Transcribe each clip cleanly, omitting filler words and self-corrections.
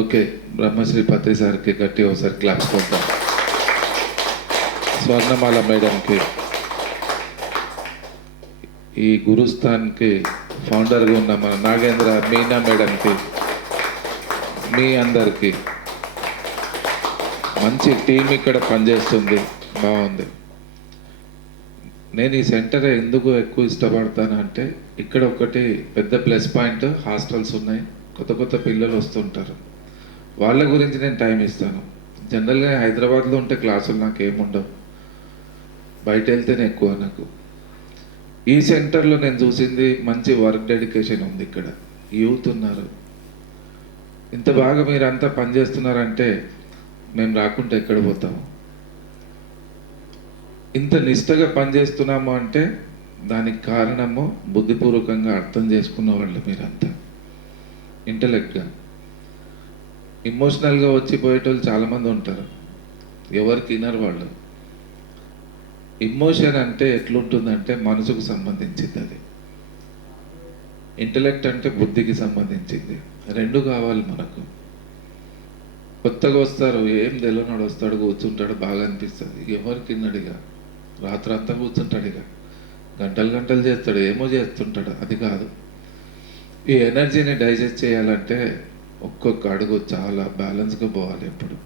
Okay, Brahmasri పత్రి సార్కి గట్టి ఒకసారి క్లాప్స్ కొడతాం. స్వర్ణమాల మేడంకి, ఈ గురుస్థాన్కి ఫౌండర్గా ఉన్న మన నాగేంద్ర మీనా మేడంకి, మీ అందరికీ మంచి టీం ఇక్కడ పనిచేస్తుంది, బాగుంది. నేను ఈ సెంటర్ ఎందుకు ఎక్కువ ఇష్టపడతాను అంటే, ఇక్కడ ఒకటి పెద్ద ప్లస్ పాయింట్, హాస్టల్స్ ఉన్నాయి, కొత్త కొత్త పిల్లలు వస్తుంటారు, వాళ్ళ గురించి నేను టైం ఇస్తాను. జనరల్గా హైదరాబాద్లో ఉంటే క్లాసులు నాకు ఏముండవు, బయట వెళ్తేనే ఎక్కువ నాకు. ఈ సెంటర్లో నేను చూసింది మంచి వర్క్ డెడికేషన్ ఉంది. ఇక్కడ యూత్ ఉన్నారు, ఇంత బాగా మీరంతా పనిచేస్తున్నారంటే మేము రాకుంటే ఎక్కడ పోతాము. ఇంత నిష్టగా పనిచేస్తున్నాము అంటే దానికి కారణము బుద్ధిపూర్వకంగా అర్థం చేసుకున్న వాళ్ళు మీరంతా. ఇంటలెక్ట్గా, ఇమోషనల్గా వచ్చి పోయేటోళ్ళు చాలామంది ఉంటారు, ఎవరికి వినరు వాళ్ళు. ఇమోషన్ అంటే ఎట్లుంటుందంటే మనసుకు సంబంధించింది అది, ఇంటలెక్ట్ అంటే బుద్ధికి సంబంధించింది. రెండు కావాలి మనకు. కొత్తగా వస్తారు, ఏం తెలియనాడు వస్తాడు, కూర్చుంటాడు, బాగా అనిపిస్తుంది, ఎవరికి విన్నడిగా రాత్రంతా కూర్చుంటాడు, ఇక గంటలు గంటలు చేస్తాడు, ఏమో చేస్తుంటాడు. అది కాదు. ఈ ఎనర్జీని డైజెస్ట్ చేయాలంటే ఒక్కొక్క అడుగు చాలా బ్యాలెన్స్గా పోవాలి. ఎప్పుడు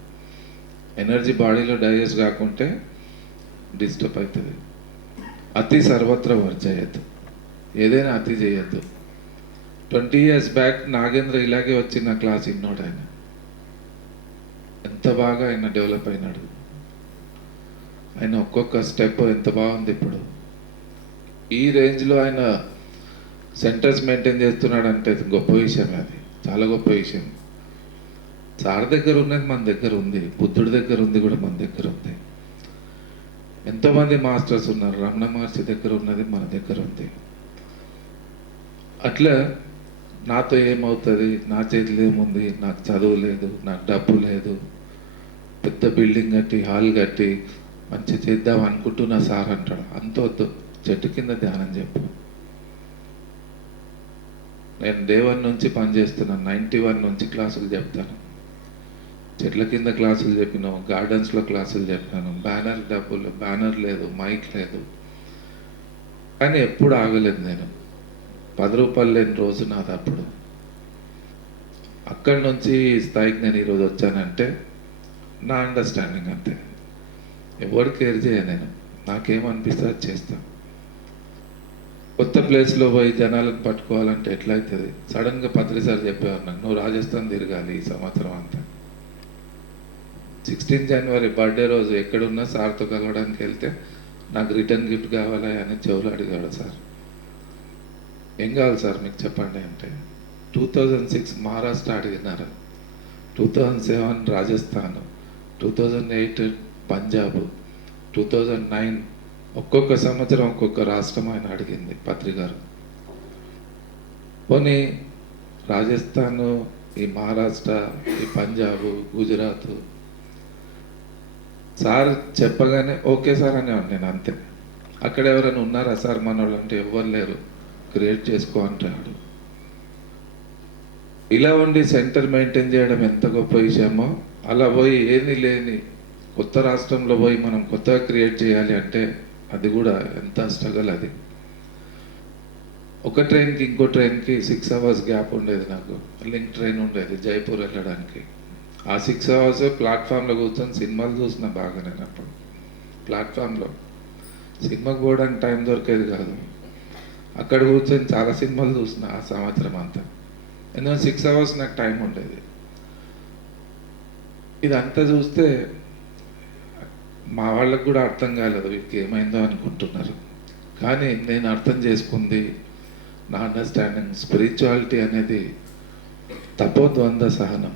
ఎనర్జీ బాడీలో డైజెస్ట్ కాకుంటే డిస్టర్బ్ అవుతుంది. అతి సర్వత్ర వర్జయద్దు, ఏదైనా అతి చేయొద్దు. 20 years బ్యాక్ నాగేంద్ర ఇలాగే వచ్చి నా క్లాస్ ఇన్నోడు. ఆయన ఎంత బాగా ఆయన డెవలప్ అయినాడు, ఆయన ఒక్కొక్క స్టెప్ ఎంత బాగుంది. ఇప్పుడు ఈ రేంజ్లో ఆయన సెంటర్స్ మెయింటైన్ చేస్తున్నాడంటే గొప్ప విషయం, అది చాలా గొప్ప విషయం. సార్ దగ్గర ఉన్నది మన దగ్గర ఉంది, బుద్ధుడి దగ్గర ఉంది కూడా మన దగ్గర ఉంది. ఎంతోమంది మాస్టర్స్ ఉన్నారు, రమణ మహర్షి దగ్గర ఉన్నది మన దగ్గర ఉంది. అట్లా నాతో ఏమవుతుంది, నా చేతిలో ఏముంది, నాకు చదువు లేదు, నాకు డబ్బు లేదు, పెద్ద బిల్డింగ్ కట్టి హాల్ కట్టి మంచి చేద్దాం అనుకుంటున్నా సార్ అంటాడు. అంత వద్దు, చెట్టు కింద ధ్యానం చెప్పు. నేను డే 1 నుంచి పనిచేస్తున్నాను, 91 నుంచి క్లాసులు చెప్తాను. చెట్ల కింద క్లాసులు చెప్పినాం, గార్డెన్స్లో క్లాసులు చెప్పాను. బ్యానర్ లేదు, మైక్ లేదు, కానీ ఎప్పుడు ఆగలేదు నేను. 10 రూపాయలు లేని రోజు నాది అప్పుడు. అక్కడి నుంచి ఈ స్థాయికి నేను ఈరోజు వచ్చానంటే నా అండర్స్టాండింగ్ అంతే. ఎవరు కేర్ చేయ, నేను నాకేమనిపిస్తే అది చేస్తాను. కొత్త ప్లేస్లో పోయి జనాలను పట్టుకోవాలంటే ఎట్లయితుంది? సడన్గా పత్రి సార్ చెప్పేవారు నాకు, నువ్వు రాజస్థాన్ తిరగాలి ఈ సంవత్సరం అంతా. 16 జనవరి బర్త్డే రోజు ఎక్కడున్నా సార్తో కలవడానికి వెళ్తే నాకు రిటర్న్ గిఫ్ట్ కావాలా అని చెవులు అడిగాడు సార్. ఏం కావాలి సార్ మీకు చెప్పండి అంటే, 2006 మహారాష్ట్ర అడిగినారు, 2007 రాజస్థాన్, 2008 పంజాబ్, 2009 ఒక్కొక్క సంవత్సరం ఒక్కొక్క రాష్ట్రం ఆయన అడిగింది పత్రి గారు. పోనీ రాజస్థాన్, ఈ మహారాష్ట్ర, ఈ పంజాబ్, గుజరాత్ సార్ చెప్పగానే ఓకే సార్ అనేవాడు నేను, అంతే. అక్కడ ఎవరైనా ఉన్నారా సార్ మన వాళ్ళు అంటే ఎవరు లేరు, క్రియేట్ చేసుకో అంటాడు. ఇలా ఉండి సెంటర్ మెయింటైన్ చేయడం ఎంత గొప్ప విషయమో, అలా పోయి ఏమీ లేని కొత్త రాష్ట్రంలో పోయి మనం కొత్తగా క్రియేట్ చేయాలి అంటే అది కూడా ఎంత స్ట్రగల్. అది ఒక ట్రైన్కి ఇంకో ట్రైన్కి 6 hours గ్యాప్ ఉండేది నాకు. లింక్ ట్రైన్ ఉండేది జైపూర్ వెళ్ళడానికి. ఆ 6 hours ప్లాట్ఫామ్లో కూర్చొని సినిమాలు చూసిన బాగా. నేను అప్పుడు ప్లాట్ఫామ్లో సినిమాకి పోవడానికి టైం దొరికేది కాదు, అక్కడ కూర్చొని చాలా సినిమాలు చూసిన ఆ సంవత్సరం అంతా. ఎందుకంటే 6 hours నాకు టైం ఉండేది. ఇదంతా చూస్తే మా వాళ్ళకు కూడా అర్థం కాలేదు, వీరికి ఏమైందో అనుకుంటున్నారు. కానీ నేను అర్థం చేసుకుంది, నా అండర్స్టాండింగ్, స్పిరిచువాలిటీ అనేది తపోద్వంద సహనం.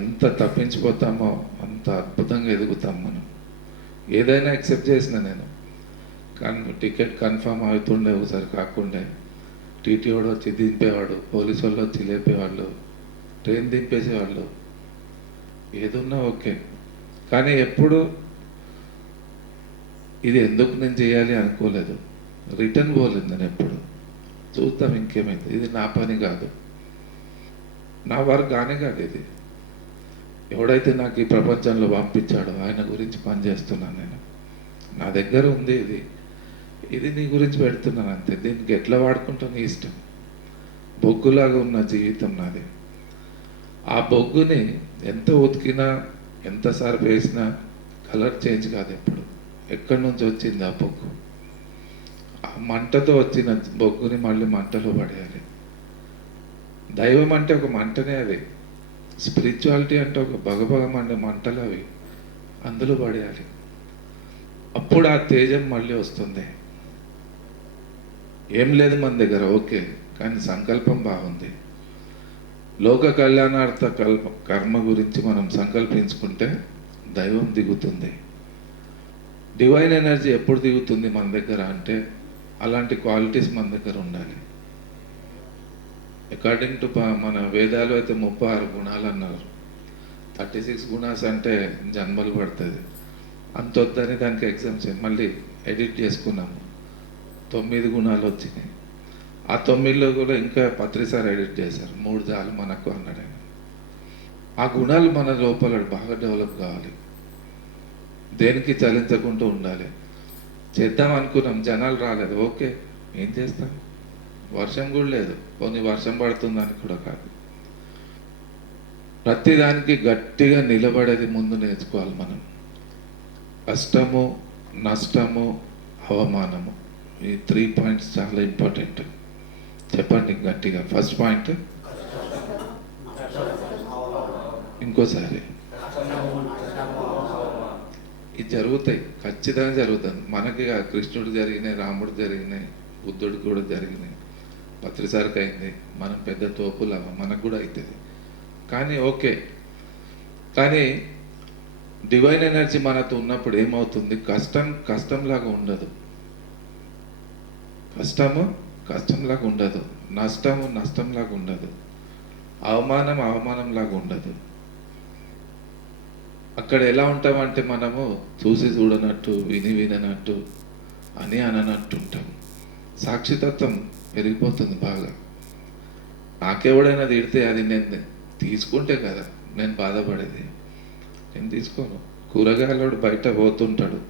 ఎంత తప్పించిపోతామో అంత అద్భుతంగా ఎదుగుతాం మనం. ఏదైనా యాక్సెప్ట్ చేసిన నేను, కానీ టికెట్ కన్ఫర్మ్ అవుతుండే ఒకసారి కాకుండే, టీటీ వాడు వచ్చి దింపేవాడు, పోలీసు వాళ్ళు వచ్చి లేపేవాళ్ళు, ట్రైన్ దింపేసేవాళ్ళు, ఏదున్నా ఓకే. కానీ ఎప్పుడు ఇది ఎందుకు నేను చేయాలి అనుకోలేదు, రిటర్న్ పోలేదు నేను ఎప్పుడు. చూద్దాం ఇంకేమైంది, ఇది నా పని కాదు. నా వర్క్ కానే కాదు ఇది. ఎవడైతే నాకు ఈ ప్రపంచంలో పంపించాడో ఆయన గురించి పనిచేస్తున్నాను నేను. నా దగ్గర ఉంది ఇది, ఇది నీ గురించి పెడుతున్నాను అంతే. దీనికి ఎట్లా వాడుకుంటా నీ ఇష్టం. బొగ్గులాగా ఉన్న జీవితం నాది. ఆ బొగ్గుని ఎంత ఉతికినా ఎంత సర్ఫ్ వేసినా కలర్ చేంజ్ కాదు ఎప్పుడు. ఎక్కడి నుంచి వచ్చింది ఆ బొగ్గు? ఆ మంటతో వచ్చిన బొగ్గుని మళ్ళీ మంటలో పడేయాలి. దైవం అంటే ఒక మంటనే అది. స్పిరిచువాలిటీ అంటే ఒక భగభగమండే మంటలు అవి, అందులో పడేయాలి. అప్పుడు ఆ తేజం మళ్ళీ వస్తుంది. ఏం లేదు మన దగ్గర, ఓకే, కానీ సంకల్పం బాగుంది. లోక కళ్యాణార్థ కర్మ గురించి మనం సంకల్పించుకుంటే దైవం దిగుతుంది. డివైన్ ఎనర్జీ ఎప్పుడు దిగుతుంది మన దగ్గర అంటే అలాంటి క్వాలిటీస్ మన దగ్గర ఉండాలి. అకార్డింగ్ టు మన వేదాలు అయితే 36 గుణాలు అన్నారు. 36 గుణాస్ అంటే జన్మలు పడుతుంది. అంత వద్దని దానికి ఎగ్జామ్స్ మళ్ళీ ఎడిట్ చేసుకున్నాము. 9 గుణాలు వచ్చినాయి. ఆ 9లో కూడా ఇంకా పత్రిసారి ఎడిట్ చేశారు. 3 చాలు మనకు అన్నాడు ఆయన. ఆ గుణాలు మన లోపల బాగా డెవలప్ కావాలి. దేనికి చలించకుండా ఉండాలి. చేద్దాం అనుకున్నాం, జనాలు రాలేదు, ఓకే, ఏం చేస్తాం. వర్షం కూడా లేదు, కొన్ని వర్షం పడుతుందని కూడా కాదు. ప్రతిదానికి గట్టిగా నిలబడేది ముందు నేర్చుకోవాలి మనం. కష్టము, నష్టము, అవమానము, ఈ 3 పాయింట్స్ చాలా ఇంపార్టెంట్. చెప్పండి గట్టిగా. ఫస్ట్ పాయింట్, ఇంకోసారి. ఇది జరుగుతాయి, ఖచ్చితంగా జరుగుతుంది. మనకి కృష్ణుడు జరిగినాయి, రాముడు జరిగినాయి, బుద్ధుడికి కూడా జరిగినాయి, పత్రిసారికి అయింది. మనం పెద్ద తోపులు మనకు కూడా అవుతుంది. కానీ ఓకే, కానీ డివైన్ ఎనర్జీ మనతో ఉన్నప్పుడు ఏమవుతుంది? కష్టం కష్టంలాగా ఉండదు, కష్టము కష్టంలాగా ఉండదు, నష్టము నష్టంలాగా ఉండదు, అవమానం అవమానంలాగా ఉండదు. అక్కడ ఎలా ఉంటామంటే మనము చూసి చూడనట్టు, విని విననట్టు, అని అననట్టు ఉంటాం. సాక్షితత్వం పెరిగిపోతుంది బాగా. నాకెవడైనా తిడితే అది నేను తీసుకుంటే కదా నేను బాధపడేది. నేను తీసుకోను. కూరగాయలు బయట పోతుంటాడు,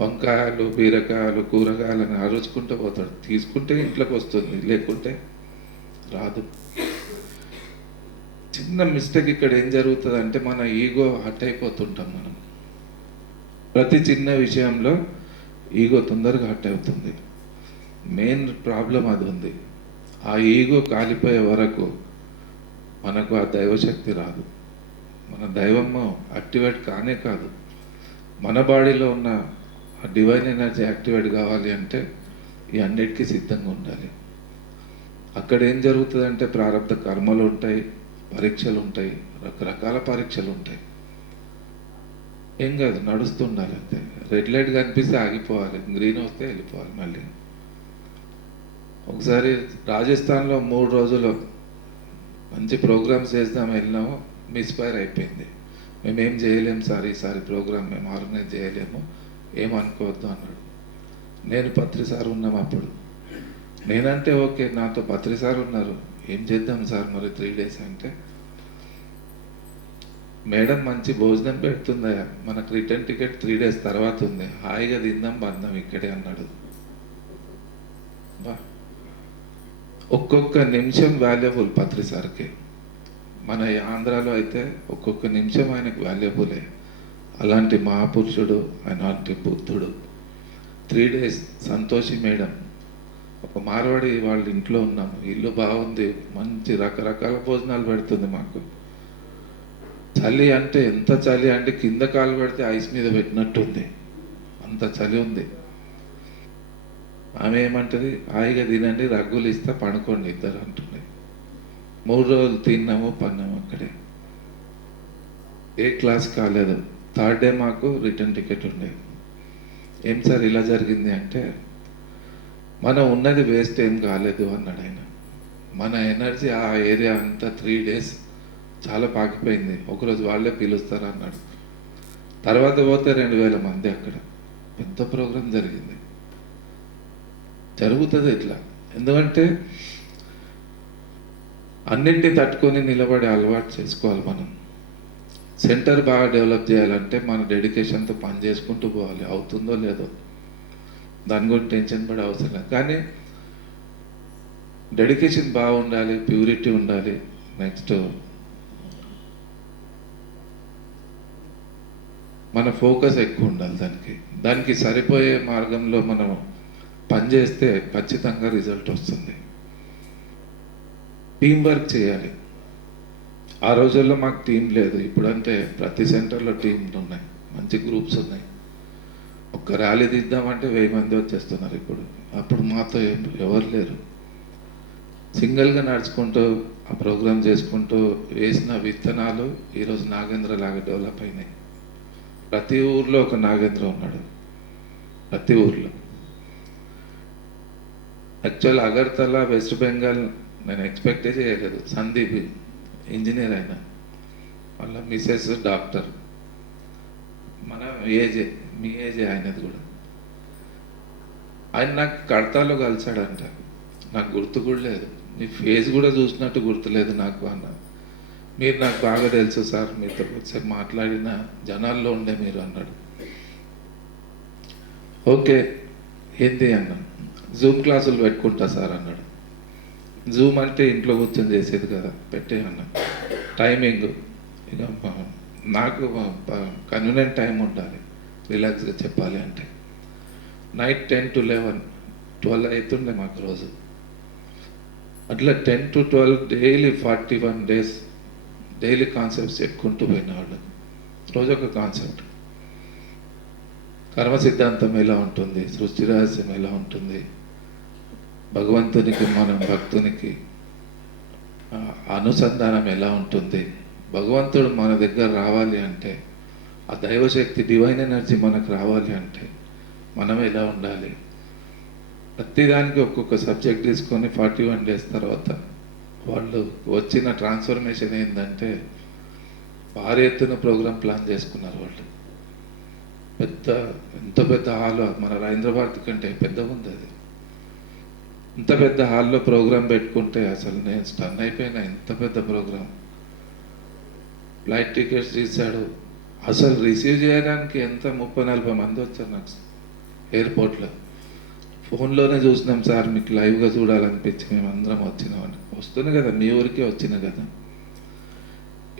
వంకాయలు బీరకాయలు కూరగాయలను అరుచుకుంటూ పోతాడు. తీసుకుంటే ఇంట్లోకి వస్తుంది, లేకుంటే రాదు. చిన్న మిస్టేక్ ఇక్కడ ఏం జరుగుతుంది అంటే మన ఈగో హట్ అయిపోతుంటాం మనం. ప్రతి చిన్న విషయంలో ఈగో తొందరగా హట్ అవుతుంది. మెయిన్ ప్రాబ్లం అది ఉంది. ఆ ఈగో కాలిపోయే వరకు మనకు ఆ దైవశక్తి రాదు. మన దైవము యాక్టివేట్ కానే కాదు. మన బాడీలో ఉన్న ఆ డివైన్ ఎనర్జీ యాక్టివేట్ కావాలి అంటే ఈ అన్నిటికీ సిద్ధంగా ఉండాలి. అక్కడ ఏం జరుగుతుందంటే ప్రారంభ కర్మలు ఉంటాయి, పరీక్షలు ఉంటాయి, రకరకాల పరీక్షలు ఉంటాయి. ఏం కాదు, నడుస్తుండాలి అంతే. రెడ్ లైట్ కనిపిస్తే ఆగిపోవాలి, గ్రీన్ వస్తే వెళ్ళిపోవాలి మళ్ళీ. ఒకసారి రాజస్థాన్లో 3 రోజులు మంచి ప్రోగ్రామ్స్ చేద్దాం వెళ్ళినాము, మిస్ఫైర్ అయిపోయింది. మేమేం చేయలేము సార్, ఈసారి ప్రోగ్రామ్ మేము ఆర్గనైజ్ చేయలేము, ఏమనుకోవద్దు అన్నాడు. నేను పత్రిసారి ఉన్నాం అప్పుడు. నేనంటే ఓకే, నాతో పత్రిసారి ఉన్నారు, ఏం చేద్దాం సార్ మరి 3 days అంటే, మేడం మంచి భోజనం పెడుతుందా, మనకు రిటర్న్ టికెట్ 3 days తర్వాత ఉంది, హాయిగా తిందాం బందాం ఇక్కడే అన్నాడు. బా, ఒక్కొక్క నిమిషం వాల్యుబుల్ పత్రిసారికి. మన ఆంధ్రాలో అయితే ఒక్కొక్క నిమిషం ఆయనకు వాల్యుబులే. అలాంటి మహాపురుషుడు, అలాంటి బుద్ధుడు. 3 days సంతోషి మేడం, ఒక మార్వాడి వాళ్ళ ఇంట్లో ఉన్నాము, ఇల్లు బాగుంది, మంచి రకరకాల భోజనాలు పెడుతుంది మాకు. చలి అంటే ఎంత చలి అంటే కింద కాలు పెడితే ఐస్ మీద పెట్టినట్టుంది, అంత చలి ఉంది. ఆమె ఏమంటది, హాయిగా తినండి, రగ్గులు ఇస్తా, పడుకోండి ఇద్దరు అంటుంది. 3 రోజులు తిన్నాము, పన్నాము అక్కడే. ఏ క్లాస్ కాలేదు. 3rd day మాకు రిటర్న్ టికెట్ ఉండే. ఏం సార్ ఇలా జరిగింది అంటే, మనం ఉన్నది వేస్ట్ ఏం కాలేదు అన్నాడు ఆయన. మన ఎనర్జీ ఆ ఏరియా అంతా 3 days చాలా పాకిపోయింది. ఒకరోజు వాళ్ళే పిలుస్తారు అన్నాడు. తర్వాత పోతే 2000 మంది అక్కడ. పెద్ద ప్రోగ్రాం జరిగింది. జరుగుతుంది ఇట్లా. ఎందుకంటే అన్నింటినీ తట్టుకొని నిలబడే అలవాటు చేసుకోవాలి మనం. సెంటర్ బాగా డెవలప్ చేయాలంటే మన డెడికేషన్తో పని చేసుకుంటూ పోవాలి. అవుతుందో లేదో దాని గురించి టెన్షన్ పడే అవసరం లేదు, కానీ డెడికేషన్ బాగుండాలి, ప్యూరిటీ ఉండాలి. నెక్స్ట్ మన ఫోకస్ ఎక్కువ ఉండాలి. దానికి సరిపోయే మార్గంలో మనం పనిచేస్తే ఖచ్చితంగా రిజల్ట్ వస్తుంది. టీం వర్క్ చేయాలి. ఆ రోజుల్లో మాకు టీం లేదు. ఇప్పుడంటే ప్రతి సెంటర్లో టీంలు ఉన్నాయి, మంచి గ్రూప్స్ ఉన్నాయి. ఒక్క ర్యాలీ తీద్దామంటే 1000 మంది వచ్చేస్తున్నారు ఇప్పుడు. అప్పుడు మాతో ఎవరు లేరు. సింగిల్గా నడుచుకుంటూ ఆ ప్రోగ్రామ్ చేసుకుంటూ వేసిన విత్తనాలు ఈరోజు నాగేంద్ర లాగా డెవలప్ అయినాయి. ప్రతి ఊర్లో ఒక నాగేంద్ర ఉన్నాడు, ప్రతి ఊర్లో. యాక్చువల్ అగర్తల, వెస్ట్ బెంగాల్ నేను ఎక్స్పెక్టే చేయలేదు. సందీప్ ఇంజనీర్ అయినా, వాళ్ళ మిసెస్ డాక్టర్, మన ఏజే, మీ ఏజే ఆయనది కూడా. ఆయన నాకు కడతాలో కలిసాడంట, నాకు గుర్తు కూడా లేదు. మీ ఫేస్ కూడా చూసినట్టు గుర్తులేదు నాకు అన్న. మీరు నాకు బాగా తెలుసు సార్, మీతో ఒకసారి మాట్లాడిన జనాల్లో ఉండే మీరు అన్నాడు. ఓకే ఏంది అన్నా. జూమ్ క్లాసులు పెట్టుకుంటా సార్ అన్నాడు. జూమ్ అంటే ఇంట్లో కూర్చొని చేసేది కదా, పెట్టే అన్న. టైమింగ్ ఇక నాకు కన్వీనియంట్ టైం ఉండాలి, రిలాక్స్గా చెప్పాలి అంటే. నైట్ 10 to 11, 12 అవుతుండే మాకు రోజు. అట్లా 10 to 12 daily 41 days daily concepts చెప్పుకుంటూ పోయినవాళ్ళు. రోజు ఒక కాన్సెప్ట్. కర్మ సిద్ధాంతం ఎలా ఉంటుంది, సృష్టి రహస్యం ఎలా ఉంటుంది, భగవంతునికి మనం భక్తునికి అనుసంధానం ఎలా ఉంటుంది, భగవంతుడు మన దగ్గర రావాలి అంటే, ఆ దైవశక్తి డివైన్ ఎనర్జీ మనకు రావాలి అంటే మనం ఎలా ఉండాలి, ప్రతిదానికి ఒక్కొక్క సబ్జెక్ట్ తీసుకొని 41 days తర్వాత వాళ్ళు వచ్చిన ట్రాన్స్ఫర్మేషన్ ఏంటంటే భారీ ఎత్తున ప్రోగ్రామ్ ప్లాన్ చేసుకున్నారు వాళ్ళు. ఎంత పెద్ద హాల్, మన రవీంద్రభారతి కంటే పెద్దగా ఉంది అది. ఇంత పెద్ద హాల్లో ప్రోగ్రామ్ పెట్టుకుంటే అసలు నేను స్టన్ అయిపోయినా. ఎంత పెద్ద ప్రోగ్రామ్, ఫ్లైట్ టికెట్స్ తీశాడు. అసలు రిసీవ్ చేయడానికి ఎంత 30-40 మంది వచ్చారు నాకు ఎయిర్పోర్ట్లో. ఫోన్లోనే చూసినాం సార్, మీకు లైవ్గా చూడాలనిపించి మేము అందరం వచ్చినామని. వస్తుంది కదా, మీ ఊరికే వచ్చిన కదా.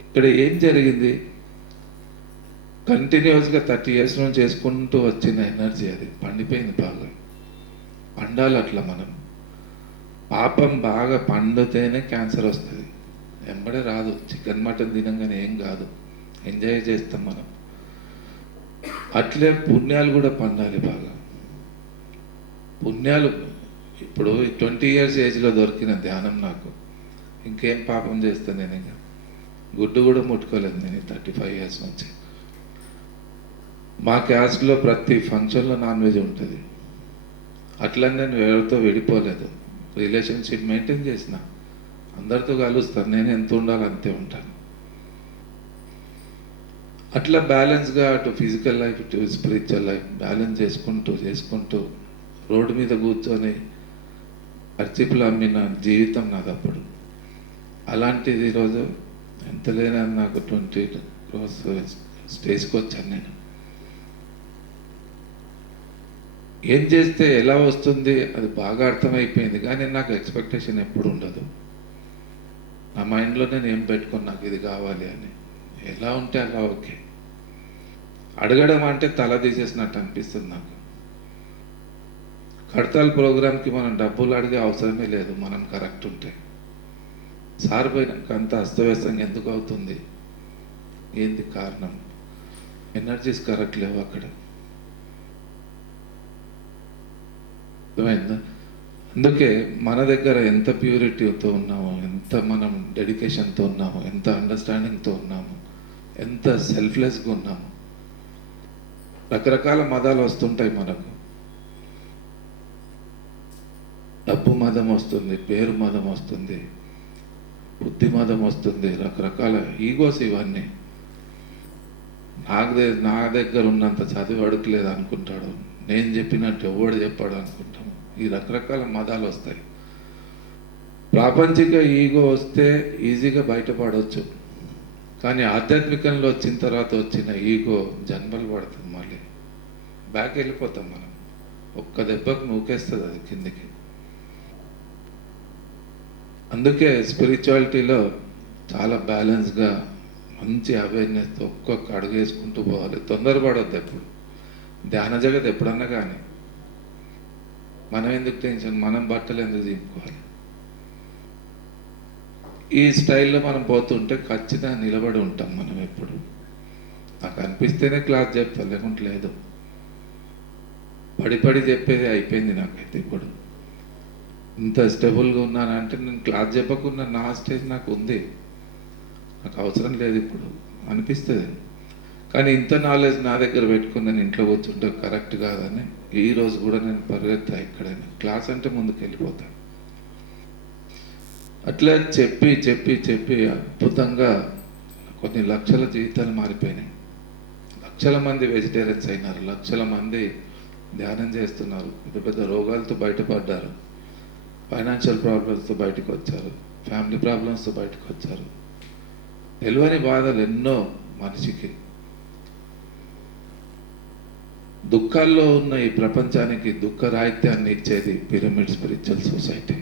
ఇక్కడ ఏం జరిగింది, కంటిన్యూస్గా 30 years నుంచి చేసుకుంటూ వచ్చిన ఎనర్జీ అది పండిపోయింది. బాగా పండాలి అట్లా. మనం పాపం బాగా పండితేనే క్యాన్సర్ వస్తుంది, వెంబడే రాదు. చికెన్ మటన్ తినంగానే ఏం కాదు, ఎంజాయ్ చేస్తాం మనం. అట్లే పుణ్యాలు కూడా పండాలి బాగా. పుణ్యాలు ఇప్పుడు 20 years ఏజ్లో దొరికిన ధ్యానం నాకు. ఇంకేం పాపం చేస్తాను నేను? ఇంకా గుడ్డు కూడా ముట్టుకోలేదు నేను 35 years నుంచి. మా క్యాస్ట్లో ప్రతి ఫంక్షన్లో నాన్ వెజ్ ఉంటుంది. అట్లా నేను ఎవరితో విడిపోలేదు, రిలేషన్షిప్ మెయింటైన్ చేసిన. అందరితో కలుస్తాను, నేను ఎంత ఉండాలో అంతే ఉంటాను. అట్లా బ్యాలెన్స్గా అటు ఫిజికల్ లైఫ్ ఇటు స్పిరిచువల్ లైఫ్ బ్యాలెన్స్ చేసుకుంటూ రోడ్డు మీద కూర్చొని అర్చిపులు అమ్మిన జీవితం నాది అప్పుడు. అలాంటిది ఈరోజు ఎంత లేని నాకు 20 స్టేజ్కి వచ్చాను నేను. ఏం చేస్తే ఎలా వస్తుంది అది బాగా అర్థమైపోయింది, కానీ నాకు ఎక్స్పెక్టేషన్ ఎప్పుడు ఉండదు. నా మైండ్లో నేను ఏం పెట్టుకుని నాకు ఇది కావాలి అని, ఎలా ఉంటే అలా ఓకే. అడగడం అంటే తల తీసేసినట్టు అనిపిస్తుంది నాకు. హర్తాల్ ప్రోగ్రామ్కి మనం డబ్బులు అడిగే అవసరమే లేదు, మనం కరెక్ట్ ఉంటే. సార్ పోయినాక అంత అస్తవ్యస్తంగా ఎందుకు అవుతుంది, ఏంది కారణం? ఎనర్జీస్ కరెక్ట్ లేవు అక్కడ. అర్థమైందా? అందుకే మన దగ్గర ఎంత ప్యూరిటీతో ఉన్నామో, ఎంత మనం డెడికేషన్తో ఉన్నామో, ఎంత అండర్స్టాండింగ్తో ఉన్నామో, ఎంత సెల్ఫ్లెస్గా ఉన్నామో. రకరకాల మతాలు వస్తుంటాయి మనకు. డబ్బు మదం వస్తుంది, పేరు మదం వస్తుంది, బుద్ధి మదం వస్తుంది, రకరకాల ఈగోస్ ఇవన్నీ. నా దగ్గర ఉన్నంత చదివి అడుగులేదు అనుకుంటాడు, నేను చెప్పినట్టు ఎవడు చెప్పాడు అనుకుంటాము. ఈ రకరకాల మతాలు వస్తాయి. ప్రాపంచిక ఈగో వస్తే ఈజీగా బయటపడవచ్చు, కానీ ఆధ్యాత్మికంలో వచ్చిన తర్వాత వచ్చిన ఈగో జన్మలు పడుతుంది, మళ్ళీ బ్యాక్ వెళ్ళిపోతాం మనం. ఒక్క దెబ్బకు నూకేస్తుంది అది కిందికి. అందుకే స్పిరిచువాలిటీలో చాలా బ్యాలెన్స్గా మంచి అవేర్నెస్తో ఒక్కొక్క అడుగు వేసుకుంటూ పోవాలి. తొందరపడొద్దు ఎప్పుడు. ధ్యాన జగత్ ఎప్పుడన్నా కానీ మనం ఎందుకు టెన్షన్, మనం బట్టలు ఎందుకు దింపుకోవాలి. ఈ స్టైల్లో మనం పోతుంటే ఖచ్చితంగా నిలబడి ఉంటాం మనం ఎప్పుడు. నాకు అనిపిస్తేనే క్లాస్ చెప్తాను, లేకుంటే లేదు. పడి చెప్పేది అయిపోయింది నాకైతే. ఇప్పుడు ఇంత స్టేబుల్గా ఉన్నానంటే నేను క్లాస్ చెప్పకుండా నా స్టేజ్ నాకు ఉంది, నాకు అవసరం లేదు ఇప్పుడు అనిపిస్తుంది. కానీ ఇంత నాలెడ్జ్ నా దగ్గర పెట్టుకుని నేను ఇంట్లో కూర్చుంటే కరెక్ట్ కాదని ఈరోజు కూడా నేను పరిగెత్తా ఎక్కడైనా. క్లాస్ అంటే ముందుకు వెళ్ళిపోతాను. అట్లా చెప్పి చెప్పి చెప్పి అద్భుతంగా కొన్ని లక్షల జీవితాలు మారిపోయినాయి. లక్షల మంది వెజిటేరియన్స్ అయినారు, లక్షల మంది ధ్యానం చేస్తున్నారు, పెద్ద పెద్ద రోగాలతో బయటపడ్డారు, ఫైనాన్షియల్ ప్రాబ్లమ్స్తో బయటకు వచ్చారు, ఫ్యామిలీ ప్రాబ్లమ్స్తో బయటకు వచ్చారు. తెలియని బాధలు ఎన్నో మనిషికి. దుఃఖాల్లో ఉన్న ఈ ప్రపంచానికి దుఃఖ రాహిత్యాన్ని ఇచ్చేది పిరమిడ్ స్పిరిచువల్ సొసైటీ.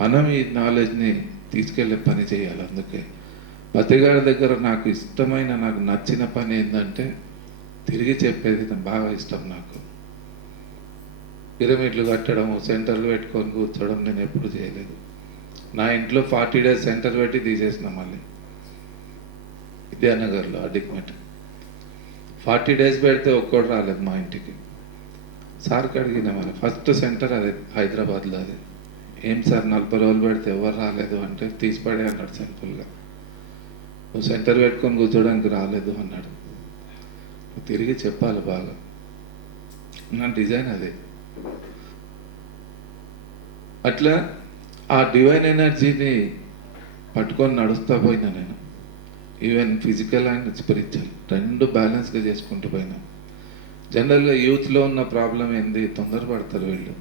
మనం ఈ నాలెడ్జ్ని తీసుకెళ్లే పని చేయాలి. అందుకే పతిగారి దగ్గర నాకు ఇష్టమైన, నాకు నచ్చిన పని ఏంటంటే తిరిగి చెప్పేది బాగా ఇష్టం నాకు. పిరమిడ్లు కట్టడం, సెంటర్లు పెట్టుకొని కూర్చోవడం నేను ఎప్పుడు చేయలేదు. నా ఇంట్లో 40 days సెంటర్ పెట్టి తీసేసిన, మళ్ళీ విద్యానగర్లో అడిక్మెట్ 40 days పెడితే ఒక్కడు రాలేదు మా ఇంటికి. సార్కి అడిగిన మన ఫస్ట్ సెంటర్ అది హైదరాబాద్లో. అది ఏం సార్ 40 రోజులు పెడితే ఎవరు రాలేదు అంటే తీసిపడే అన్నాడు సింపుల్గా. నువ్వు సెంటర్ పెట్టుకొని కూర్చోడానికి రాలేదు అన్నాడు. తిరిగి చెప్పాలి బాగా. నా డిజైన్ అదే. అట్లా ఆ డివైన్ ఎనర్జీని పట్టుకొని నడుస్తూ పోయినా నేను. ఈవెన్ ఫిజికల్ అండ్ స్పిరిచువల్ రెండు బ్యాలెన్స్గా చేసుకుంటూ పోయినా. జనరల్గా యూత్లో ఉన్న ప్రాబ్లం ఏంది, తొందరపడతారు వీళ్ళు.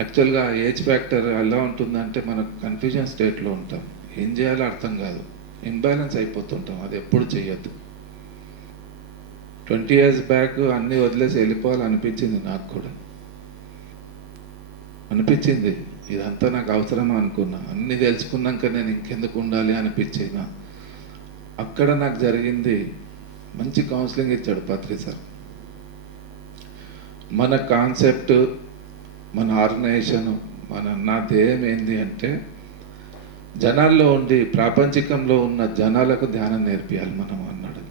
యాక్చువల్గా ఏజ్ ఫ్యాక్టర్ ఎలా ఉంటుందంటే మనకు కన్ఫ్యూజన్ స్టేట్లో ఉంటాం, ఏం చేయాలో అర్థం కాదు, ఇంబ్యాలెన్స్ అయిపోతుంటాం. అది ఎప్పుడు చేయొద్దు. 20 years బ్యాక్ అన్నీ వదిలేసి వెళ్ళిపోవాలనిపించింది నాకు కూడా. అనిపించింది ఇదంతా నాకు అవసరమా అనుకున్నా. అన్నీ తెలుసుకున్నాక నేను ఇంకెందుకు ఉండాలి అనిపించేనా. అక్కడ నాకు జరిగింది, మంచి కౌన్సిలింగ్ ఇచ్చాడు పత్రి సార్. మన కాన్సెప్ట్, మన ఆర్గనైజేషన్, నా ధ్యేయం ఏంది అంటే జనాల్లో ఉండి ప్రాపంచికంలో ఉన్న జనాలకు ధ్యానం నేర్పియాలి మనం అన్నాడు.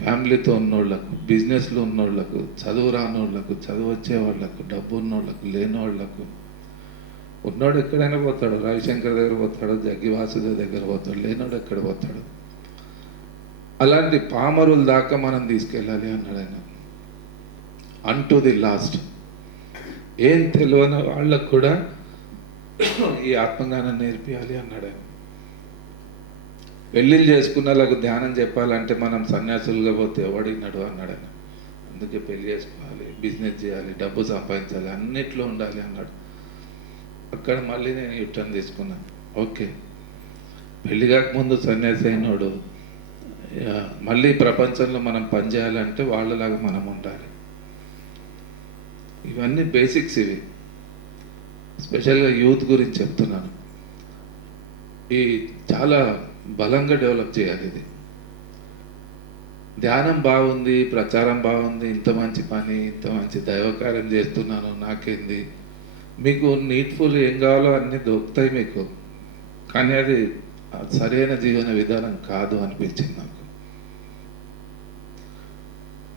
ఫ్యామిలీతో ఉన్నోళ్లకు, బిజినెస్లో ఉన్నోళ్లకు, చదువు రానోళ్లకు, చదువు వచ్చేవాళ్లకు, డబ్బు ఉన్నోళ్లకు, లేనోళ్లకు. ఉన్నోడు ఎక్కడైనా పోతాడు, రవిశంకర్ దగ్గర పోతాడు, జగ్గి వాసుదేవ్ దగ్గర పోతాడు, లేనోడు ఎక్కడ పోతాడు. అలాంటి పామరుల దాకా మనం తీసుకెళ్ళాలి అన్నాడు ఆయన. అంటూ ది లాస్ట్. ఏం తెలియని వాళ్ళకు కూడా ఈ ఆత్మజ్ఞానం నేర్పియాలి అన్నాడు ఆయన. పెళ్ళిళ్ళు చేసుకున్న వాళ్ళకు ధ్యానం చెప్పాలంటే మనం సన్యాసులుగా పోతే ఎవడిన్నాడు అన్నాడు ఆయన. అందుకే పెళ్లి చేసుకోవాలి, బిజినెస్ చేయాలి, డబ్బు సంపాదించాలి, అన్నిట్లో ఉండాలి అన్నాడు. అక్కడ మళ్ళీ నేను యుట్టర్న్ తీసుకున్నాను. ఓకే, పెళ్లి కాకముందు సన్యాసి అయినోడు మళ్ళీ ప్రపంచంలో మనం పనిచేయాలంటే వాళ్ళలాగా మనం ఉండాలి. ఇవన్నీ బేసిక్స్. ఇవి స్పెషల్గా యూత్ గురించి చెప్తున్నాను. ఈ చాలా బలంగా డెవలప్ చేయాలి. ఇది ధ్యానం బాగుంది, ప్రచారం బాగుంది, ఇంత మంచి పని, ఇంత మంచి దైవకార్యం చేస్తున్నాను, నాకేంది. మీకు నీడ్ఫుల్ ఏం కావాలో అన్నీ దొరుకుతాయి మీకు, కానీ అది సరైన జీవన విధానం కాదు అనిపించింది నాకు.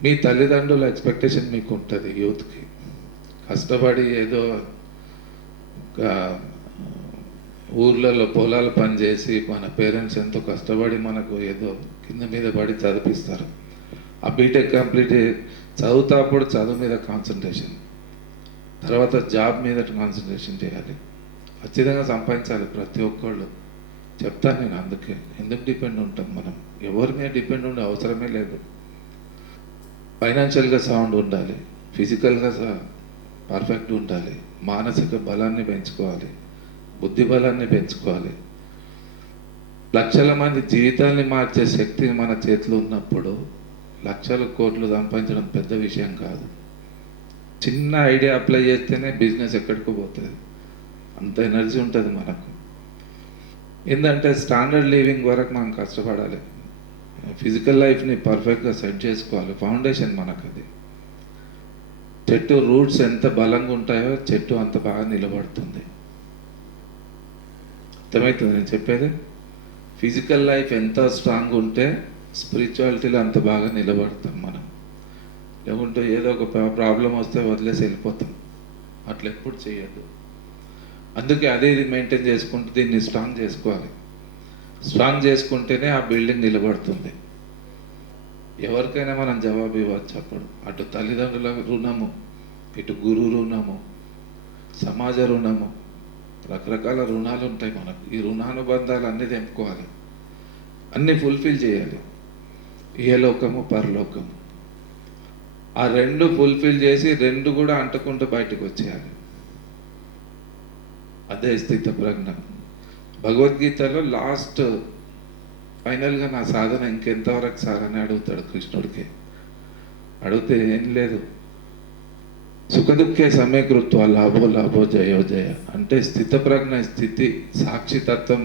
మీ తల్లిదండ్రుల ఎక్స్పెక్టేషన్ మీకు ఉంటుంది. యూత్కి కష్టపడి ఏదో ఊర్లలో పొలాలు పనిచేసి మన పేరెంట్స్ ఎంతో కష్టపడి మనకు ఏదో కింద మీద పడి చదివిస్తారు. ఆ బీటెక్ కంప్లీట్ చదువుతాప్పుడు చదువు మీద కాన్సన్ట్రేషన్, తర్వాత జాబ్ మీద కాన్సన్ట్రేషన్ చేయాలి. ఖచ్చితంగా సంపాదించాలి ప్రతి ఒక్కళ్ళు. చెప్తాను నేను. అందుకే ఎందుకు డిపెండ్ ఉంటాం మనం, ఎవరి మీద డిపెండ్ ఉండే అవసరమే లేదు. ఫైనాన్షియల్గా సౌండ్ ఉండాలి, ఫిజికల్గా పర్ఫెక్ట్ ఉండాలి, మానసిక బలాన్ని పెంచుకోవాలి, బుద్ధి బలాన్ని పెంచుకోవాలి. లక్షల మంది జీవితాన్ని మార్చే శక్తి మన చేతిలో ఉన్నప్పుడు లక్షల కోట్లు సంపాదించడం పెద్ద విషయం కాదు. చిన్న ఐడియా అప్లై చేస్తేనే బిజినెస్ ఎక్కడికి పోతుంది, అంత ఎనర్జీ ఉంటుంది మనకు. ఏంటంటే స్టాండర్డ్ లివింగ్ వరకు మనం కష్టపడాలి, ఫిజికల్ లైఫ్ని పర్ఫెక్ట్గా సెట్ చేసుకోవాలి. ఫౌండేషన్ మనకు అది. చెట్టు రూట్స్ ఎంత బలంగా ఉంటాయో చెట్టు అంత బాగా నిలబడుతుంది. అర్థమవుతుంది నేను చెప్పేది? ఫిజికల్ లైఫ్ ఎంత స్ట్రాంగ్ ఉంటే స్పిరిచువాలిటీలో అంత బాగా నిలబడతాం మనం. లేకుంటే ఏదో ఒక ప్రాబ్లం వస్తే వదిలేసి వెళ్ళిపోతాం. అట్లా ఎప్పుడు చేయొద్దు. అందుకే అదే ఇది మెయింటైన్ చేసుకుంటూ దీన్ని స్ట్రాంగ్ చేసుకోవాలి. స్ట్రాంగ్ చేసుకుంటేనే ఆ బిల్డింగ్ నిలబడుతుంది. ఎవరికైనా మనం జవాబు ఇవ్వచ్చు అప్పుడు. అటు తల్లిదండ్రుల రుణము, ఇటు గురువు రుణము, సమాజ రుణము, రకరకాల రుణాలు ఉంటాయి మనకు. ఈ రుణానుబంధాలు అన్నీ తెంపుకోవాలి, అన్నీ ఫుల్ఫిల్ చేయాలి. ఇహలోకము పరలోకము, ఆ రెండు ఫుల్ఫిల్ చేసి రెండు కూడా అంటుకుంటూ బయటకు వచ్చేయాలి. అదే స్థిత ప్రజ్ఞ. భగవద్గీతలో లాస్ట్ ఫైనల్గా నా సాధన ఇంకెంతవరకు సార్ అని అడుగుతాడు కృష్ణుడికి. అడిగితే ఏం లేదు, సుఖదుఖే సమయకృత్వ లాభో లాభో జయో జయ అంటే స్థితప్రజ్ఞ స్థితి, సాక్షితత్వం,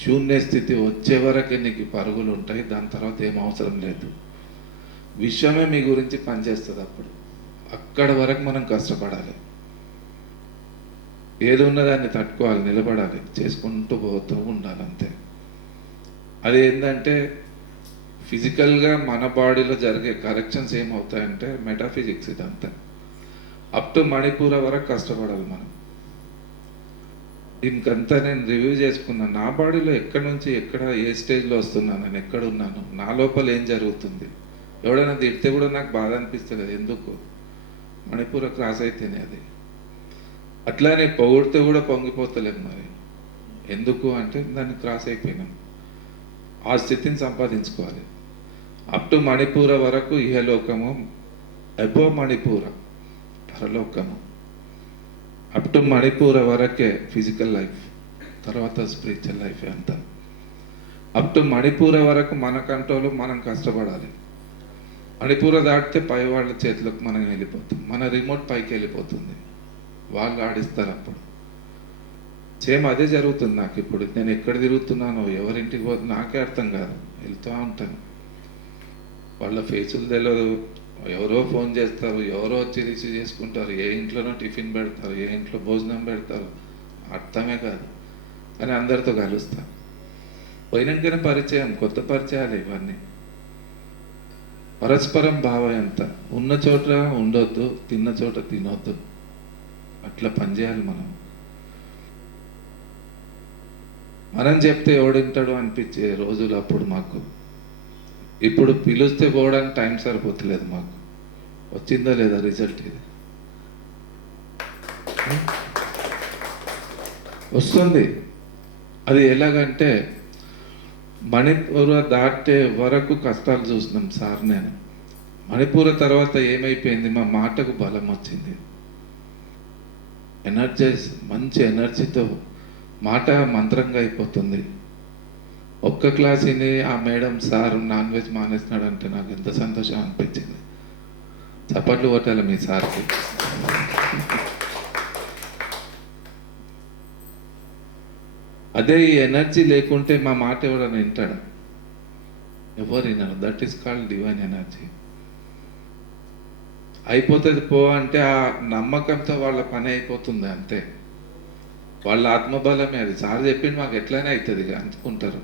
శూన్య స్థితి వచ్చే వరకే నీకు పరుగులు ఉంటాయి. దాని తర్వాత ఏం అవసరం లేదు. విశ్వమే మీ గురించి పనిచేస్తుంది. అప్పుడు అక్కడ వరకు మనం కష్టపడాలి. ఏది ఉన్నదాన్ని తట్టుకోవాలి, నిలబడాలి, చేసుకుంటూ పోతూ ఉండాలి అంతే. అది ఏంటంటే ఫిజికల్గా మన బాడీలో జరిగే కరెక్షన్స్ ఏమవుతాయంటే మెటాఫిజిక్స్ ఇదంతా. అప్ టు మణిపూర వరకు కష్టపడాలి మనం. దీనికంతా నేను రివ్యూ చేసుకున్నాను. నా బాడీలో ఎక్కడి నుంచి ఎక్కడ ఏ స్టేజ్లో వస్తున్నాను, నేను ఎక్కడ ఉన్నాను, నా లోపల ఏం జరుగుతుంది. ఎవడైనా తిడితే కూడా నాకు బాధ అనిపిస్తుంది. అది ఎందుకు? మణిపూర క్రాస్ అయితేనే అది. అట్లానే పొగిడితే కూడా పొంగిపోతలేము. మరి ఎందుకు అంటే దాన్ని క్రాస్ అయిపోయినాం. ఆ స్థితిని సంపాదించుకోవాలి. అప్ టు మణిపూర వరకు ఇహలోకము, అబో మణిపూర పరలోకము. అప్ టు మణిపూర వరకే ఫిజికల్ లైఫ్, తర్వాత స్పిరిచువల్ లైఫ్ అంతా. అప్ టు మణిపూర వరకు మన కంట్రోల్, మనం కష్టపడాలి. మణిపూర దాటితే పై వాళ్ళ చేతిలోకి మనం వెళ్ళిపోతాం. మన రిమోట్ పైకి వెళ్ళిపోతుంది, వాళ్ళు ఆడిస్తారు. అప్పుడు సేమ్ అదే జరుగుతుంది నాకు. ఇప్పుడు నేను ఎక్కడ తిరుగుతున్నానో, ఎవరింటికి పోతున్నా నాకే అర్థం కాదు. వెళ్తూ ఉంటాను, వాళ్ళ ఫేసులు తెలియదు. ఎవరో ఫోన్ చేస్తారు, ఎవరో వచ్చి రిసీవ్ చేసుకుంటారు, ఏ ఇంట్లోనో టిఫిన్ పెడతారు, ఏ ఇంట్లో భోజనం పెడతారు, అర్థమే కాదు. కానీ అందరితో కలుస్తాను. పోయినాకనే పరిచయం, కొత్త పరిచయాలు ఇవన్నీ. పరస్పరం భావం ఎంత. ఉన్న చోట ఉండొద్దు, తిన్న చోట తినొద్దు. అట్లా పనిచేయాలి మనం. మనం చెప్తే ఎవడింటాడు అనిపించే రోజులు అప్పుడు మాకు. ఇప్పుడు పిలుస్తే పోవడానికి టైం సరిపోతలేదు మాకు. వచ్చిందా లేదా రిజల్ట్? ఇది వస్తుంది. అది ఎలాగంటే మణిపూర దాటే వరకు కష్టాలు చూస్తున్నాం సార్. నేను మణిపూర తర్వాత ఏమైపోయింది, మా మాటకు బలం వచ్చింది. ఎనర్జైజ్, మంచి ఎనర్జీతో మాట మంత్రంగా అయిపోతుంది. ఒక్క క్లాస్ విని ఆ మేడం సార్ నాన్ వెజ్ మానేసినాడు అంటే నాకు ఎంత సంతోషం అనిపించింది. చప్పట్లు కొట్టాలి మీ సార్కి. అదే ఈ ఎనర్జీ లేకుంటే మా మాట ఎవరైనా వింటాడు? ఎవరు వినరు. That is called divine energy. అయిపోతుంది పో అంటే ఆ నమ్మకంతో వాళ్ళ పని అయిపోతుంది అంతే. వాళ్ళ ఆత్మబలమే అది. సార్ చెప్పిండు మాకు ఎట్లయినా అవుతుంది ఇక అనుకుంటారు.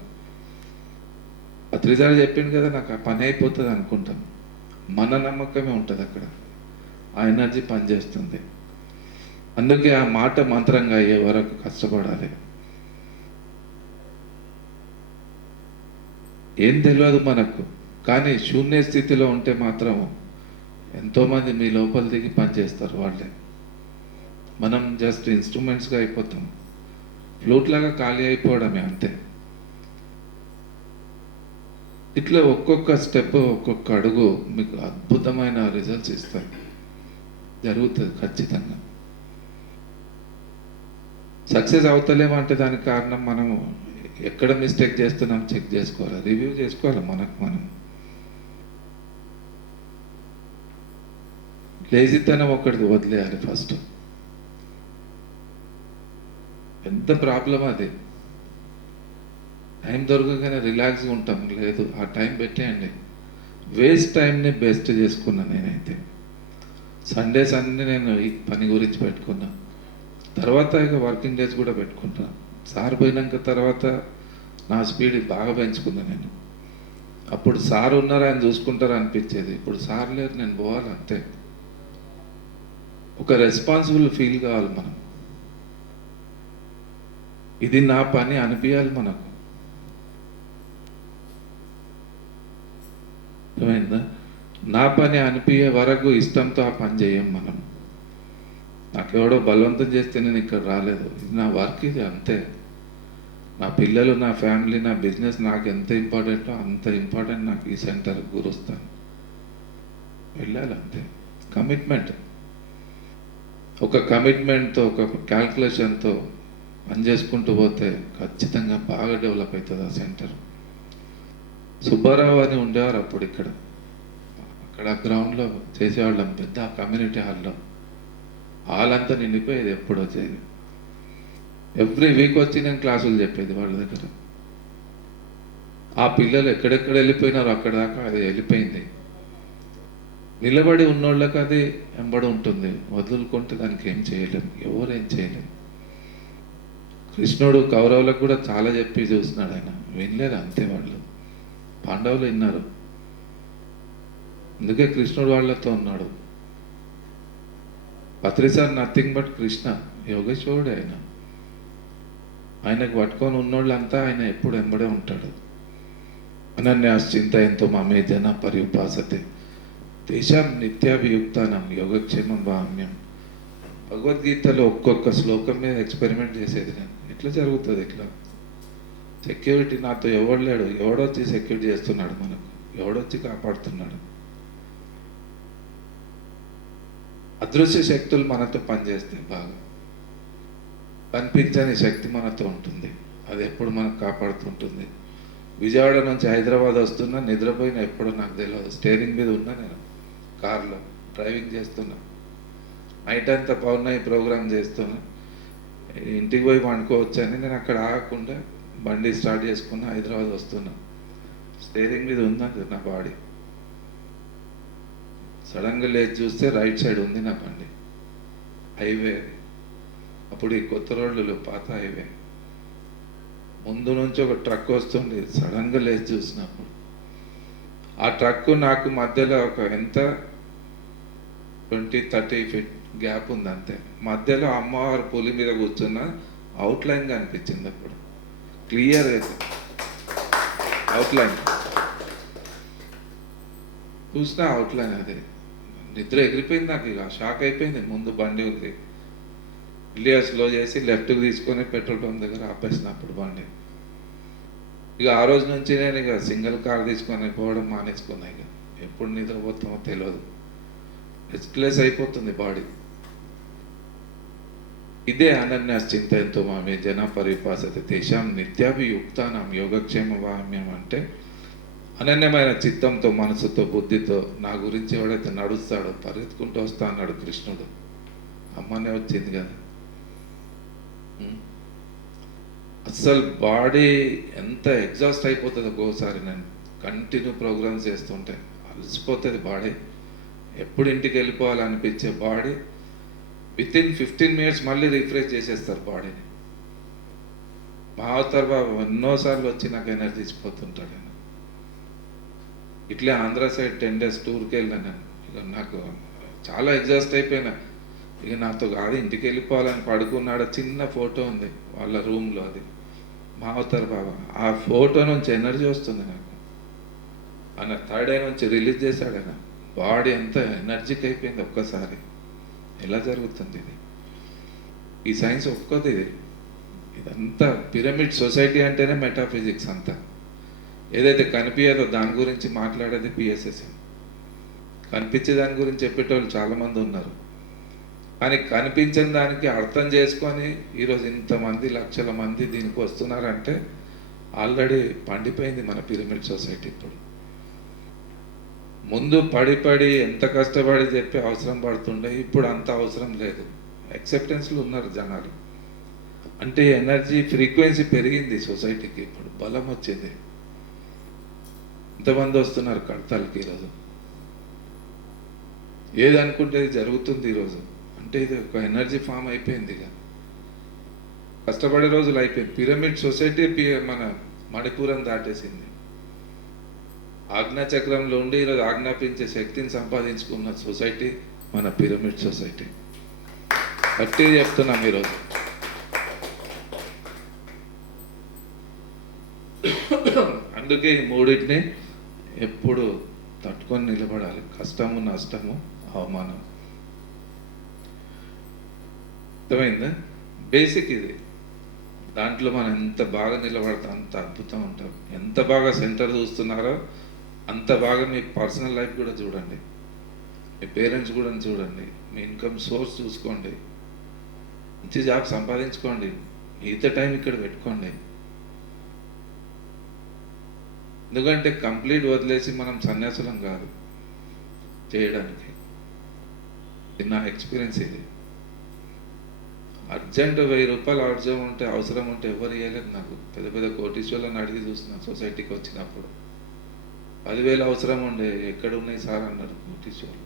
పత్రిసారి చెప్పిండు కదా నాకు ఆ పని అయిపోతుంది అనుకుంటాం. మన నమ్మకమే ఉంటుంది అక్కడ. ఆ ఎనర్జీ పనిచేస్తుంది. అందుకే ఆ మాట మంత్రంగా అయ్యే వరకు కష్టపడాలి. ఏం తెలియదు మనకు, కానీ శూన్య స్థితిలో ఉంటే మాత్రం ఎంతోమంది మీ లోపల దిగి పనిచేస్తారు వాళ్ళే. మనం జస్ట్ ఇన్స్ట్రుమెంట్స్గా అయిపోతాం. ఫ్లూట్ లాగా ఖాళీ అయిపోవడమే అంతే. ఇట్లా ఒక్కొక్క స్టెప్, ఒక్కొక్క అడుగు మీకు అద్భుతమైన రిజల్ట్స్ ఇస్తాయి. జరుగుతుంది ఖచ్చితంగా. సక్సెస్ అవుతలేమంటే దానికి కారణం మనము ఎక్కడ మిస్టేక్ చేస్తున్నాం చెక్ చేసుకోవాలి, రివ్యూ చేసుకోవాలి మనకు మనం. లేజితనం ఒకటి వదిలేయాలి ఫస్ట్. ఎంత ప్రాబ్లం అది. టైం దొరకగానే రిలాక్స్గా ఉంటాం, లేదు ఆ టైం పెట్టేయండి. వేస్ట్ టైంని బెస్ట్ చేసుకున్నా నేనైతే. సండేస్ అన్నీ నేను ఈ పని గురించి పెట్టుకున్నా. తర్వాత ఇక వర్కింగ్ డేస్ కూడా పెట్టుకుంటా. సార్ పోయినాక తర్వాత నా స్పీడ్ బాగా పెంచుకున్నా నేను. అప్పుడు సార్ ఉన్నారు ఆయన చూసుకుంటారు అనిపించేది, ఇప్పుడు సార్ లేరు నేను పోవాలి అంతే. ఒక రెస్పాన్సిబుల్ ఫీల్ కావాలి మనం, ఇది నా పని అనిపించాలి మనకు. అర్థమైందా? నా పని అనిపించే వరకు ఇష్టంతో ఆ పని చేయం మనం. నాకెవడో బలవంతం చేస్తే నేను ఇక్కడ రాలేదు, ఇది నా వర్క్, ఇది అంతే. నా పిల్లలు, నా ఫ్యామిలీ, నా బిజినెస్ నాకు ఎంత ఇంపార్టెంటో అంత ఇంపార్టెంట్ నాకు ఈ సెంటర్కి గురుస్తాను వెళ్ళాలి అంతే. కమిట్మెంట్, ఒక కమిట్మెంట్తో ఒక క్యాల్కులేషన్తో పని చేసుకుంటూ పోతే ఖచ్చితంగా బాగా డెవలప్ అవుతుంది ఆ సెంటర్. సుబ్బారావు అని ఉండేవారు అప్పుడు ఇక్కడ, అక్కడ గ్రౌండ్లో చేసేవాళ్ళం, పెద్ద కమ్యూనిటీ హాల్లో. హాల్ అంతా నిండిపోయేది ఎప్పుడు వచ్చేది. ఎవ్రీ వీక్ వచ్చి నేను క్లాసులు చెప్పేది వాళ్ళ దగ్గర. ఆ పిల్లలు ఎక్కడెక్కడ వెళ్ళిపోయినారో అక్కడ దాకా అది వెళ్ళిపోయింది. నిలబడి ఉన్నోళ్ళకి అది వెంబడి ఉంటుంది, వదులుకుంటే దానికి ఏం చేయలేము, ఎవరేం చేయలేము. కృష్ణుడు కౌరవులకు కూడా చాలా చెప్పి చూస్తున్నాడు, ఆయన వినలేదు అంతే. వాళ్ళు పాండవులు విన్నారు, అందుకే కృష్ణుడు వాళ్ళతో ఉన్నాడు. పత్రిసార్ నథింగ్ బట్ కృష్ణ, యోగేశ్వరుడు ఆయన. ఆయనకు పట్టుకొని ఉన్నోళ్ళంతా ఆయన ఎప్పుడు వెంబడే ఉంటాడు. అనన్యాశ్చింతయంతో మామే జన పర్యుపాసతే తేషాం నిత్యాభియుక్తానం యోగక్షేమం వామ్యం. భగవద్గీతలో ఒక్కొక్క శ్లోకం మీద ఎక్స్పెరిమెంట్ చేసేది నేను. ఎట్లా జరుగుతుంది ఇట్లా? సెక్యూరిటీ నాతో ఎవడు లేడు, ఎవడొచ్చి సెక్యూరిటీ చేస్తున్నాడు మనకు, ఎవడొచ్చి కాపాడుతున్నాడు. అదృశ్య శక్తులు మనతో పనిచేస్తాయి బాగా. కనిపించని శక్తి మనతో ఉంటుంది, అది ఎప్పుడు మనకు కాపాడుతుంటుంది. విజయవాడ నుంచి హైదరాబాద్ వస్తున్నా, నిద్రపోయినా ఎప్పుడో నాకు తెలియదు. స్టీరింగ్ మీద ఉన్నా నేను, కార్లో డ్రైవింగ్ చేస్తున్నా. నైట్ అంతా పౌర్ణమి ప్రోగ్రామ్ చేస్తున్నా. ఇంటికి పోయి వండుకోవచ్చని నేను అక్కడ ఆగకుండా బండి స్టార్ట్ చేసుకున్నా, హైదరాబాద్ వస్తున్నా. స్టీరింగ్ మీద ఉన్నది నా బాడీ. సడన్గా లేచి చూస్తే రైట్ సైడ్ ఉంది నా బండి, హైవే. అప్పుడు ఈ కొత్త రోడ్లు పాత హైవే. ముందు నుంచి ఒక ట్రక్ వస్తుంది. సడన్గా లేచి చూసినప్పుడు ఆ ట్రక్ నాకు మధ్యలో ఒక ఎంత 20-30 ఫీట్ గ్యాప్ ఉంది అంతే. మధ్యలో అమ్మవారు పులి మీద కూర్చున్న అవుట్లైన్గా అనిపించింది. అప్పుడు క్లియర్ అయితే అవుట్లైన్ చూసినా, అవుట్లైన్ అదే. నిద్ర ఎగిరిపోయింది నాకు, ఇక షాక్ అయిపోయింది. ముందు బండి ఉంది, ఇల్లియా స్లో చేసి లెఫ్ట్కి తీసుకొని పెట్రోల్ పంప్ దగ్గర ఆపేసినప్పుడు బండి. ఇక ఆ రోజు నుంచి నేను ఇక సింగిల్ కార్ తీసుకొని పోవడం మానేసుకున్నా. ఇక ఎప్పుడు నిద్రపోతామో తెలియదు, రెస్ట్లెస్ అయిపోతుంది బాడీ. ఇదే అనన్యాశ్చింతయంతో మామే జన పరిపాసతే తేషాం నిత్యాభియుక్తానం యోగక్షేమ వామ్యం. అంటే అనన్యమైన చిత్తంతో, మనసుతో, బుద్ధితో నా గురించి ఎవడైతే నడుస్తాడో పరిగెత్తుకుంటూ వస్తా అన్నాడు కృష్ణుడు. అమ్మనే వచ్చింది కదా. అస్సలు బాడీ ఎంత ఎగ్జాస్ట్ అయిపోతుంది ఒక్కోసారి. నేను కంటిన్యూ ప్రోగ్రామ్స్ చేస్తుంటే అలసిపోతుంది బాడీ. ఎప్పుడు ఇంటికి వెళ్ళిపోవాలనిపించే బాడీ వితిన్ 15 minutes మళ్ళీ రిఫ్రెష్ చేసేస్తారు బాడీని. మా అవతార్ బాబు ఎన్నోసార్లు వచ్చి నాకు ఎనర్జీ ఇచ్చిపోతుంటాడు. నేను ఇట్లే ఆంధ్ర సైడ్ 10 days టూర్కి వెళ్ళాను నేను. ఇక నాకు చాలా ఎగ్జాస్ట్ అయిపోయినా. ఇక నాతో కాదు, ఇంటికి వెళ్ళిపోవాలని పడుకున్నాడు. చిన్న ఫోటో ఉంది వాళ్ళ రూమ్లో, అది మా అవతార్ బాబా. ఆ ఫోటో నుంచి ఎనర్జీ వస్తుంది నాకు. ఆయన 3rd eye నుంచి రిలీజ్ చేశాడు ఆయన. బాడీ ఎంత ఎనర్జిక్ అయిపోయింది ఒక్కసారి. ఎలా జరుగుతుంది ఇది? ఈ సైన్స్ ఒక్కది ఇది. ఇదంతా పిరమిడ్ సొసైటీ అంటేనే మెటాఫిజిక్స్ అంతా. ఏదైతే కనిపించదో దాని గురించి మాట్లాడేది పిఎస్ఎస్. కనిపించే దాని గురించి చెప్పేటోళ్ళు చాలామంది ఉన్నారు. కానీ కనిపించని దానికి అర్థం చేసుకొని ఈరోజు ఇంతమంది లక్షల మంది దీనికి వస్తున్నారంటే ఆల్రెడీ పండిపోయింది మన పిరమిడ్ సొసైటీ. ఇప్పుడు ముందు పడి ఎంత కష్టపడి చెప్పి అవసరం పడుతుండే, ఇప్పుడు అంత అవసరం లేదు. యాక్సెప్టెన్స్లు ఉన్నారు జనాలు. అంటే ఎనర్జీ ఫ్రీక్వెన్సీ పెరిగింది సొసైటీకి, ఇప్పుడు బలం వచ్చింది. ఇంతమంది వస్తున్నారు కడతాలకి ఈరోజు. ఏది అనుకుంటే జరుగుతుంది ఈరోజు. అంటే ఇది ఒక ఎనర్జీ ఫామ్ అయిపోయింది. ఇక కష్టపడే రోజులు అయిపోయింది. పిరమిడ్ సొసైటీ మన మణిపూరం దాటేసింది. ఆజ్ఞాచక్రంలో ఉండి ఈరోజు ఆజ్ఞాపించే శక్తిని సంపాదించుకున్న సొసైటీ మన పిరమిడ్ సొసైటీ. గట్టి చెప్తున్నాం ఈరోజు. అందుకే ఈ మూడింటిని ఎప్పుడు తట్టుకొని నిలబడాలి. కష్టము, నష్టము, అవమానం. అర్థమైందా? బేసిక్ ఇది. దాంట్లో మనం ఎంత బాగా నిలబడతాం అంత అద్భుతం ఉంటాం. ఎంత బాగా సెంటర్ చూస్తున్నారో అంత బాగా మీ పర్సనల్ లైఫ్ కూడా చూడండి, మీ పేరెంట్స్ కూడా చూడండి, మీ ఇన్కమ్ సోర్స్ చూసుకోండి, మంచి జాబ్ సంపాదించుకోండి, మిగతా టైం ఇక్కడ పెట్టుకోండి. ఎందుకంటే కంప్లీట్ వదిలేసి మనం సన్యాసులం కాదు చేయడానికి. ఇది నా ఎక్స్పీరియన్స్. ఇది అర్జెంట్ 1000 రూపాయలు అవసరం ఉంటే ఎవరు ఇవ్వలేదు నాకు. పెద్ద పెద్ద కోటీశ్వర్లను అడిగి చూస్తున్నాను. సొసైటీకి వచ్చినప్పుడు 10,000 అవసరం ఉండే, ఎక్కడ ఉన్నాయి సార్ అన్నారు కోటీశ్వర్లు.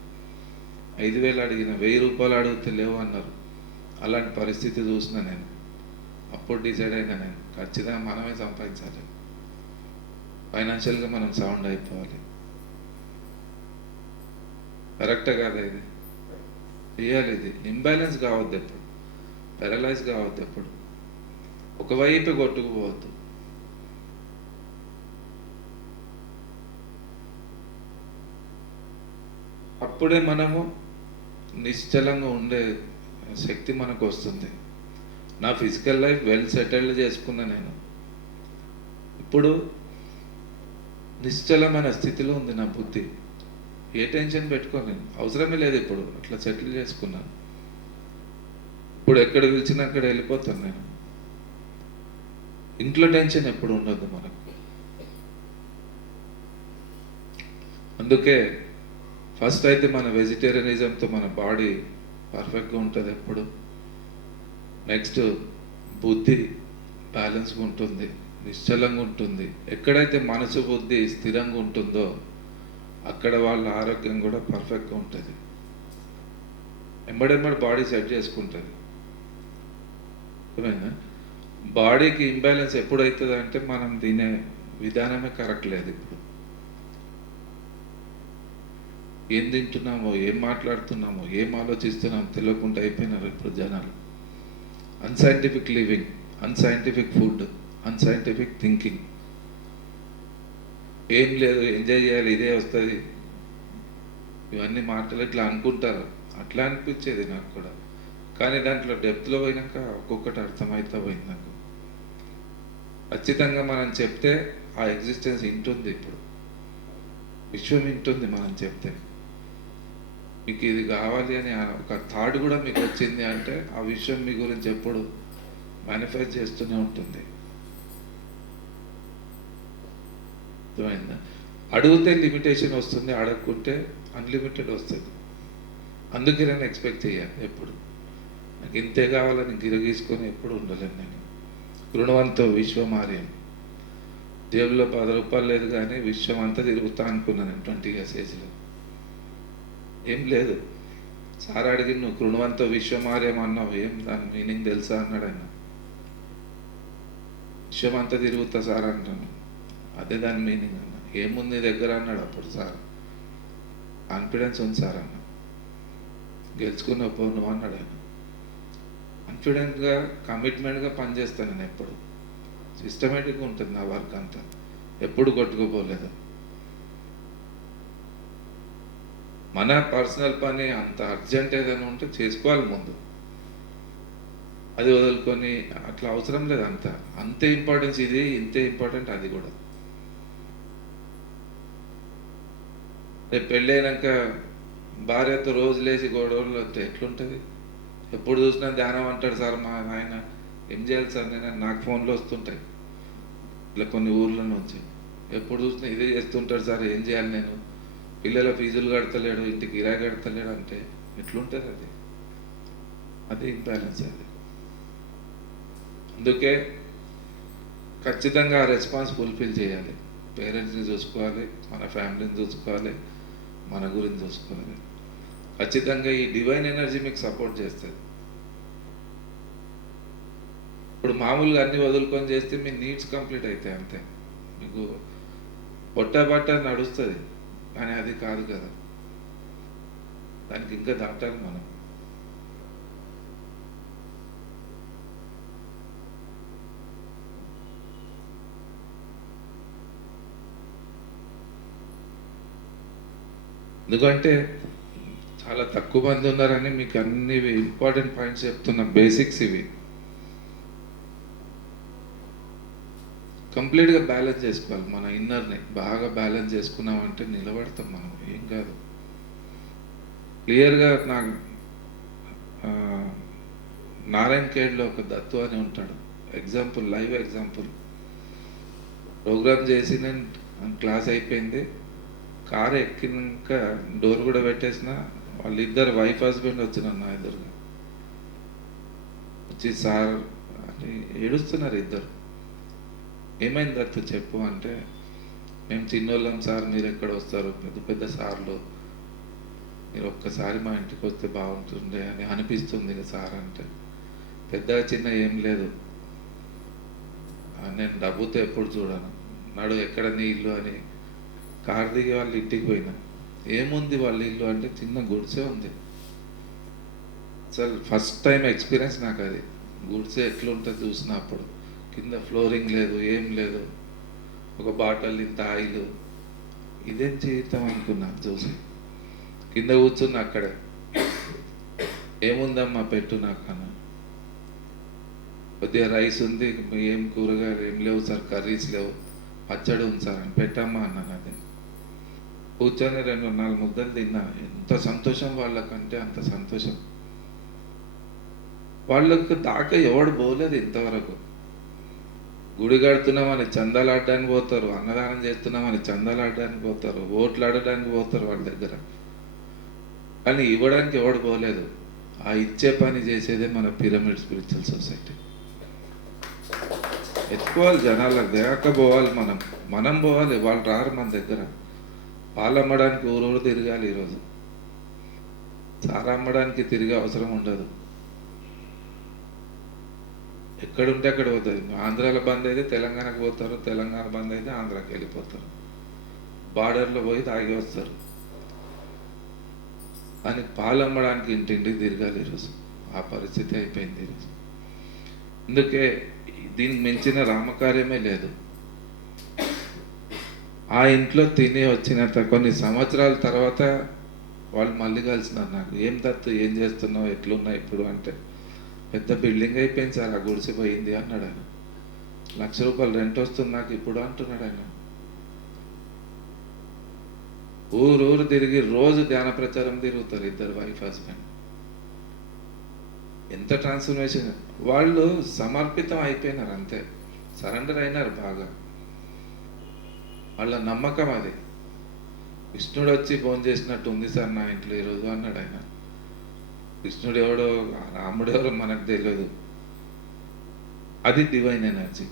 5,000 అడిగిన, 1000 రూపాయలు అడిగితే లేవు అన్నారు. అలాంటి పరిస్థితి చూసిన నేను. అప్పుడు డిసైడ్ అయినా నేను, ఖచ్చితంగా మనమే సంపాదించాలి, ఫైనాన్షియల్గా మనం సౌండ్ అయిపోవాలి. కరెక్టే కాదా? ఇది చేయాలి. ఇది ఇంబ్యాలెన్స్ కావద్దు, ఎప్పుడు పెరలైజ్ కావద్దు, ఎప్పుడు ఒకవైపు కొట్టుకుపోవద్దు. అప్పుడే మనము నిశ్చలంగా ఉండే శక్తి మనకు వస్తుంది. నా ఫిజికల్ లైఫ్ వెల్ సెటిల్డ్ చేసుకున్నా నేను. ఇప్పుడు నిశ్చలమైన స్థితిలో ఉంది నా బుద్ధి. ఏ టెన్షన్ పెట్టుకోను నేను, అవసరమే లేదు. ఇప్పుడు అట్లా సెటిల్ చేసుకున్నాను. ఇప్పుడు ఎక్కడ పిలిచినా అక్కడ వెళ్ళిపోతాను నేను. ఇంట్లో టెన్షన్ ఎప్పుడు ఉండదు మనకు. అందుకే ఫస్ట్ అయితే మన వెజిటేరియనిజంతో మన బాడీ పర్ఫెక్ట్గా ఉంటుంది ఎప్పుడు. నెక్స్ట్ బుద్ధి బ్యాలెన్స్గా ఉంటుంది, నిశ్చలంగా ఉంటుంది. ఎక్కడైతే మనసు బుద్ధి స్థిరంగా ఉంటుందో అక్కడ వాళ్ళ ఆరోగ్యం కూడా పర్ఫెక్ట్గా ఉంటుంది. ఎంబడెంబడి బాడీ సెట్ చేసుకుంటుంది. అర్థమైందా? బాడీకి ఇంబ్యాలెన్స్ ఎప్పుడవుతుంది అంటే మనం తినే విధానమే కరెక్ట్ లేదు. ఇప్పుడు ఏం తింటున్నామో, ఏం మాట్లాడుతున్నామో, ఏం ఆలోచిస్తున్నామో తెలియకుండా అయిపోయినారు ఇప్పుడు జనాలు. Unscientific living, unscientific food, unscientific thinking. ఏం లేదు, ఎంజాయ్ చేయాలి, ఇదే వస్తుంది, ఇవన్నీ మాటలు ఇట్లా అనుకుంటారు. అట్లా అనిపించేది నాకు కూడా. కానీ దాంట్లో డెప్త్లో పోయినాక ఒక్కొక్కటి అర్థమవుతా పోయింది నాకు. ఖచ్చితంగా మనం చెప్తే ఆ ఎగ్జిస్టెన్స్ వింటుంది. ఇప్పుడు విశ్వం వింటుంది మనం చెప్తే. మీకు ఇది కావాలి అని ఒక థాట్ కూడా మీకు వచ్చింది అంటే ఆ విషయం మీ గురించి ఎప్పుడు మేనిఫెస్ట్ చేస్తూనే ఉంటుంది. అర్థమైందా? అడిగితే లిమిటేషన్ వస్తుంది, అడగకుంటే అన్లిమిటెడ్ వస్తుంది. అందుకే నేను ఎక్స్పెక్ట్ చేయాలి ఎప్పుడు. నాకు ఇంతే కావాలని గిరగీసుకొని ఎప్పుడు ఉండలేను నేను. రుణవంతో విశ్వమార్యం. జేబులో 10 రూపాయలు లేదు కానీ విశ్వం అంతా తిరుగుతా అనుకున్నాను నేను 20 years ఏజ్లో. ఏం లేదు. సార్ అడిగి నువ్వు రుణవంతో విశ్వమార్యం అన్నావు, ఏం దాని మీనింగ్ తెలుసా అన్నాడు ఆయన. విశ్వం అంతా తిరుగుతా సార్ అంటాను, అదే దాని మీనింగ్ అన్న. ఏముంది దగ్గర అన్నాడు అప్పుడు సార్. కాన్ఫిడెన్స్ ఉంది సార్ అన్న. గెలుచుకున్న పో నువ్వు అన్నాడు ఆయన. కాన్ఫిడెంట్గా కమిట్మెంట్గా పనిచేస్తాను నేను. ఎప్పుడు సిస్టమేటిక్గా ఉంటుంది నా వర్క్ అంతా. ఎప్పుడు కొట్టుకుపోలేదు. మన పర్సనల్ పని అంత అర్జెంట్ ఏదైనా ఉంటే చేసుకోవాలి ముందు. అది వదులుకొని అట్లా అవసరం లేదు. అంతే ఇంపార్టెన్స్ ఇది, ఇంతే ఇంపార్టెంట్ అది కూడా. రేపు పెళ్ళైనాక భార్యతో రోజు లేచి గొడవలు వస్తే ఎట్లుంటుంది? ఎప్పుడు చూసినా ధ్యానం అంటాడు సార్ మా ఆయన. ఏం చేయాలి సార్ నేను, నాకు ఫోన్లు వస్తుంటాయి ఇలా కొన్ని ఊర్ల నుంచి. ఎప్పుడు చూసినా ఇదే చేస్తుంటాడు సార్, ఏం చేయాలి నేను, పిల్లల ఫీజులు కడతలేడు, ఇంటికి కిరాయి కడతలేడు అంటే ఎట్లుంటుంది అది? అది ఇంబ్యాలెన్స్ అది. అందుకే ఖచ్చితంగా ఆ రెస్పాన్స్ ఫుల్ఫిల్ చేయాలి. పేరెంట్స్ని చూసుకోవాలి, మన ఫ్యామిలీని చూసుకోవాలి, మన గురించి చూసుకోవాలి. ఖచ్చితంగా ఈ డివైన్ ఎనర్జీ మీకు సపోర్ట్ చేస్తుంది. ఇప్పుడు మామూలుగా అన్ని వదులుకొని చేస్తే మీ నీడ్స్ కంప్లీట్ అవుతాయి అంతే, మీకు పొట్ట నడుస్తుంది, కానీ అది కాదు కదా, దానికి ఇంకా దాటాలి మనం. ఎందుకంటే చాలా తక్కువ మంది ఉన్నారని మీకు అన్ని ఇంపార్టెంట్ పాయింట్స్ చెప్తున్నా, బేసిక్స్ ఇవి. కంప్లీట్గా బ్యాలెన్స్ చేసుకోవాలి మన ఇన్నర్ని. బాగా బ్యాలెన్స్ చేసుకున్నామంటే నిలబడతాం మనం, ఏం కాదు. క్లియర్గా నాకు నారాయణ ఖేడ్లో ఒక దత్తు అని ఉంటాడు, ఎగ్జాంపుల్, లైవ్ ఎగ్జాంపుల్. ప్రోగ్రామ్ చేసి నేను క్లాస్ అయిపోయింది, కారు ఎక్కినాక డోర్ కూడా పెట్టేసిన, వాళ్ళిద్దరు వైఫ్ హస్బెండ్ వచ్చినారు నా ఎదురుగా వచ్చి, సార్ అని ఏడుస్తున్నారు ఇద్దరు. ఏమైంది దత్తు చెప్పు అంటే, మేము చిన్నోళ్ళం సార్, మీరు ఎక్కడ వస్తారు, పెద్ద పెద్ద సార్లు, మీరు ఒక్కసారి మా ఇంటికి వస్తే బాగుంటుండే అని అనిపిస్తుంది సార్ అంటే. పెద్దగా చిన్న ఏం లేదు, నేను డబ్బుతో ఎప్పుడు చూడను, నాడు ఎక్కడ నీ ఇల్లు అని కార్ దిగి వాళ్ళ ఇంటికి పోయినా. ఏముంది వాళ్ళ ఇల్లు అంటే చిన్న గుడిసే ఉంది. అసలు ఫస్ట్ టైం ఎక్స్పీరియన్స్ నాకు అది, గుడిసే ఎట్లుంటుంది చూసినప్పుడు. కింద ఫ్లోరింగ్ లేదు, ఏం లేదు, ఒక బాటిల్ ఇంత ఆయిల్, ఇదేం జీవితం అనుకున్నా చూసి. కింద కూర్చున్నా అక్కడే, ఏముందమ్మా పెట్టు నాకు అన్న. కొద్దిగా రైస్ ఉంది, ఏం కూరగాయలు ఏం లేవు సార్, కర్రీస్ లేవు, పచ్చడి ఉంది సార్ అని, పెట్టమ్మా అన్నాను. అది కూర్చొని 2-4 ముద్దలు తిన్నా. ఎంత సంతోషం వాళ్ళకంటే అంత సంతోషం. వాళ్ళకు దాకా ఎవడు పోలేదు ఇంతవరకు. గుడి కడుతున్నామని చందాలు ఆడడానికి పోతారు, అన్నదానం చేస్తున్నామని చందాలు ఆడడానికి పోతారు, ఓట్లు ఆడడానికి పోతారు వాళ్ళ దగ్గర, కానీ ఇవ్వడానికి ఎవడు పోలేదు. ఆ ఇచ్చే పని చేసేదే మన పిరమిడ్ స్పిరిచువల్ సొసైటీ. ఎత్తుకోవాలి, జనాలకు దేక పోవాలి, మనం పోవాలి, వాళ్ళు రారు మన దగ్గర. పాలు అమ్మడానికి ఊరూరు తిరగాలి, ఈరోజు సారా అమ్మడానికి తిరిగే అవసరం ఉండదు. ఎక్కడుంటే అక్కడ పోతుంది. ఆంధ్రాలో బంద్ అయితే తెలంగాణకు పోతారు, తెలంగాణ బంద్ అయితే ఆంధ్రాకి వెళ్ళిపోతారు, బార్డర్లో పోయి తాగి వస్తారు. కానీ పాలు అమ్మడానికి ఇంటింటికి తిరగాలి ఈరోజు. ఆ పరిస్థితి అయిపోయింది ఈరోజు. అందుకే దీనికి మించిన రామకార్యమే లేదు. ఆ ఇంట్లో తిని వచ్చినంత కొన్ని సంవత్సరాల తర్వాత వాళ్ళు మళ్ళీ కలిసినారు నాకు. ఏం దత్తు, ఏం చేస్తున్నావు, ఎట్లున్నావు ఇప్పుడు అంటే, పెద్ద బిల్డింగ్ అయిపోయింది సార్, ఆ గుడిసి పోయింది అన్నాడు ఆయన. ₹1,00,000 రెంట్ వస్తుంది నాకు ఇప్పుడు అంటున్నాడు ఆయన. ఊరు తిరిగి రోజు ధ్యాన ప్రచారం తిరుగుతారు ఇద్దరు వైఫ్ హస్బెండ్. ఎంత ట్రాన్స్ఫర్మేషన్. వాళ్ళు సమర్పితం అయిపోయినారు అంతే, సరెండర్ అయినారు బాగా. వాళ్ళ నమ్మకం అది. కృష్ణుడు వచ్చి ఫోన్ చేసినట్టు ఉంది సార్ నా ఇంట్లో ఈరోజు అన్నాడు ఆయన. కృష్ణుడు ఎవడో రాముడు ఎవరో మనకు తెలియదు, అది డివైన్ ఎనర్జీ.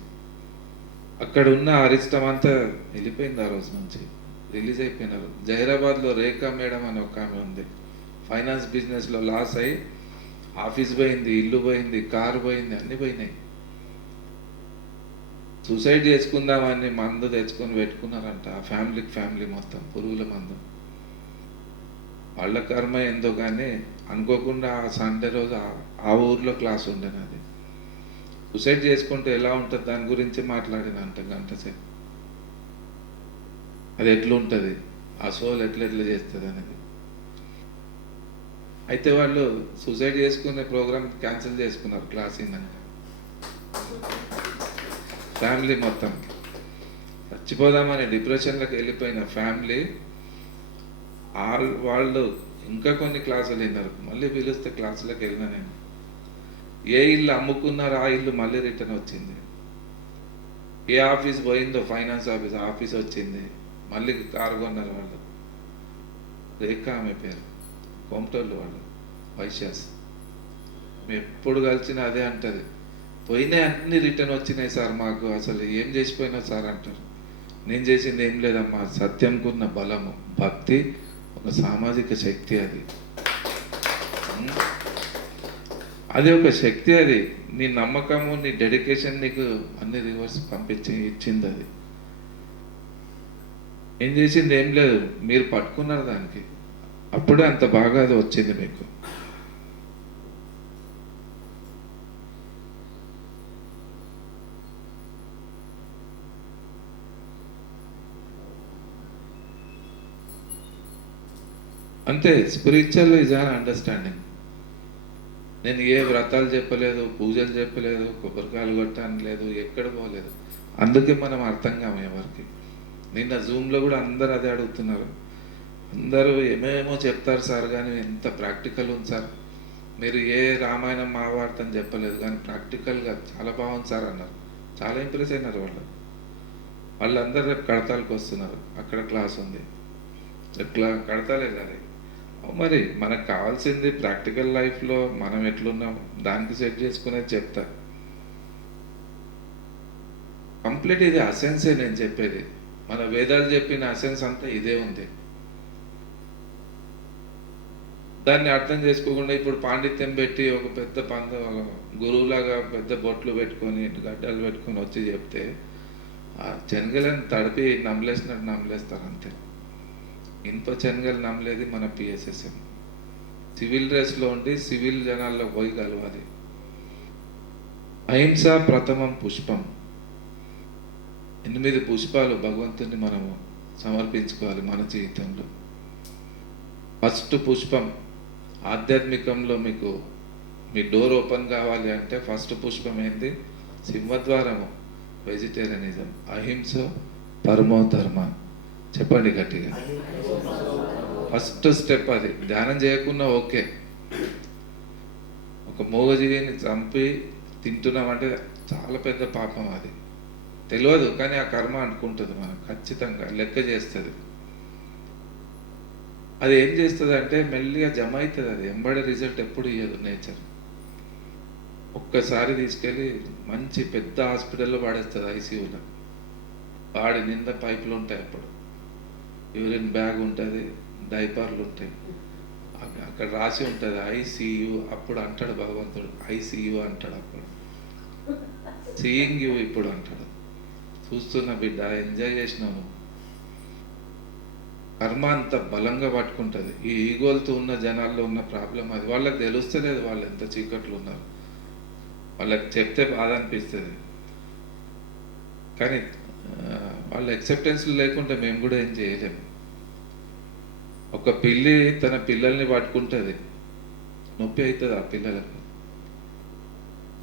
అక్కడ ఉన్న అరిష్టం అంతా వెళ్ళిపోయింది ఆ రోజు నుంచి, రిలీజ్ అయిపోయినారు. జహీరాబాద్లో రేఖా మేడం అని ఒక ఆమె ఉంది, ఫైనాన్స్ బిజినెస్లో లాస్ అయ్యి ఆఫీస్ పోయింది, ఇల్లు పోయింది, కారు పోయింది, అన్నీ పోయినాయి. సూసైడ్ చేసుకుందామని మందు తెచ్చుకొని పెట్టుకున్నారంట. ఆ ఫ్యామిలీ మొత్తం పురుగుల మందు. వాళ్ళ కర్మ ఏందో కానీ అనుకోకుండా ఆ సండే రోజు ఆ ఊర్లో క్లాస్ ఉండేది. అది సూసైడ్ చేసుకుంటే ఎలా ఉంటుంది దాని గురించి మాట్లాడినంట గంట సేపు. అది ఎట్లుంటుంది, ఆ సోల్ ఎట్లా చేస్తుంది అనేది. అయితే వాళ్ళు సూసైడ్ చేసుకునే ప్రోగ్రామ్ క్యాన్సిల్ చేసుకున్నారు క్లాస్ ఇందాక. ఫ్యామిలీ మొత్తం చచ్చిపోదామని డిప్రెషన్లోకి వెళ్ళిపోయిన ఫ్యామిలీ వాళ్ళు ఇంకా కొన్ని క్లాసులు విన్నారు. మళ్ళీ పిలిస్తే క్లాసులకు వెళ్ళినా నేను. ఏ ఇల్లు అమ్ముకున్నారో ఆ ఇల్లు మళ్ళీ రిటర్న్ వచ్చింది. ఏ ఆఫీస్ పోయిందో ఫైనాన్స్ ఆఫీస్ వచ్చింది, మళ్ళీ కారు కొన్నారు వాళ్ళు. రేఖ ఆమె పేరు, కోమటోళ్ళు వాళ్ళు, వైశ్యాస్. మేము ఎప్పుడు కలిసినా అదే అంటది, పోయినాయి అన్ని రిటర్న్ వచ్చినాయి సార్, మాకు అసలు ఏం చేసిపోయినా సార్ అంటారు. నేను చేసింది ఏం లేదమ్మా, సత్యంకున్న బలము, భక్తి, ఒక సామాజిక శక్తి. అది ఒక శక్తి. అది నీ నమ్మకము, నీ డెడికేషన్ నీకు అన్ని రివర్స్ ఇచ్చింది. అది ఏం చేసింది ఏం లేదు, మీరు పట్టుకున్నారు దానికి, అప్పుడే అంత బాగా అది వచ్చింది మీకు. అంతే, స్పిరిచువల్ ఈజ్ అన్ అండర్స్టాండింగ్. నేను ఏ వ్రతాలు చెప్పలేదు, పూజలు చెప్పలేదు, కొబ్బరికాయలు కొట్టాను లేదు, ఎక్కడ పోలేదు. అందుకే మనం అర్థం కాము ఎవరికి. నిన్న జూమ్లో కూడా అందరు అదే అడుగుతున్నారు. అందరూ ఏమేమో చెప్తారు సార్, కానీ ఎంత ప్రాక్టికల్ ఉంది సార్, మీరు ఏ రామాయణం మహాభారతం చెప్పలేదు కానీ ప్రాక్టికల్గా చాలా బాగుంది సార్ అన్నారు. చాలా ఇంప్రెస్ అయినారు వాళ్ళందరూ రేపు కడతాలకు వస్తున్నారు, అక్కడ క్లాస్ ఉంది. ఎట్లా కడతాలే కదా, మరి మనకు కావాల్సింది ప్రాక్టికల్ లైఫ్లో మనం ఎట్లున్నాం దానికి సెట్ చేసుకునేది చెప్తా. కంప్లీట్ ఇది అసెన్సే నేను చెప్పేది. మన వేదాలు చెప్పిన అసెన్స్ అంతా ఇదే ఉంది. దాన్ని అర్థం చేసుకోకుండా ఇప్పుడు పాండిత్యం పెట్టి ఒక పెద్ద గురువులాగా పెద్ద బొట్లు పెట్టుకొని గడ్డలు పెట్టుకొని వచ్చి చెప్తే ఆ శనగలను తడిపి నమ్మలేసినట్టు నమ్మలేస్తారు అంతే. ఇనుప శనగలు నమ్మలేది మన పిఎస్ఎస్ఎం. సివిల్ డ్రెస్లో ఉండి సివిల్ జనాల్లో పోయి కలవాలి. అహింస ప్రథమం పుష్పం. 8 పుష్పాలు భగవంతుని మనము సమర్పించుకోవాలి మన జీవితంలో. ఫస్ట్ పుష్పం ఆధ్యాత్మికంలో మీకు మీ డోర్ ఓపెన్ కావాలి అంటే ఫస్ట్ పుష్పం ఏంది? సింహద్వారము, వెజిటేరియనిజం. అహింస పరమో ధర్మ. చెప్పండి గట్టిగా. ఫస్ట్ స్టెప్ అది. ధ్యానం చేయకుండా ఓకే, ఒక మూగజీవిని చంపి తింటున్నామంటే చాలా పెద్ద పాపం. అది తెలియదు కానీ ఆ కర్మ అనుకుంటుంది, మనం ఖచ్చితంగా లెక్క చేస్తుంది. అది ఏం చేస్తుంది అంటే మెల్లిగా జమ అవుతుంది. అది ఎంబడే రిజల్ట్ ఎప్పుడు ఇవ్వదు నేచర్. ఒక్కసారి తీసుకెళ్ళి మంచి పెద్ద హాస్పిటల్లో పడేస్తుంది, ఐసీయూలో. వాడి నిండా పైపులు ఉంటాయి, అప్పుడు యూరిన్ బ్యాగ్ ఉంటుంది, డైపర్లు ఉంటాయి, అక్కడ రాసి ఉంటుంది ఐసీయూ. అప్పుడు అంటాడు భగవంతుడు ఐసీయూ అంటాడు, అప్పుడు సీయింగ్ యూ ఇప్పుడు అంటాడు. చూస్తున్న బిడ్డ, ఎంజాయ్ చేసినావు. కర్మ అంత బలంగా పట్టుకుంటుంది. ఈ ఈగోలతో ఉన్న జనాల్లో ఉన్న ప్రాబ్లం అది. వాళ్ళకి తెలుస్తలేదు వాళ్ళు ఎంత చీకట్లు ఉన్నారు. వాళ్ళకి చెప్తే బాధ అనిపిస్తుంది, కానీ వాళ్ళ ఎక్సెప్టెన్స్ లేకుంటే మేము కూడా ఏం చేయలేము. ఒక పిల్లి తన పిల్లల్ని పట్టుకుంటుంది, నొప్పి అవుతుంది. ఆ పిల్లలకు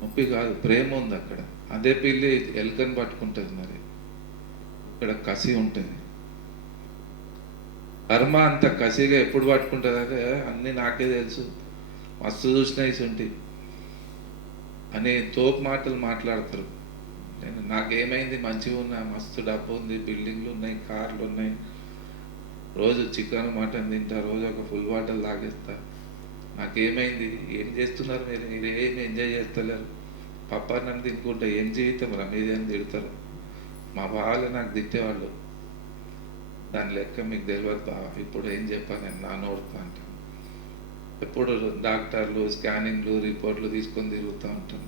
నొప్పి కాదు, ప్రేమ ఉంది అక్కడ. అదే పిల్లి ఎలుకని పట్టుకుంటుంది, మరి ఇక్కడ కసి ఉంటుంది. కర్మ అంత కసిగా ఎప్పుడు పట్టుకుంటుంది అంటే అన్నీ నాకే తెలుసు, మస్తు చూసినా ఇసుంటి అని తోపు మాటలు మాట్లాడతారు. నాకేమైంది, మంచిగా ఉన్నా, మస్తు డబ్బు ఉంది, బిల్డింగ్లు ఉన్నాయి, కార్లు ఉన్నాయి, రోజు చికెన్ మటన్ తింటా, రోజు ఒక ఫుల్ బాటిల్ తాగేస్తా, నాకేమైంది? ఏం చేస్తున్నారు మీరు ఏమి ఎంజాయ్ చేస్తలేరు, పప్పాన్నని తినుకుంటా ఏం జీవితం రా మీదేం తిడతారు. మా బావలు నాకు తిట్టేవాళ్ళు, దాని లెక్క మీకు తెలియదు బావ. ఇప్పుడు ఏం చెప్పాను నేను, నా నోడుతా అంటాను. ఎప్పుడు డాక్టర్లు స్కానింగ్లు రిపోర్ట్లు తీసుకొని తిరుగుతూ ఉంటాను.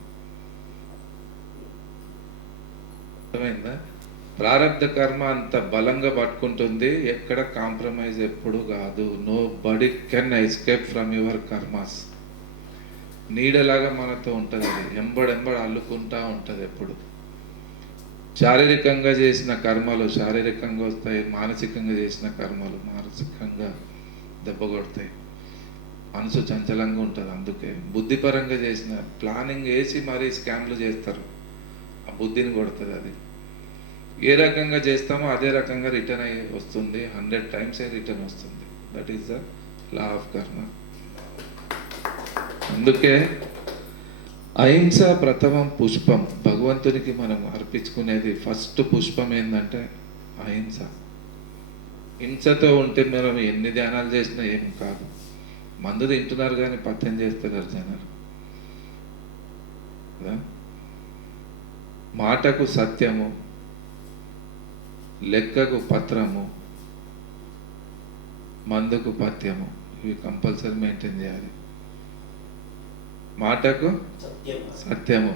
అర్థమైందా? ప్రారంధ కర్మ అంత బలంగా పట్టుకుంటుంది, ఎక్కడ కాంప్రమైజ్ ఎప్పుడు కాదు. Nobody can escape from your karmas. నీడలాగా మనతో ఉంటుంది, అది ఎంబడెంబడి అల్లుకుంటా ఉంటుంది ఎప్పుడు. శారీరకంగా చేసిన కర్మలు శారీరకంగా వస్తాయి, మానసికంగా చేసిన కర్మలు మానసికంగా దెబ్బ కొడతాయి. మనసు చంచలంగా ఉంటుంది. అందుకే బుద్ధిపరంగా చేసిన ప్లానింగ్ వేసి మరీ స్కామ్లు చేస్తారు, ఆ బుద్ధిని కొడుతుంది. అది ఏ రకంగా చేస్తామో అదే రకంగా రిటర్న్ అయ్యి వస్తుంది, 100 times రిటర్న్ వస్తుంది. That is the law of కర్మ. అందుకే అహింస ప్రథమం పుష్పం. భగవంతునికి మనం అర్పించుకునేది ఫస్ట్ పుష్పం ఏంటంటే అహింస. హింసతో ఉంటే మనం ఎన్ని ధ్యానాలు చేసినా ఏం కాదు. మందు తింటున్నారు కానీ పత్యం చేస్తున్నారు జనాలు కదా. మాటకు సత్యము, లెక్కకు పత్రము, మందుకు పథ్యము, ఇవి కంపల్సరీ మెయింటైన్ చేయాలి. మాటకు సత్యము,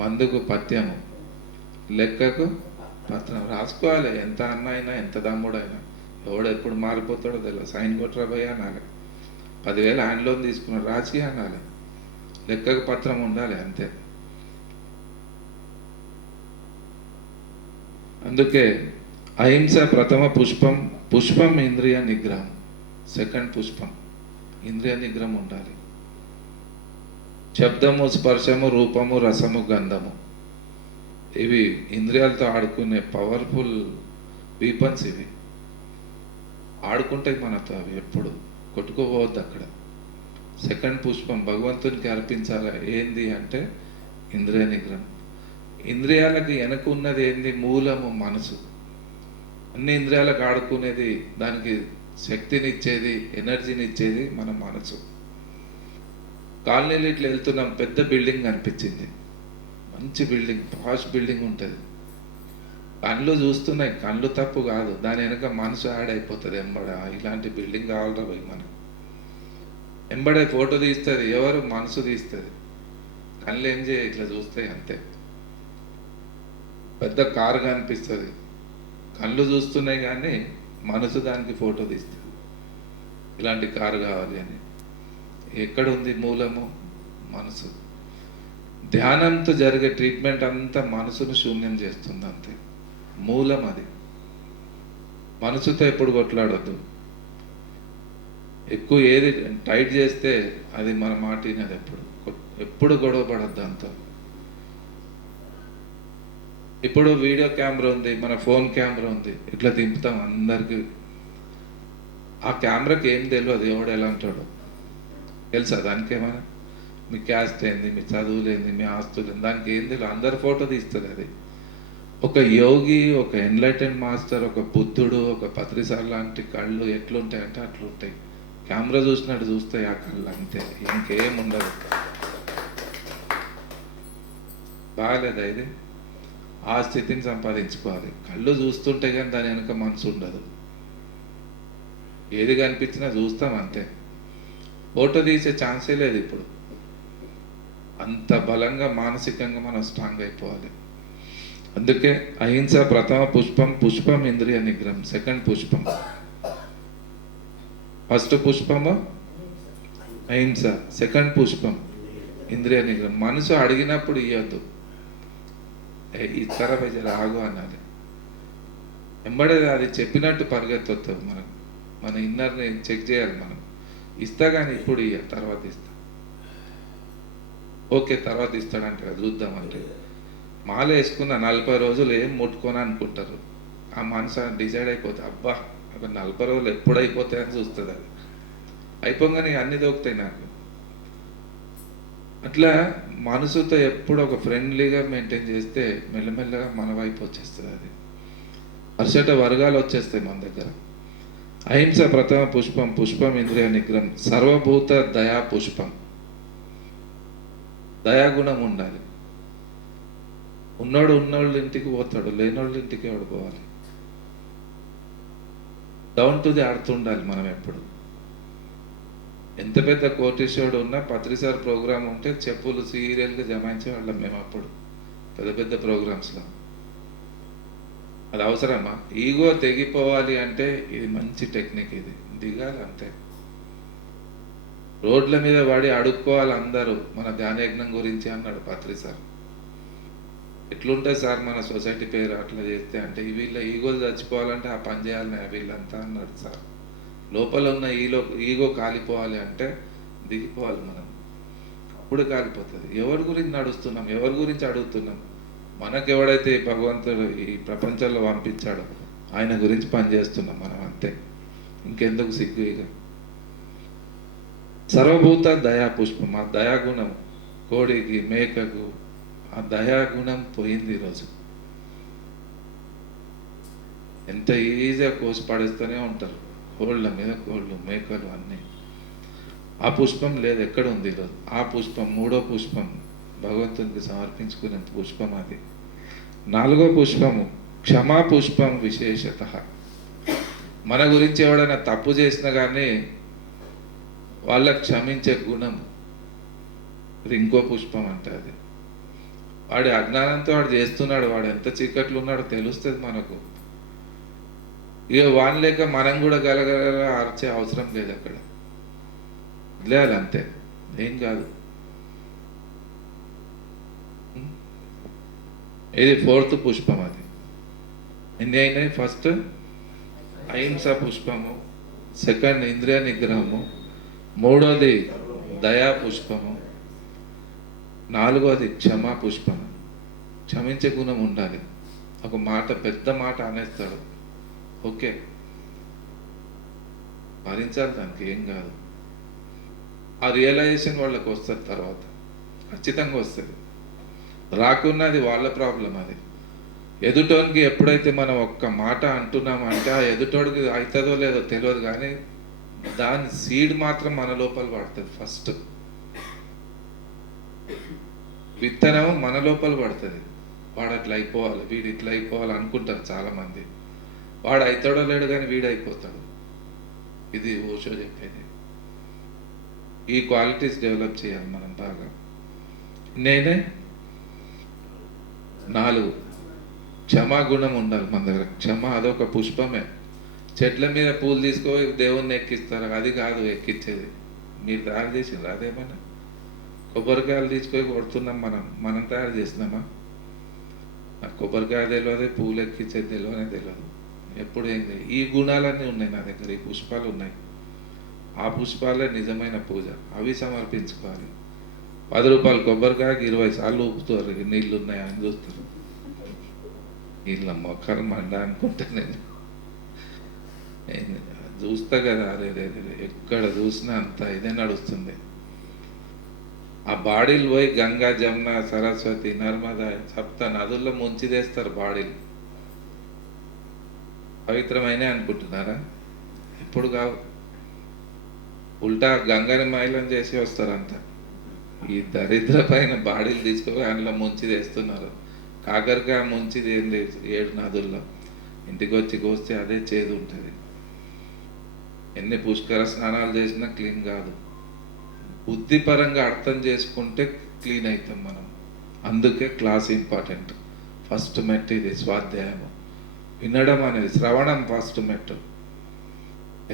మందుకు పథ్యము, లెక్కకు పత్రం రాసుకోవాలి. ఎంత అన్న అయినా ఎంత దమ్ముడైనా ఎవడు ఎప్పుడు మారిపోతాడో తెలియదు. సైన్ కొట్టరా పోయి అనాలి. 10,000 హ్యాండ్ లోన్ తీసుకున్నాడు రాసి అనాలి. లెక్కకు పత్రం ఉండాలి అంతే. అందుకే అహింస ప్రథమ పుష్పం. పుష్పం ఇంద్రియ నిగ్రహం. సెకండ్ పుష్పం ఇంద్రియ నిగ్రహం ఉండాలి. శబ్దము, స్పర్శము, రూపము, రసము, గంధము, ఇవి ఇంద్రియాలతో ఆడుకునే పవర్ఫుల్ వీపన్స్. ఇవి ఆడుకుంటే మనతో అవి ఎప్పుడు కొట్టుకోపోవద్దు అక్కడ. సెకండ్ పుష్పం భగవంతునికి అర్పించాలి. ఏంది అంటే ఇంద్రియ నిగ్రహం. ఇంద్రియాలకు వెనక ఉన్నది ఏంది? మూలము మనసు. అన్ని ఇంద్రియాలకు ఆడుకునేది, దానికి శక్తిని ఇచ్చేది, ఎనర్జీని ఇచ్చేది మన మనసు. కాలనీలు ఇట్లా వెళ్తున్నాం, పెద్ద బిల్డింగ్ అనిపించింది, మంచి బిల్డింగ్, పాష్ బిల్డింగ్ ఉంటుంది. కళ్ళు చూస్తున్నాయి, కళ్ళు తప్పు కాదు, దాని వెనక మనసు యాడ్ అయిపోతుంది. ఇలాంటి బిల్డింగ్ కావాలరా పోయి మనం. ఎంబడే ఫోటో తీస్తుంది ఎవరు? మనసు తీస్తుంది. కళ్ళు ఏం చేయ ఇట్లా చూస్తాయి అంతే. పెద్ద కారు కనిపిస్తుంది, కళ్ళు చూస్తున్నాయి కానీ మనసు దానికి ఫోటో తీస్తుంది, ఇలాంటి కారు కావాలి అని. ఎక్కడ ఉంది మూలము? మనసు. ధ్యానంతో జరిగే ట్రీట్మెంట్ అంతా మనసును శూన్యం చేస్తుంది అంతే. మూలం అది. మనసుతో ఎప్పుడు కొట్లాడద్దు. ఎక్కువ ఏది టైట్ చేస్తే అది మన మాట వినది. ఎప్పుడు గొడవ పడద్దు అంతా. ఇప్పుడు వీడియో కెమెరా ఉంది, మన ఫోన్ కెమెరా ఉంది, ఇట్లా దింపుతాం అందరికి. ఆ కెమెరాకి ఏం తెలియదు ఎవడు ఎలా అంటాడు తెలుసా? దానికేమైనా మీ క్యాస్ట్ ఏంది, మీ చదువులేంది, మీ ఆస్తులేంది, దానికి ఏం తెలియదు. అందరు ఫోటో తీస్తుంది అది. ఒక యోగి, ఒక ఎన్లైటెన్ మాస్టర్, ఒక బుద్ధుడు, ఒక పత్రిసార్ లాంటి కళ్ళు ఎట్లుంటాయంటే అట్లుంటాయి. కెమెరా చూసినట్టు చూస్తాయి ఆ కళ్ళు అంతే, ఇంకేం ఉండదు. బాగాలేదా ఇది? ఆ స్థితిని సంపాదించుకోవాలి. కళ్ళు చూస్తుంటే కానీ దాని వెనుక మనసు ఉండదు. ఏది కనిపించినా చూస్తాం అంతే. ఫోటో తీసే ఛాన్సే లేదు ఇప్పుడు. అంత బలంగా మానసికంగా మనం స్ట్రాంగ్ అయిపోవాలి. అందుకే అహింస ప్రథమ పుష్పం. పుష్పం ఇంద్రియ నిగ్రహం. సెకండ్ పుష్పం. ఫస్ట్ పుష్పము అహింస, సెకండ్ పుష్పం ఇంద్రియ నిగ్రహం. మనసు అడిగినప్పుడు ఇవ్వద్దు. ఇతర ప్రజలు ఆగు అనాలి. ఎంబడే అది చెప్పినట్టు పరిగెత్తొస్తుంది. మన ఇన్నర్ని చెక్ చేయాలి మనం. ఇస్తా కానీ ఇప్పుడు ఇయ్య, తర్వాత ఇస్తా. ఓకే తర్వాత ఇస్తాడంటే చూద్దామంటే మాల వేసుకున్న 40 రోజులు ఏం ముట్టుకొని అనుకుంటారు. ఆ మనసు డిసైడ్ అయిపోతే అబ్బా ఒక 40 రోజులు ఎప్పుడు అయిపోతాయని చూస్తుంది. అది అయిపోగానే అన్ని దొరుకుతాయి నాకు. అట్లా మనసుతో ఎప్పుడు ఒక ఫ్రెండ్లీగా మెయింటైన్ చేస్తే మెల్లమెల్లగా మన వైపు వచ్చేస్తుంది. అది అర్షట వర్గాలు వచ్చేస్తాయి మన దగ్గర. అహింస ప్రథమ పుష్పం. పుష్పం ఇంద్రియ నిగ్రహం. సర్వభూత దయా పుష్పం. దయాగుణం ఉండాలి. ఉన్నోళ్ళ ఇంటికి పోతాడు, లేనోళ్ళ ఇంటికి ఎవడు పోవాలి. డౌన్ టు ది ఆడుతుండాలి మనం ఎప్పుడు. ఎంత పెద్ద కోటేశ్వరుడు ఉన్నా పత్రిసార్ ప్రోగ్రామ్ ఉంటే చెప్పులు సీరియల్గా జమాయించేవాళ్ళం మేము అప్పుడు పెద్ద పెద్ద ప్రోగ్రామ్స్లో. అది అవసరమా? ఈగో తెగిపోవాలి అంటే ఇది మంచి టెక్నిక్. ఇది దిగాలి అంతే. రోడ్ల మీద పడి అడుక్కోవాలి అందరూ మన ధ్యానయజ్ఞం గురించి అన్నాడు పత్రిసార్. ఎట్లుంటుంది సార్ మన సొసైటీ పేరు అట్లా చేస్తే అంటే వీళ్ళ ఈగోలు చచ్చిపోవాలంటే ఆ పని చేయాలి వీళ్ళంతా అన్నాడు సార్. లోపల ఉన్న ఈగో కాలిపోవాలి అంటే దిగిపోవాలి మనం, అప్పుడు కాలిపోతుంది. ఎవరి గురించి నడుస్తున్నాం, ఎవరి గురించి అడుగుతున్నాం? మనకు ఎవడైతే భగవంతుడు ఈ ప్రపంచంలో పంపించాడో ఆయన గురించి పనిచేస్తున్నాం మనం అంతే. ఇంకెందుకు సిగ్గు? ఇక సర్వభూత దయా పుష్పం. ఆ దయాగుణం కోడికి మేకకు ఆ దయాగుణం పోయింది ఈరోజు. ఎంత ఈజీగా కోసి పడేస్తూనే ఉంటారు, కోళ్ళ మీద కోళ్ళు, మేకలు అన్నీ. ఆ పుష్పం లేదు, ఎక్కడ ఉంది ఈరోజు? ఆ పుష్పం, మూడో పుష్పం, భగవంతునికి సమర్పించుకునే పుష్పం అది. నాలుగో పుష్పము క్షమా పుష్పం విశేషత. మన గురించి ఎవడైనా తప్పు చేసినా కానీ వాళ్ళకి క్షమించే గుణం ఇది ఇంకో పుష్పం అంటే అది. వాడి అజ్ఞానంతో వాడు చేస్తున్నాడు, వాడు ఎంత చీకట్లు ఉన్నాడో తెలుస్తుంది మనకు. ఇక వాని లేక మనం కూడా గలగల ఆర్చే అవసరం లేదు, అక్కడ వదిలేయాలి అంతే, ఏం కాదు. ఇది ఫోర్త్ పుష్పం. అది ఎన్ని అయినాయి? ఫస్ట్ అహింస పుష్పము, సెకండ్ ఇంద్రియ నిగ్రహము, మూడోది దయా పుష్పము, నాలుగోది క్షమా పుష్పము. క్షమించే గుణం ఉండాలి. ఒక మాట, పెద్ద మాట అనేస్తాడు, ఓకే భరించాలి, దానికి ఏం కాదు. ఆ రియలైజేషన్ వాళ్ళకి వస్తుంది, తర్వాత ఖచ్చితంగా వస్తుంది. రాకున్నది వాళ్ళ ప్రాబ్లం. అది ఎదుటోనికి ఎప్పుడైతే మనం ఒక్క మాట అంటున్నామంటే ఆ ఎదుటోడికి అవుతుందో లేదో తెలియదు, కానీ దాని సీడ్ మాత్రం మన లోపల పడుతుంది. ఫస్ట్ విత్తనం మన లోపల పడుతుంది. వాడు అట్లా అయిపోవాలి, వీడు ఇట్లా అయిపోవాలి అనుకుంటారు చాలామంది. వాడు అవుతాడో లేడు కానీ వీడు అయిపోతాడు. ఇది ఓషో చెప్పేది. ఈ క్వాలిటీస్ డెవలప్ చేయాలి మనం బాగా. నేనే 4 క్షమాగుణం ఉండాలి మన దగ్గర. క్షమ అదొక పుష్పమే. చెట్ల మీద పూలు తీసుకొని దేవుణ్ణి ఎక్కిస్తారు, అది కాదు ఎక్కించేది. మీరు తయారు చేసిండ్రు అదేమన్నా? కొబ్బరికాయలు తీసుకొని కొడుతున్నాం, మనం తయారు చేసినామా? నాకు కొబ్బరికాయ తెలియదు, పూలు ఎక్కించేది తెలియదు. ఎప్పుడు ఏంది? ఈ గుణాలన్నీ ఉన్నాయి నా దగ్గర, ఈ పుష్పాలు ఉన్నాయి. ఆ పుష్పాలే నిజమైన పూజ, అవి సమర్పించుకోవాలి. 10 రూపాయలు కొబ్బరికాయకి 20 సార్లు ఊపుతారు, నీళ్ళు ఉన్నాయా అని చూస్తారు. వీళ్ళ మొక్కలు మండ అనుకుంటా నేను చూస్తా కదా. అరే ఎక్కడ చూసినా అంత ఇదే నడుస్తుంది. ఆ బాడీలు పోయి గంగా, జమున, సరస్వతి, నర్మదా, సప్త నదుల్లో ముంచిదేస్తారు బాడీలు. పవిత్రమైన అనుకుంటున్నారా? ఇప్పుడు కావు, ఉల్టా గంగని మైలం చేసి వస్తారంతా. ఈ దరిద్ర పైన బాడీలు తీసుకొని అందులో ముంచి తెస్తున్నారు. కాకరకాయ ముంచిది ఏం లేదు 7 నదుల్లో. ఇంటికి వచ్చి కోస్తే అదే చేదు ఉంటుంది. ఎన్ని పుష్కర స్నానాలు చేసినా క్లీన్ కాదు. బుద్ధిపరంగా అర్థం చేసుకుంటే క్లీన్ అవుతాం మనం. అందుకే క్లాస్ ఇంపార్టెంట్. ఫస్ట్ మెట్ ఇది స్వాధ్యాయము. వినడం అనేది, శ్రవణం ఫస్ట్ మెట్టు.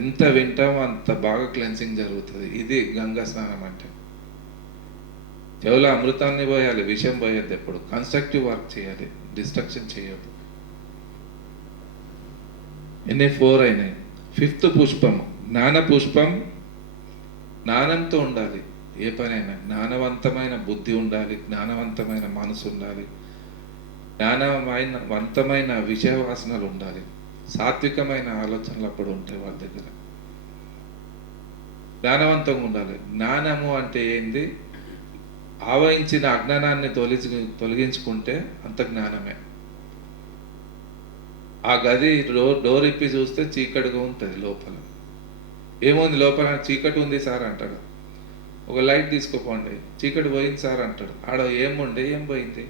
ఎంత వింటామో అంత బాగా క్లెన్సింగ్ జరుగుతుంది. ఇది గంగా స్నానం అంటే. కేవలం అమృతాన్ని పోయాలి, విషయం పోయొద్దు. ఎప్పుడు కన్స్ట్రక్టివ్ వర్క్ చేయాలి, డిస్ట్రక్షన్ చేయొద్దు. ఎన్ని 4 అయినాయి. 5th పుష్పము జ్ఞాన పుష్పం. జ్ఞానంతో ఉండాలి ఏ పనైనా. జ్ఞానవంతమైన బుద్ధి ఉండాలి, జ్ఞానవంతమైన మనసు ఉండాలి, జ్ఞానవంతమైన విషయ వాసనలు ఉండాలి, సాత్వికమైన ఆలోచనలు అప్పుడు ఉంటాయి వాళ్ళ దగ్గర. జ్ఞానవంతంగా ఉండాలి. జ్ఞానము అంటే ఏంది? ఆవహించిన అజ్ఞానాన్ని తొలగించుకుంటే అంత జ్ఞానమే. ఆ గది డోర్ ఇప్పి చూస్తే చీకటిగా ఉంటుంది లోపల. ఏముంది లోపల? చీకటి ఉంది సార్ అంటాడు. ఒక లైట్ తీసుకోపోండి, చీకటి పోయింది సార్ అంటాడు. ఆడ ఏముండే, ఏం పోయింది?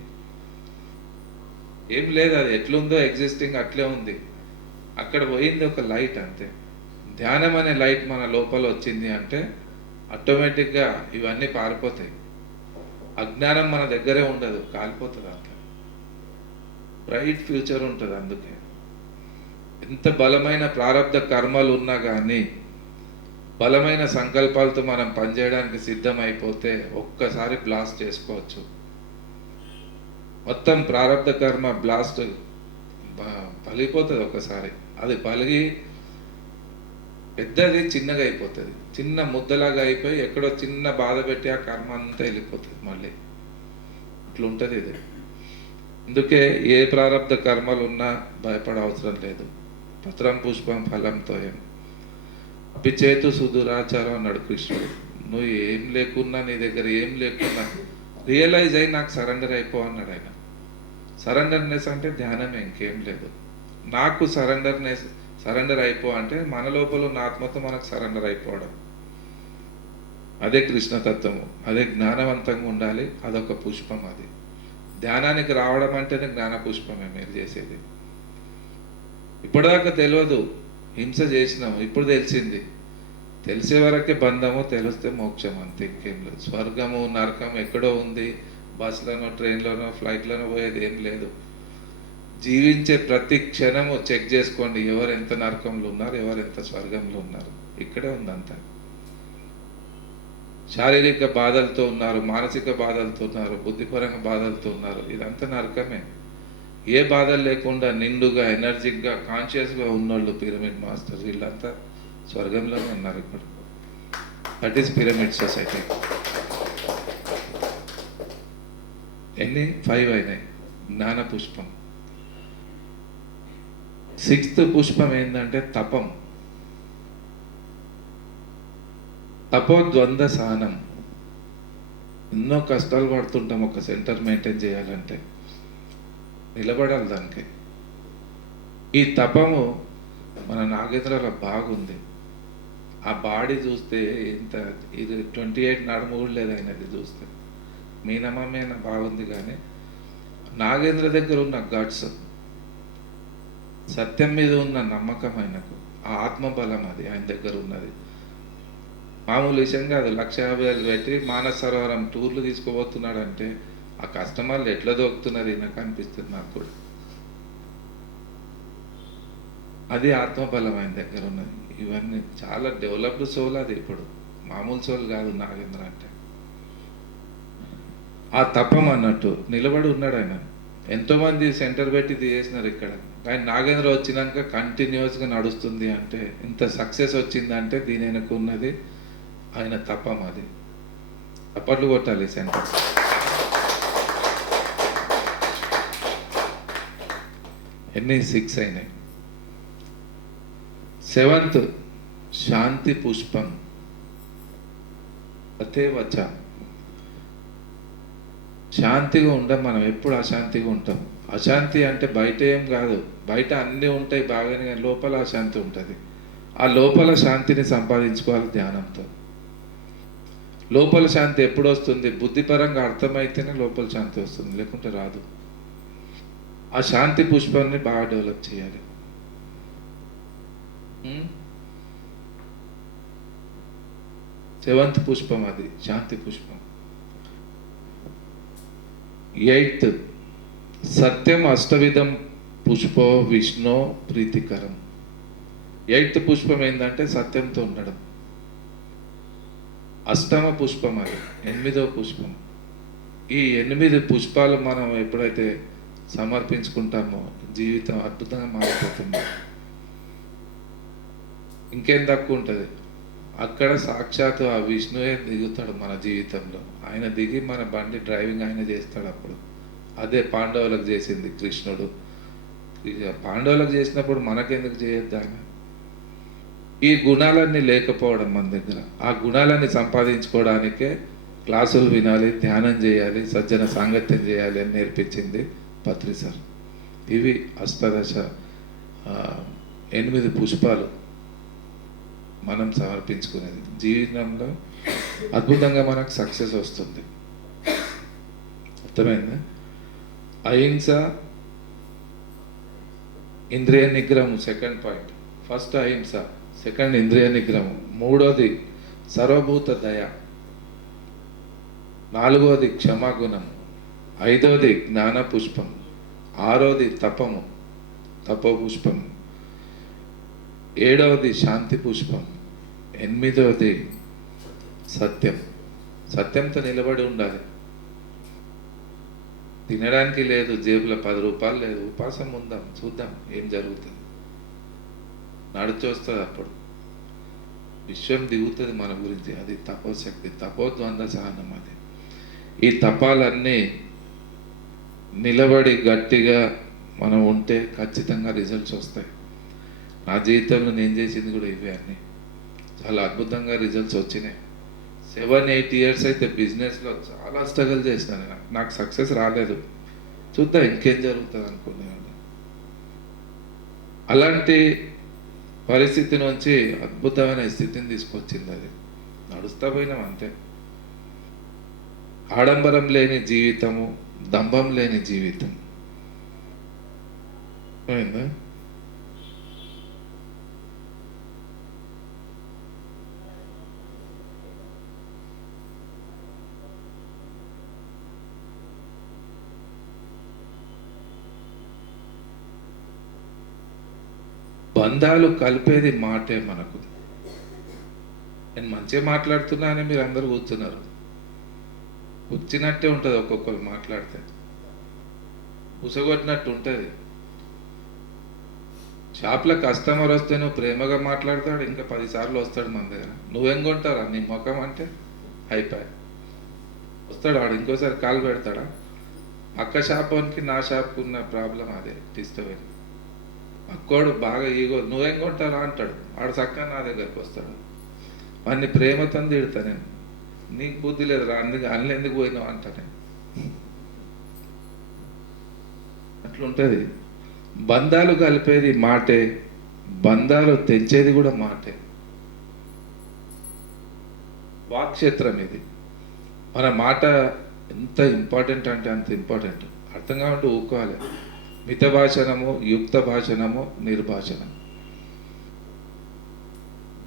ఏం లేదు, అది ఎట్లుందో ఎగ్జిస్టింగ్ అట్లే ఉంది. అక్కడ పోయింది ఒక లైట్ అంతే. ధ్యానం అనే లైట్ మన లోపల వచ్చింది అంటే ఆటోమేటిక్గా ఇవన్నీ పారిపోతాయి. అజ్ఞానం మన దగ్గరే ఉండదు, కాలిపోతుంది. అంత బ్రైట్ ఫ్యూచర్ ఉంటుంది. అందుకే ఎంత బలమైన ప్రారంధ కర్మలు ఉన్నా కానీ బలమైన సంకల్పాలతో మనం పనిచేయడానికి సిద్ధమైపోతే ఒక్కసారి బ్లాస్ట్ చేసుకోవచ్చు. మొత్తం ప్రారంధ కర్మ బ్లాస్ట్ పలిగిపోతుంది ఒకసారి. అది పలిగి పెద్దది చిన్నగా అయిపోతుంది, చిన్న ముద్దలాగా అయిపోయి ఎక్కడో చిన్న బాధ పెట్టి ఆ కర్మ అంతా వెళ్ళిపోతుంది మళ్ళీ. ఇట్లుంటుంది ఇది. అందుకే ఏ ప్రారంధ కర్మలు ఉన్నా భయపడ అవసరం లేదు. పత్రం పుష్పం ఫలంతో ఏం అపిచేతు సుదురాచారం అన్నాడు కృష్ణుడు. నువ్వు ఏం లేకున్నా, నీ దగ్గర ఏం లేకున్నా రియలైజ్ అయ్యి నాకు సరెండర్ అయిపో అన్నాడు ఆయన. సరెండర్నెస్ అంటే ధ్యానమే, ఇంకేం లేదు. నాకు సరెండర్ అయిపో అంటే మన లోపల ఉన్న ఆత్మతో మనకు సరెండర్ అయిపోవడం. అదే కృష్ణతత్వము, అదే జ్ఞానవంతంగా ఉండాలి. అదొక పుష్పం. అది ధ్యానానికి రావడం అంటేనే జ్ఞాన పుష్పమే మీరు చేసేది. ఇప్పటిదాకా తెలియదు, హింస చేసినాము, ఇప్పుడు తెలిసింది. తెలిసే వరకే బంధము, తెలిస్తే మోక్షం, అంతే, ఇంకేం లేదు. స్వర్గము నరకం ఎక్కడో ఉంది, బస్సులోనో ట్రైన్లోనో ఫ్లైట్లోనో పోయేది ఏం లేదు. జీవించే ప్రతి క్షణము చెక్ చేసుకోండి, ఎవరు ఎంత నరకంలో ఉన్నారు, ఎవరు ఎంత స్వర్గంలో ఉన్నారు. ఇక్కడే ఉందంతా. శారీరక బాధలతో ఉన్నారు, మానసిక బాధలతో ఉన్నారు, బుద్ధిపరంగా బాధలతో ఉన్నారు. ఇదంతా నరకమే. ఏ బాధలు లేకుండా నిండుగా ఎనర్జిక్గా కాన్షియస్గా ఉన్నోళ్ళు పిరమిడ్ మాస్టర్స్, వీళ్ళంతా స్వర్గంలోనే ఉన్నారు ఇప్పుడు. That is pyramid society. ఎన్ని 5 అయినాయి. జ్ఞాన పుష్పం. 6th పుష్పం ఏంటంటే తపం. తపోద్వంద్వ సహనం. ఎన్నో కష్టాలు పడుతుంటాం ఒక సెంటర్ మెయింటైన్ చేయాలంటే, నిలబడాలి దానికి. ఈ తపము మన నాగేంద్రలో బాగుంది. ఆ బాడీ చూస్తే ఇంత, ఇది 28 నడుము కూడా లేదు ఆయనది చూస్తే. మీనమేన బాగుంది, కానీ నాగేంద్ర దగ్గర ఉన్న గట్స్, సత్యం మీద ఉన్న నమ్మకం, ఆయనకు ఆ ఆత్మబలం, అది ఆయన దగ్గర ఉన్నది. మామూలు విషయం కాదు. 1,50,000 పెట్టి మానస సరోవరం టూర్లు తీసుకుపోతున్నాడంటే ఆ కస్టమర్లు ఎట్లా దొరుకుతున్నారు నాకు అనిపిస్తుంది నాకు కూడా. అది ఆత్మబలం ఆయన దగ్గర ఉన్నది. ఇవన్నీ చాలా డెవలప్డ్ సోల్. అది ఇప్పుడు మామూలు సోల్ కాదు నాగేంద్ర అంటే. ఆ తపం అన్నట్టు నిలబడి ఉన్నాడు ఆయన. ఎంతోమంది సెంటర్ పెట్టి చేసినారు ఇక్కడ, కానీ నాగేంద్ర వచ్చినాక కంటిన్యూస్గా నడుస్తుంది. అంటే ఇంత సక్సెస్ వచ్చిందంటే దీని వెనక ఉన్నది ఆయన తపం. అది అప్పట్లు కొట్టాలి సెంటర్. ఎన్ని 6 అయినాయి. 7th శాంతి పుష్పం. అతే వచ. శాంతిగా ఉండం. మనం ఎప్పుడు అశాంతిగా ఉంటాం. అశాంతి అంటే బయట ఏం కాదు, బయట అన్నీ ఉంటాయి బాగానే, కానీ లోపల అశాంతి ఉంటుంది. ఆ లోపల శాంతిని సంపాదించుకోవాలి ధ్యానంతో. లోపల శాంతి ఎప్పుడు వస్తుంది? బుద్ధిపరంగా అర్థమైతేనే లోపల శాంతి వస్తుంది, లేకుంటే రాదు. ఆ శాంతి పుష్పాన్ని బాగా డెవలప్ చేయాలి. 7th పుష్పం అది శాంతి పుష్పం. 8th సత్యం అష్టవిధం పుష్పో విష్ణు ప్రీతికరం. 8th పుష్పం ఏంటంటే సత్యంతో ఉండడం. అష్టమ పుష్పం అది 8వ పుష్పం. ఈ 8 పుష్పాలు మనం ఎప్పుడైతే సమర్పించుకుంటామో జీవితం అద్భుతంగా మారిపోతుంది. ఇంకేం తక్కువ ఉంటుంది అక్కడ? సాక్షాత్తు ఆ విష్ణువే దిగుతాడు మన జీవితంలో. ఆయన దిగి మన బండి డ్రైవింగ్ ఆయన చేస్తాడు అప్పుడు. అదే పాండవులకు చేసింది కృష్ణుడు. పాండవులకు చేసినప్పుడు మనకెందుకు చేయొద్దు ఆయన? ఈ గుణాలన్నీ లేకపోవడం మన దగ్గర. ఆ గుణాలన్నీ సంపాదించుకోవడానికే క్లాసులు వినాలి, ధ్యానం చేయాలి, సజ్జన సాంగత్యం చేయాలి అని నేర్పించింది పత్రి సార్. ఇవి అష్టాదశ 8 పుష్పాలు మనం సమర్పించుకునేది. జీవితంలో అద్భుతంగా మనకు సక్సెస్ వస్తుంది. అర్థమైందా? అహింస, ఇంద్రియ నిగ్రహం 2nd పాయింట్. ఫస్ట్ అహింస, 2nd ఇంద్రియ నిగ్రహం, 3వది సర్వభూత దయ, 4వది క్షమాగుణం, 5వది జ్ఞాన పుష్పం, 6వది తపము, తపో పుష్పం, 7వది శాంతి పుష్పం, 8వది సత్యం. సత్యంతో నిలబడి ఉండాలి. తినడానికి లేదు, జేబులో 10 రూపాయలు లేదు, ఉపాసం ఉందాం, చూద్దాం ఏం జరుగుతుంది. నడిచొస్తుంది అప్పుడు విశ్వం దిగుతుంది మన గురించి. అది తపోశక్తి, తపోద్వంద్వ సహనం. అది ఈ తపాలన్నీ నిలబడి గట్టిగా మనం ఉంటే ఖచ్చితంగా రిజల్ట్స్ వస్తాయి. నా జీవితంలో నేను చేసింది కూడా ఇవే అన్నీ. చాలా అద్భుతంగా రిజల్ట్స్ వచ్చినాయి. 7-8 ఇయర్స్ అయితే బిజినెస్లో చాలా స్ట్రగుల్ చేసినాను. నాకు సక్సెస్ రాలేదు. చూద్దాం ఇంకేం జరుగుతుంది అనుకునేవాడిని. అలాంటి పరిస్థితి నుంచి అద్భుతమైన స్థితిని తీసుకొచ్చింది అది. నడుస్తా పోయినాం అంతే. ఆడంబరం లేని జీవితము, దంభం లేని జీవితం. అయిందా? బంధాలు కలిపేది మాటే మనకు. నేను మంచిగా మాట్లాడుతున్నా అని మీరు అందరూ కూర్చున్నారు. కూర్చున్నట్టే ఉంటుంది, ఒక్కొక్కరు మాట్లాడితే ఉసగొట్టినట్టు ఉంటుంది. షాప్లో కస్టమర్ వస్తే నువ్వు ప్రేమగా మాట్లాడతాడు, ఇంకా 10 సార్లు వస్తాడు మన దగ్గర. నువ్వేం కొంటారా నీ ముఖం అంటే అయిపోయి వస్తాడు వాడు. ఇంకోసారి కాలు పెడతాడా? అక్క షాప్కి నా షాప్కి ఉన్న ప్రాబ్లం అదే. డిస్టర్బెన్స్. అక్కోడు బాగా ఈగో, నువ్వేం కొంటారా అంటాడు. వాడు చక్కగా నా దగ్గరకు వస్తాడు. వాడిని ప్రేమతో తిడతా నేను. నీకు బుద్ధి లేదు రా, అందుకు అన్నీ ఎందుకు పోయినావు అంటా నేను. అట్లుంటుంది. బంధాలు కలిపేది మాటే, బంధాలు తెంచేది కూడా మాటే. వాక్క్షేత్రం ఇది. మన మాట ఎంత ఇంపార్టెంట్ అంటే అంత ఇంపార్టెంట్. అర్థం కావాలంటే ఊరుకోవాలి. మిత భాషణము, యుక్త భాషణము, నిర్భాషణం.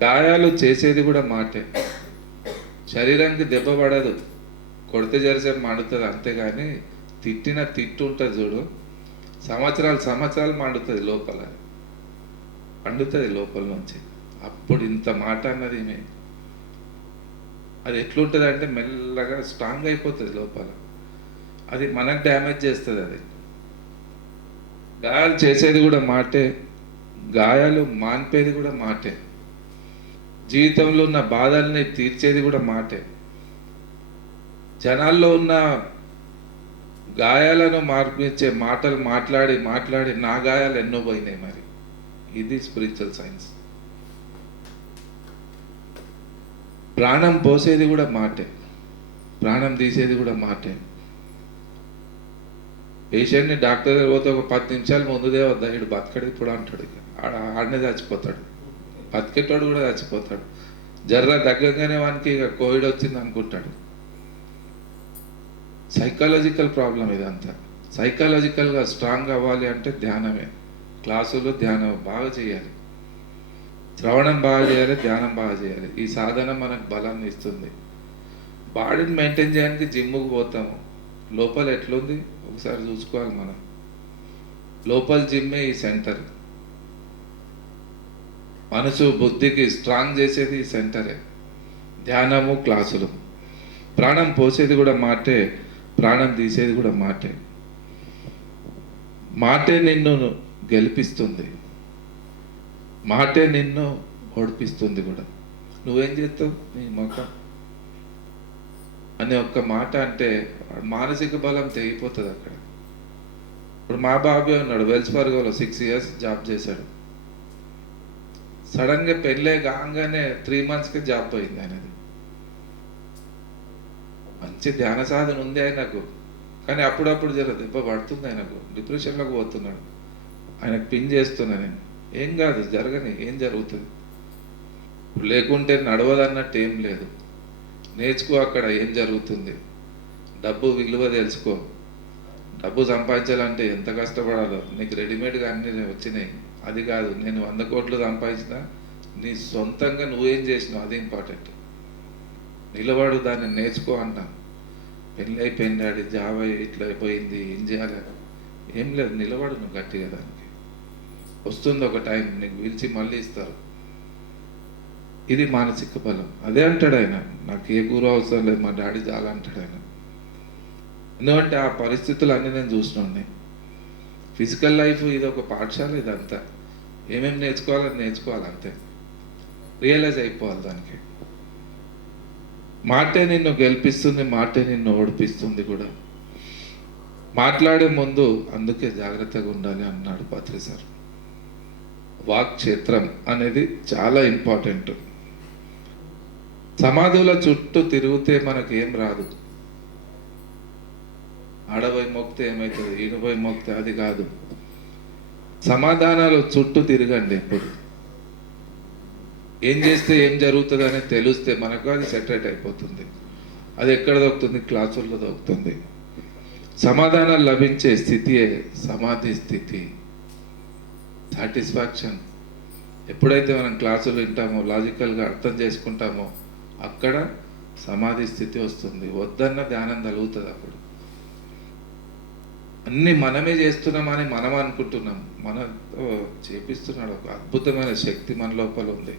గాయాలు చేసేది కూడా మాటే. శరీరానికి దెబ్బ పడదు, కొడితే జరిసేపు మండుతుంది అంతేగాని తిట్టిన తిట్టు ఉంటుంది చూడు, సంవత్సరాలు మండుతుంది లోపల, పండుతుంది లోపల నుంచి. అప్పుడు ఇంత మాట అన్నది అది ఎట్లుంటుంది అంటే మెల్లగా స్ట్రాంగ్ అయిపోతుంది లోపల. అది మనకు డ్యామేజ్ చేస్తుంది. అది గాయాలు చేసేది కూడా మాటే, గాయాలు మాన్పేది కూడా మాటే. జీవితంలో ఉన్న బాధల్ని తీర్చేది కూడా మాటే. జనాల్లో ఉన్న గాయాలను మార్పించే మాటలు మాట్లాడి మాట్లాడి నా గాయాలు ఎన్నో పోయినాయి. మరి ఇది స్పిరిచువల్ సైన్స్. ప్రాణం పోసేది కూడా మాటే, ప్రాణం తీసేది కూడా మాటే. పేషెంట్ని డాక్టర్ దగ్గర పోతే ఒక 10 నిమిషాలు ముందుదే వద్దా, ఇడు బతకడు ఇప్పుడు అంటాడు. ఆడనే చచ్చిపోతాడు. బతికేటోడు కూడా చచ్చిపోతాడు. జర్ర దగ్గరగానే వానికి ఇక కోవిడ్ వచ్చింది అనుకుంటాడు. సైకాలజికల్ ప్రాబ్లం ఇదంతా. సైకాలజికల్గా స్ట్రాంగ్ అవ్వాలి అంటే ధ్యానమే. క్లాసులు ధ్యానం బాగా చేయాలి, శ్రవణం బాగా చేయాలి, ధ్యానం బాగా చేయాలి. ఈ సాధన మనకు బలాన్ని ఇస్తుంది. బాడీని మెయింటైన్ చేయడానికి జిమ్ముకు పోతాము. లోపల ఎట్లుంది ఒకసారి చూసుకోవాలి మనం. లోపల జిమ్మే ఈ సెంటర్. మనసు బుద్ధికి స్ట్రాంగ్ చేసేది ఈ సెంటరే. ధ్యానము, క్లాసులు. ప్రాణం పోసేది కూడా మాటే, ప్రాణం తీసేది కూడా మాటే. మాటే నిన్ను గెలిపిస్తుంది, మాటే నిన్ను ఓడిపిస్తుంది కూడా. నువ్వేం చేస్తావు నీ ముఖం అనే ఒక్క మాట అంటే మానసిక బలం తెగిపోతుంది అక్కడ. ఇప్పుడు మా బాబే ఉన్నాడు, వెల్స్ ఫార్గోలో 6 ఇయర్స్ జాబ్ చేశాడు. సడన్గా పెళ్ళే కాగానే 3 మంత్స్కి జాబ్ పోయింది ఆయనది. మంచి ధ్యాన సాధన ఉంది ఆయనకు, కానీ అప్పుడప్పుడు జర దెబ్బ పడుతుంది ఆయనకు. డిప్రెషన్లోకి పోతున్నాడు. ఆయనకు పిన్ చేస్తున్నా నేను. ఏం కాదు, జరగని, ఏం జరుగుతుంది. లేకుంటే నడవదన్నట్టు ఏం లేదు. నేర్చుకో అక్కడ ఏం జరుగుతుంది. డబ్బు విలువ తెలుసుకో. డబ్బు సంపాదించాలంటే ఎంత కష్టపడాలో. నీకు రెడీమేడ్గా అన్నీ వచ్చినాయి, అది కాదు. నేను 100 కోట్లు సంపాదించిన, నీ సొంతంగా నువ్వేం చేసినావు అది ఇంపార్టెంట్. నిలబడు, దాన్ని నేర్చుకో అన్నా. పెళ్ళి అయిపోయింది డాడీ, జాబ్ ఇట్లా అయిపోయింది, ఏం చేయాలి? ఏం లేదు, నిలబడు నువ్వు గట్టిగా. దానికి వస్తుంది ఒక టైం, నీకు పిలిచి మళ్ళీ ఇస్తారు. ఇది మానసిక బలం. అదే అంటాడు ఆయన, నాకు ఏ గురువు అవసరం లేదు, మా డాడీ చాలా అంటాడు ఆయన. ఎందుకంటే ఆ పరిస్థితులు అన్నీ నేను చూసినాయి. ఫిజికల్ లైఫ్ ఇది ఒక పాఠశాల. ఇదంతా ఏమేమి నేర్చుకోవాలని నేర్చుకోవాలి అంతే. రియలైజ్ అయిపోవాలి దానికి. మాటే నిన్ను గెలిపిస్తుంది, మాటే నిన్ను ఓడిపిస్తుంది కూడా. మాట్లాడే ముందు అందుకే జాగ్రత్తగా ఉండాలి అన్నాడు పత్రి సార్. వాక్ క్షేత్రం అనేది చాలా ఇంపార్టెంట్. సమాధుల చుట్టూ తిరిగితే మనకేం రాదు. ఆడపోయి మొక్కితే ఏమవుతుంది, ఈడపోయి మొక్కితే అది కాదు. సమాధానాలు చుట్టూ తిరగండి. ఎప్పుడు ఏం చేస్తే ఏం జరుగుతుంది అనేది తెలిస్తే మనకు అది సెటరేట్ అయిపోతుంది. అది ఎక్కడ దొరుకుతుంది? క్లాసుల్లో దొరుకుతుంది. సమాధానాలు లభించే స్థితియే సమాధి స్థితి. సాటిస్ఫాక్షన్ ఎప్పుడైతే మనం క్లాసులు వింటామో, లాజికల్గా అర్థం చేసుకుంటామో, అక్కడ సమాధి స్థితి వస్తుంది. వద్దన్న ధ్యానం కలుగుతుంది. అప్పుడు అన్నీ మనమే చేస్తున్నామని మనం అనుకుంటున్నాం. మనతో చేపిస్తున్నాడు. ఒక అద్భుతమైన శక్తి మన లోపల ఉంది.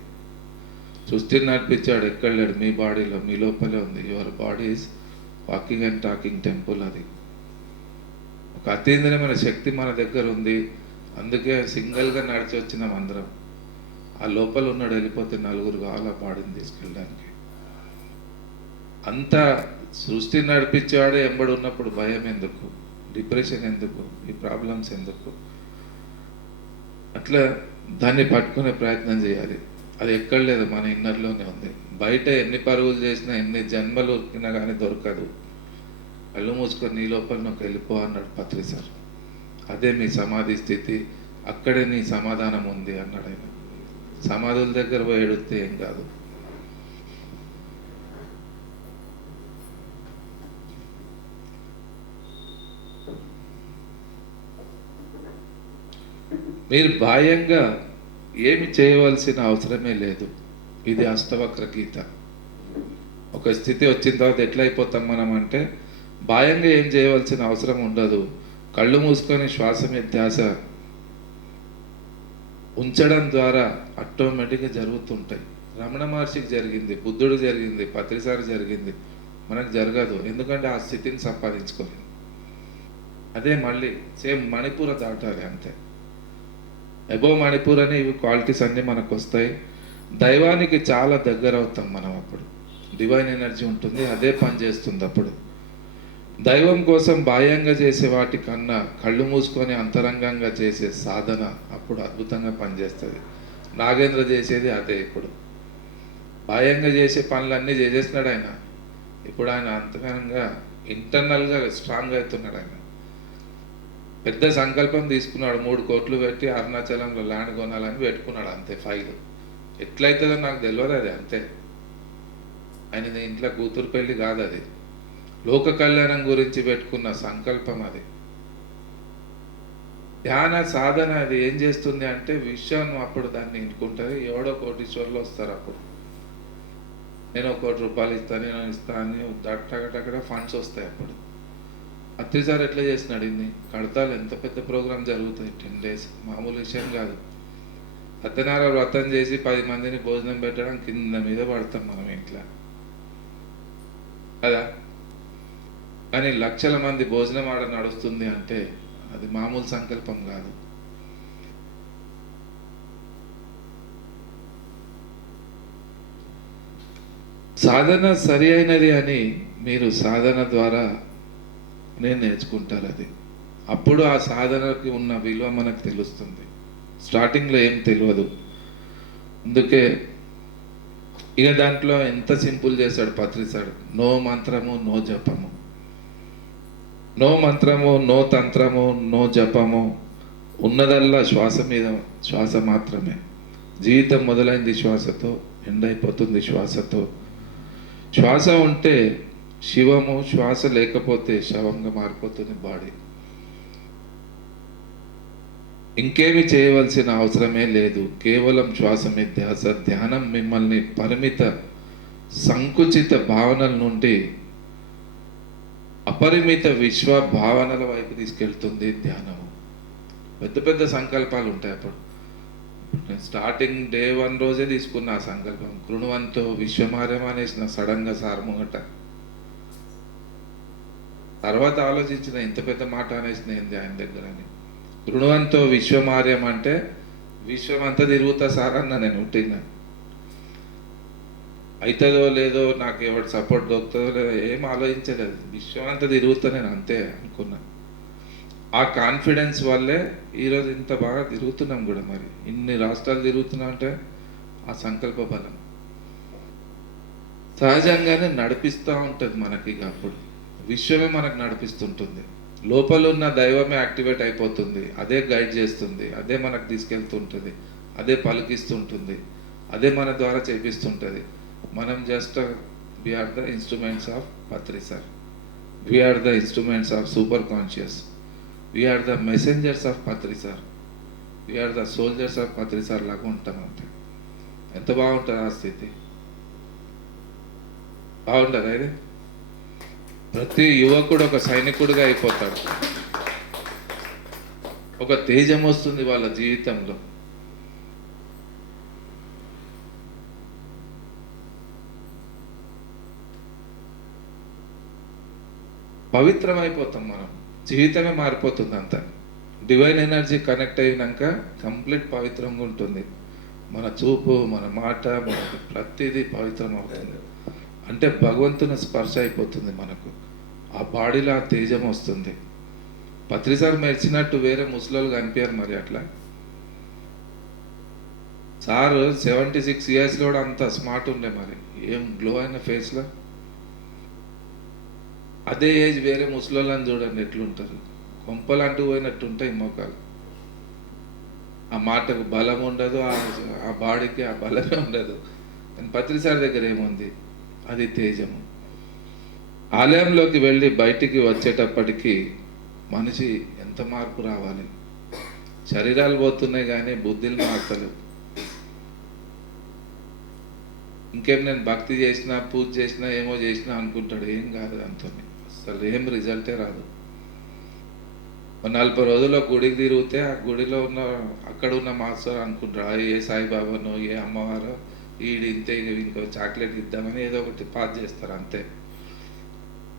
సృష్టిని నడిపించాడు. ఎక్కడ లేడు, మీ బాడీలో, మీ లోపలే ఉంది. Your body is walking and talking temple. అది ఒక అతీంద్రియమైన శక్తి మన దగ్గర ఉంది. అందుకే సింగిల్గా నడిచి వచ్చినాం అందరం. ఆ లోపల ఉన్నాడు, వెళ్ళిపోతే నలుగురు కావాలి ఆ బాడీని తీసుకెళ్ళడానికి. అంతా సృష్టిని నడిపించాడు. ఎంబడి ఉన్నప్పుడు భయం ఎందుకు, డిప్రెషన్ ఎందుకు, ఈ ప్రాబ్లమ్స్ ఎందుకు? అట్లా దాన్ని పట్టుకునే ప్రయత్నం చేయాలి. అది ఎక్కడ లేదు, మన ఇన్నర్లోనే ఉంది. బయట ఎన్ని పరుగులు చేసినా, ఎన్ని జన్మలు ఉరికినా కానీ దొరకదు. కళ్ళు మూసుకొని నీ లోపల నాకు వెళ్ళిపో అన్నాడు పత్రి సార్. అదే మీ సమాధి స్థితి, అక్కడే నీ సమాధానం ఉంది అన్నాడు ఆయన. సమాధుల దగ్గర పోయి ఎడితే ఏం కాదు. మీరు బాహ్యంగా ఏమి చేయవలసిన అవసరమే లేదు. ఇది అష్టవక్ర గీత. ఒక స్థితి వచ్చిన తర్వాత ఎట్లా అయిపోతాం మనం అంటే, బాహ్యంగా ఏం చేయవలసిన అవసరం ఉండదు. కళ్ళు మూసుకొని శ్వాస మీద ధ్యాస ఉంచడం ద్వారా ఆటోమేటిక్గా జరుగుతుంటాయి. రమణ మహర్షికి జరిగింది, బుద్ధుడు జరిగింది, పత్రిసారి జరిగింది. మనకు జరగదు, ఎందుకంటే ఆ స్థితిని సంపాదించుకోలేదు. అదే మళ్ళీ సేమ్ మణిపూర దాటాలి అంతే. అబో మణిపూర్ అని ఇవి క్వాలిటీస్ అన్నీ మనకు వస్తాయి. దైవానికి చాలా దగ్గర అవుతాం మనం. అప్పుడు డివైన్ ఎనర్జీ ఉంటుంది, అదే పని చేస్తుంది. అప్పుడు దైవం కోసం బాహ్యంగా చేసే వాటి కన్నా కళ్ళు మూసుకొని అంతరంగంగా చేసే సాధన అప్పుడు అద్భుతంగా పనిచేస్తుంది. నాగేంద్ర చేసేది అదే. ఇప్పుడు బాహ్యంగా చేసే పనులన్నీ చేసేస్తున్నాడు ఆయన. ఇప్పుడు ఆయన అంతరంగంగా ఇంటర్నల్గా స్ట్రాంగ్ అవుతున్నాడు. ఆయన పెద్ద సంకల్పం తీసుకున్నాడు. 3 కోట్లు పెట్టి అరుణాచలంలో ల్యాండ్ కొనాలని పెట్టుకున్నాడు. అంతే ఫైల్. ఎట్లయితుందో నాకు తెలియదు, అది అంతే. ఆయన ఇంట్లో కూతురు పెళ్ళి కాదు, అది లోక కళ్యాణం గురించి పెట్టుకున్న సంకల్పం. అది ధ్యాన సాధన. అది ఏం చేస్తుంది అంటే విషయం అప్పుడు దాన్ని ఎన్నుకుంటుంది. ఎవడో కోటీశ్వర్లు వస్తారు. అప్పుడు నేను 1 కోటి రూపాయలు ఇస్తాను, నేను ఇస్తాను అని అక్కడ ఫండ్స్ వస్తాయి. అప్పుడు అత్రిసారి ఎట్లా చేసినాడు ఇన్ని కడతాలు. ఎంత పెద్ద ప్రోగ్రామ్ జరుగుతుంది, 10 days. మామూలు విషయం కాదు. సత్యనారాయణ వ్రతం చేసి 10 మందిని భోజనం పెట్టడం కింద మీద పడతాం మనం ఇంట్లో కదా. కానీ లక్షల మంది భోజనం ఆడ నడుస్తుంది అంటే అది మామూలు సంకల్పం కాదు. సాధన సరి అయినది అని మీరు సాధన ద్వారా నేర్చుకుంటారు. అది అప్పుడు ఆ సాధనకి ఉన్న విలువ మనకు తెలుస్తుంది. స్టార్టింగ్లో ఏం తెలియదు. అందుకే ఇక దాంట్లో ఎంత సింపుల్ చేశాడు పత్రిసాడు. నో మంత్రము, నో జపము. నో మంత్రము, నో తంత్రము, నో జపము. ఉన్నదల్లా శ్వాస మీద శ్వాస మాత్రమే. జీవితం మొదలైంది శ్వాసతో, ఎండ్ అయిపోతుంది శ్వాసతో. శ్వాస ఉంటే శివము, శ్వాస లేకపోతే శవంగా మారిపోతుంది బాడీ. ఇంకేమి చేయవలసిన అవసరమే లేదు. కేవలం శ్వాస మీద ధ్యాస. ధ్యానం మిమ్మల్ని పరిమిత సంకుచిత భావనల నుండి అపరిమిత విశ్వ భావనల వైపు తీసుకెళ్తుంది ధ్యానము. పెద్ద పెద్ద సంకల్పాలు ఉంటాయి. అప్పుడు నేను స్టార్టింగ్ డే 1 రోజే తీసుకున్న ఆ సంకల్పం. కృణువంతో విశ్వమార్యం అనేసిన సడన్గా సారముగట. తర్వాత ఆలోచించిన ఇంత పెద్ద మాట అనేసిన ఏంది ఆయన దగ్గర అని. కృణువంతో విశ్వమార్యం అంటే విశ్వం అంతా తిరుగుతా సార్ అన్న. నేను ఉంటున్నా అవుతుందో లేదో, నాకు ఎవరు సపోర్ట్ దొరుకుతుందో లేదో ఏం ఆలోచించలేదు. విశ్వం అంతా తిరుగుతా నేను అంతే అనుకున్నా. ఆ కాన్ఫిడెన్స్ వల్లే ఈరోజు ఇంత బాగా తిరుగుతున్నాం కూడా. మరి ఇన్ని రాష్ట్రాలు తిరుగుతున్నాం అంటే ఆ సంకల్ప బలం. సహజంగానే నడిపిస్తూ ఉంటుంది మనకి. ఇక అప్పుడు విశ్వమే మనకు నడిపిస్తుంటుంది. లోపల ఉన్న దైవమే యాక్టివేట్ అయిపోతుంది, అదే గైడ్ చేస్తుంది, అదే మనకు తీసుకెళ్తుంటుంది, అదే పలికిస్తుంటుంది, అదే మన ద్వారా చేపిస్తుంటుంది. మనం just we are the instruments of Patri sir, we are the instruments of super conscious, we are the messengers of Patri sir, we are the soldiers of Patri sir లాగా ఉంటాం అంతే. ఎంత బాగుంటుంది ఆ స్థితి, బాగుంటుంది అయితే. ప్రతి యువకుడు ఒక సైనికుడిగా అయిపోతాడు, ఒక తేజం వస్తుంది వాళ్ళ జీవితంలో. పవిత్రం అయిపోతాం మనం, జీవితమే మారిపోతుంది అంతా. డివైన్ ఎనర్జీ కనెక్ట్ అయినాక కంప్లీట్ పవిత్రంగా ఉంటుంది మన చూపు, మన మాట, మన ప్రతిదీ పవిత్రం అవుతుంది. అంటే భగవంతుని స్పర్శ అయిపోతుంది మనకు, ఆ బాడీలో ఆ తేజం వస్తుంది. పత్రిసార్ మెరిచినట్టు వేరే ముసలోళ్ళు కనిపించారు మరి అట్లా. సార్ 76 ఇయర్స్లో కూడా అంత స్మార్ట్ ఉండే మరి, ఏం గ్లో అయిన ఫేస్లో. అదే ఏజ్ వేరే ముసలోళ్ళని చూడండి ఎట్లుంటారు, కొంపలు అంటూ పోయినట్టు ఉంటాయి మోకాలు. ఆ మాటకు బలం ఉండదు, ఆ బాడీకి ఆ బలమే ఉండదు. కానీ పత్రిసార్ దగ్గర ఏముంది, అది తేజము. ఆలయంలోకి వెళ్ళి బయటికి వచ్చేటప్పటికి మనిషి ఎంత మార్పు రావాలి. శరీరాలు పోతున్నాయి కానీ బుద్ధులు మారతలేవు. ఇంకేం నేను భక్తి చేసినా, పూజ చేసినా, ఏమో చేసినా అనుకుంటాడు, ఏం కాదు అంతో, అసలు ఏం రిజల్టే రాదు. 40 రోజుల్లో గుడికి తిరిగితే ఆ గుడిలో ఉన్న అక్కడ ఉన్న మాస్టర్ అనుకుంటాడు, ఏ సాయిబాబానో ఏ అమ్మవారో ఈడు ఇంతే, ఇంకో చాక్లెట్ ఇద్దామని ఏదో ఒకటి పాస్ చేస్తారు అంతే.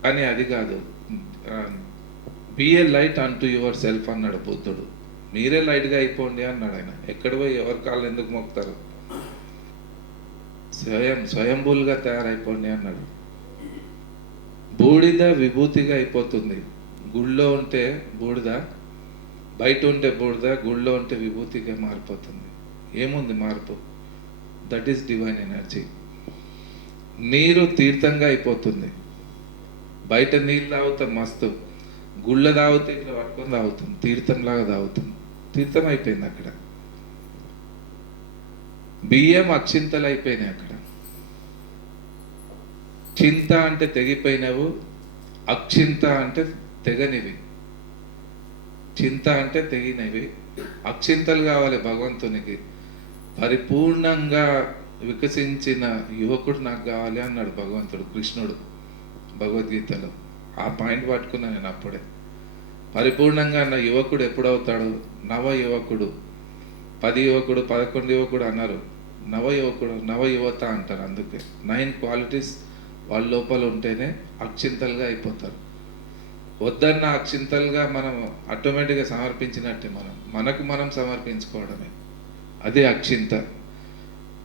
కానీ అది కాదు. బీ ఏ లైట్ అంటూ యువర్ సెల్ఫ్ అన్నాడు బుద్ధుడు. మీరే లైట్గా అయిపోండి అన్నాడు ఆయన. ఎక్కడ పోయి ఎవరి కాళ్ళు ఎందుకు మోపుతారు, స్వయంభూలుగా తయారైపోండి అన్నాడు. బూడిద విభూతిగా అయిపోతుంది. గుళ్ళో ఉంటే బూడిద, బయట ఉంటే బూడిద, గుళ్ళో ఉంటే విభూతిగా మారిపోతుంది. ఏముంది మార్పు? That is divine energy. నీరు తీర్థంగా అయిపోతుంది. బయట నీళ్ళు తాగుతాం మస్తు, గుళ్ళ తాగితే ఇట్లా పట్టుకొని తాగుతాం, తీర్థంలాగా తాగుతాం, తీర్థం అయిపోయింది అక్కడ. బియ్యం అక్షింతలు అయిపోయినాయి అక్కడ. చింత అంటే తెగిపోయినవు, అక్షింత అంటే తెగనివి. చింత అంటే తెగినవి, అక్షింతలు కావాలి భగవంతునికి. పరిపూర్ణంగా వికసించిన యువకుడు నాకు కావాలి అన్నాడు భగవంతుడు, కృష్ణుడు భగవద్గీతలో. ఆ పాయింట్ పట్టుకున్నా నేను అప్పుడే. పరిపూర్ణంగా అన్న యువకుడు ఎప్పుడవుతాడు? నవ యువకుడు. 10 యువకుడు 11 యువకుడు అన్నారు, నవ యువకుడు, నవ యువత అంటారు. అందుకే 9 క్వాలిటీస్ వాళ్ళ లోపల ఉంటేనే అక్షింతలుగా అయిపోతారు. వద్దన్న అక్షింతలుగా మనం ఆటోమేటిక్గా సమర్పించినట్టే, మనకు మనం సమర్పించుకోవడమే, అదే అక్షింత.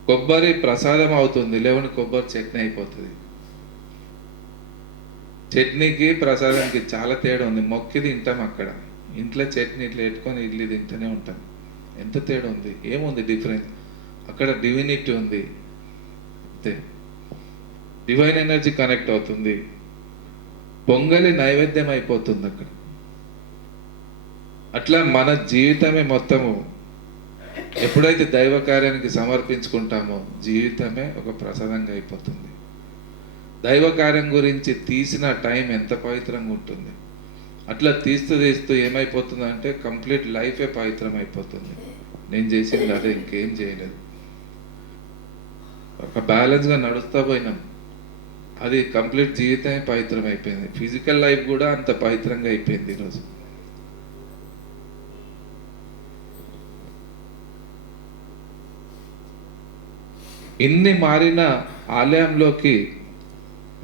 కొబ్బరి ప్రసాదం అవుతుంది, లేవని కొబ్బరి చట్నీ అయిపోతుంది. చట్నీకి ప్రసాదానికి చాలా తేడా ఉంది. మొక్కి తింటాం అక్కడ, ఇంట్లో చట్నీ ఇట్లా పెట్టుకొని ఇడ్లీ తింటూనే ఉంటాం. ఎంత తేడా ఉంది, ఏముంది డిఫరెన్స్? అక్కడ డివినిటీ ఉంది అంతే. డివైన్ ఎనర్జీ కనెక్ట్ అవుతుంది. పొంగలి నైవేద్యం అయిపోతుంది అక్కడ. అట్లా మన జీవితమే మొత్తము ఎప్పుడైతే దైవ కార్యానికి సమర్పించుకుంటామో జీవితమే ఒక ప్రసాదంగా అయిపోతుంది. దైవ కార్యం గురించి తీసిన టైం ఎంత పవిత్రంగా ఉంటుంది. అట్లా తీస్తూ ఏమైపోతుంది అంటే కంప్లీట్ లైఫే పవిత్రం అయిపోతుంది. నేను చేసింది అదే, ఇంకేం చేయలేదు. ఒక బ్యాలెన్స్గా నడుస్తూ పోయినాం, అది కంప్లీట్ జీవితమే పవిత్రం అయిపోయింది. ఫిజికల్ లైఫ్ కూడా అంత పవిత్రంగా అయిపోయింది ఈరోజు. ఇన్ని మారిన ఆలయంలోకి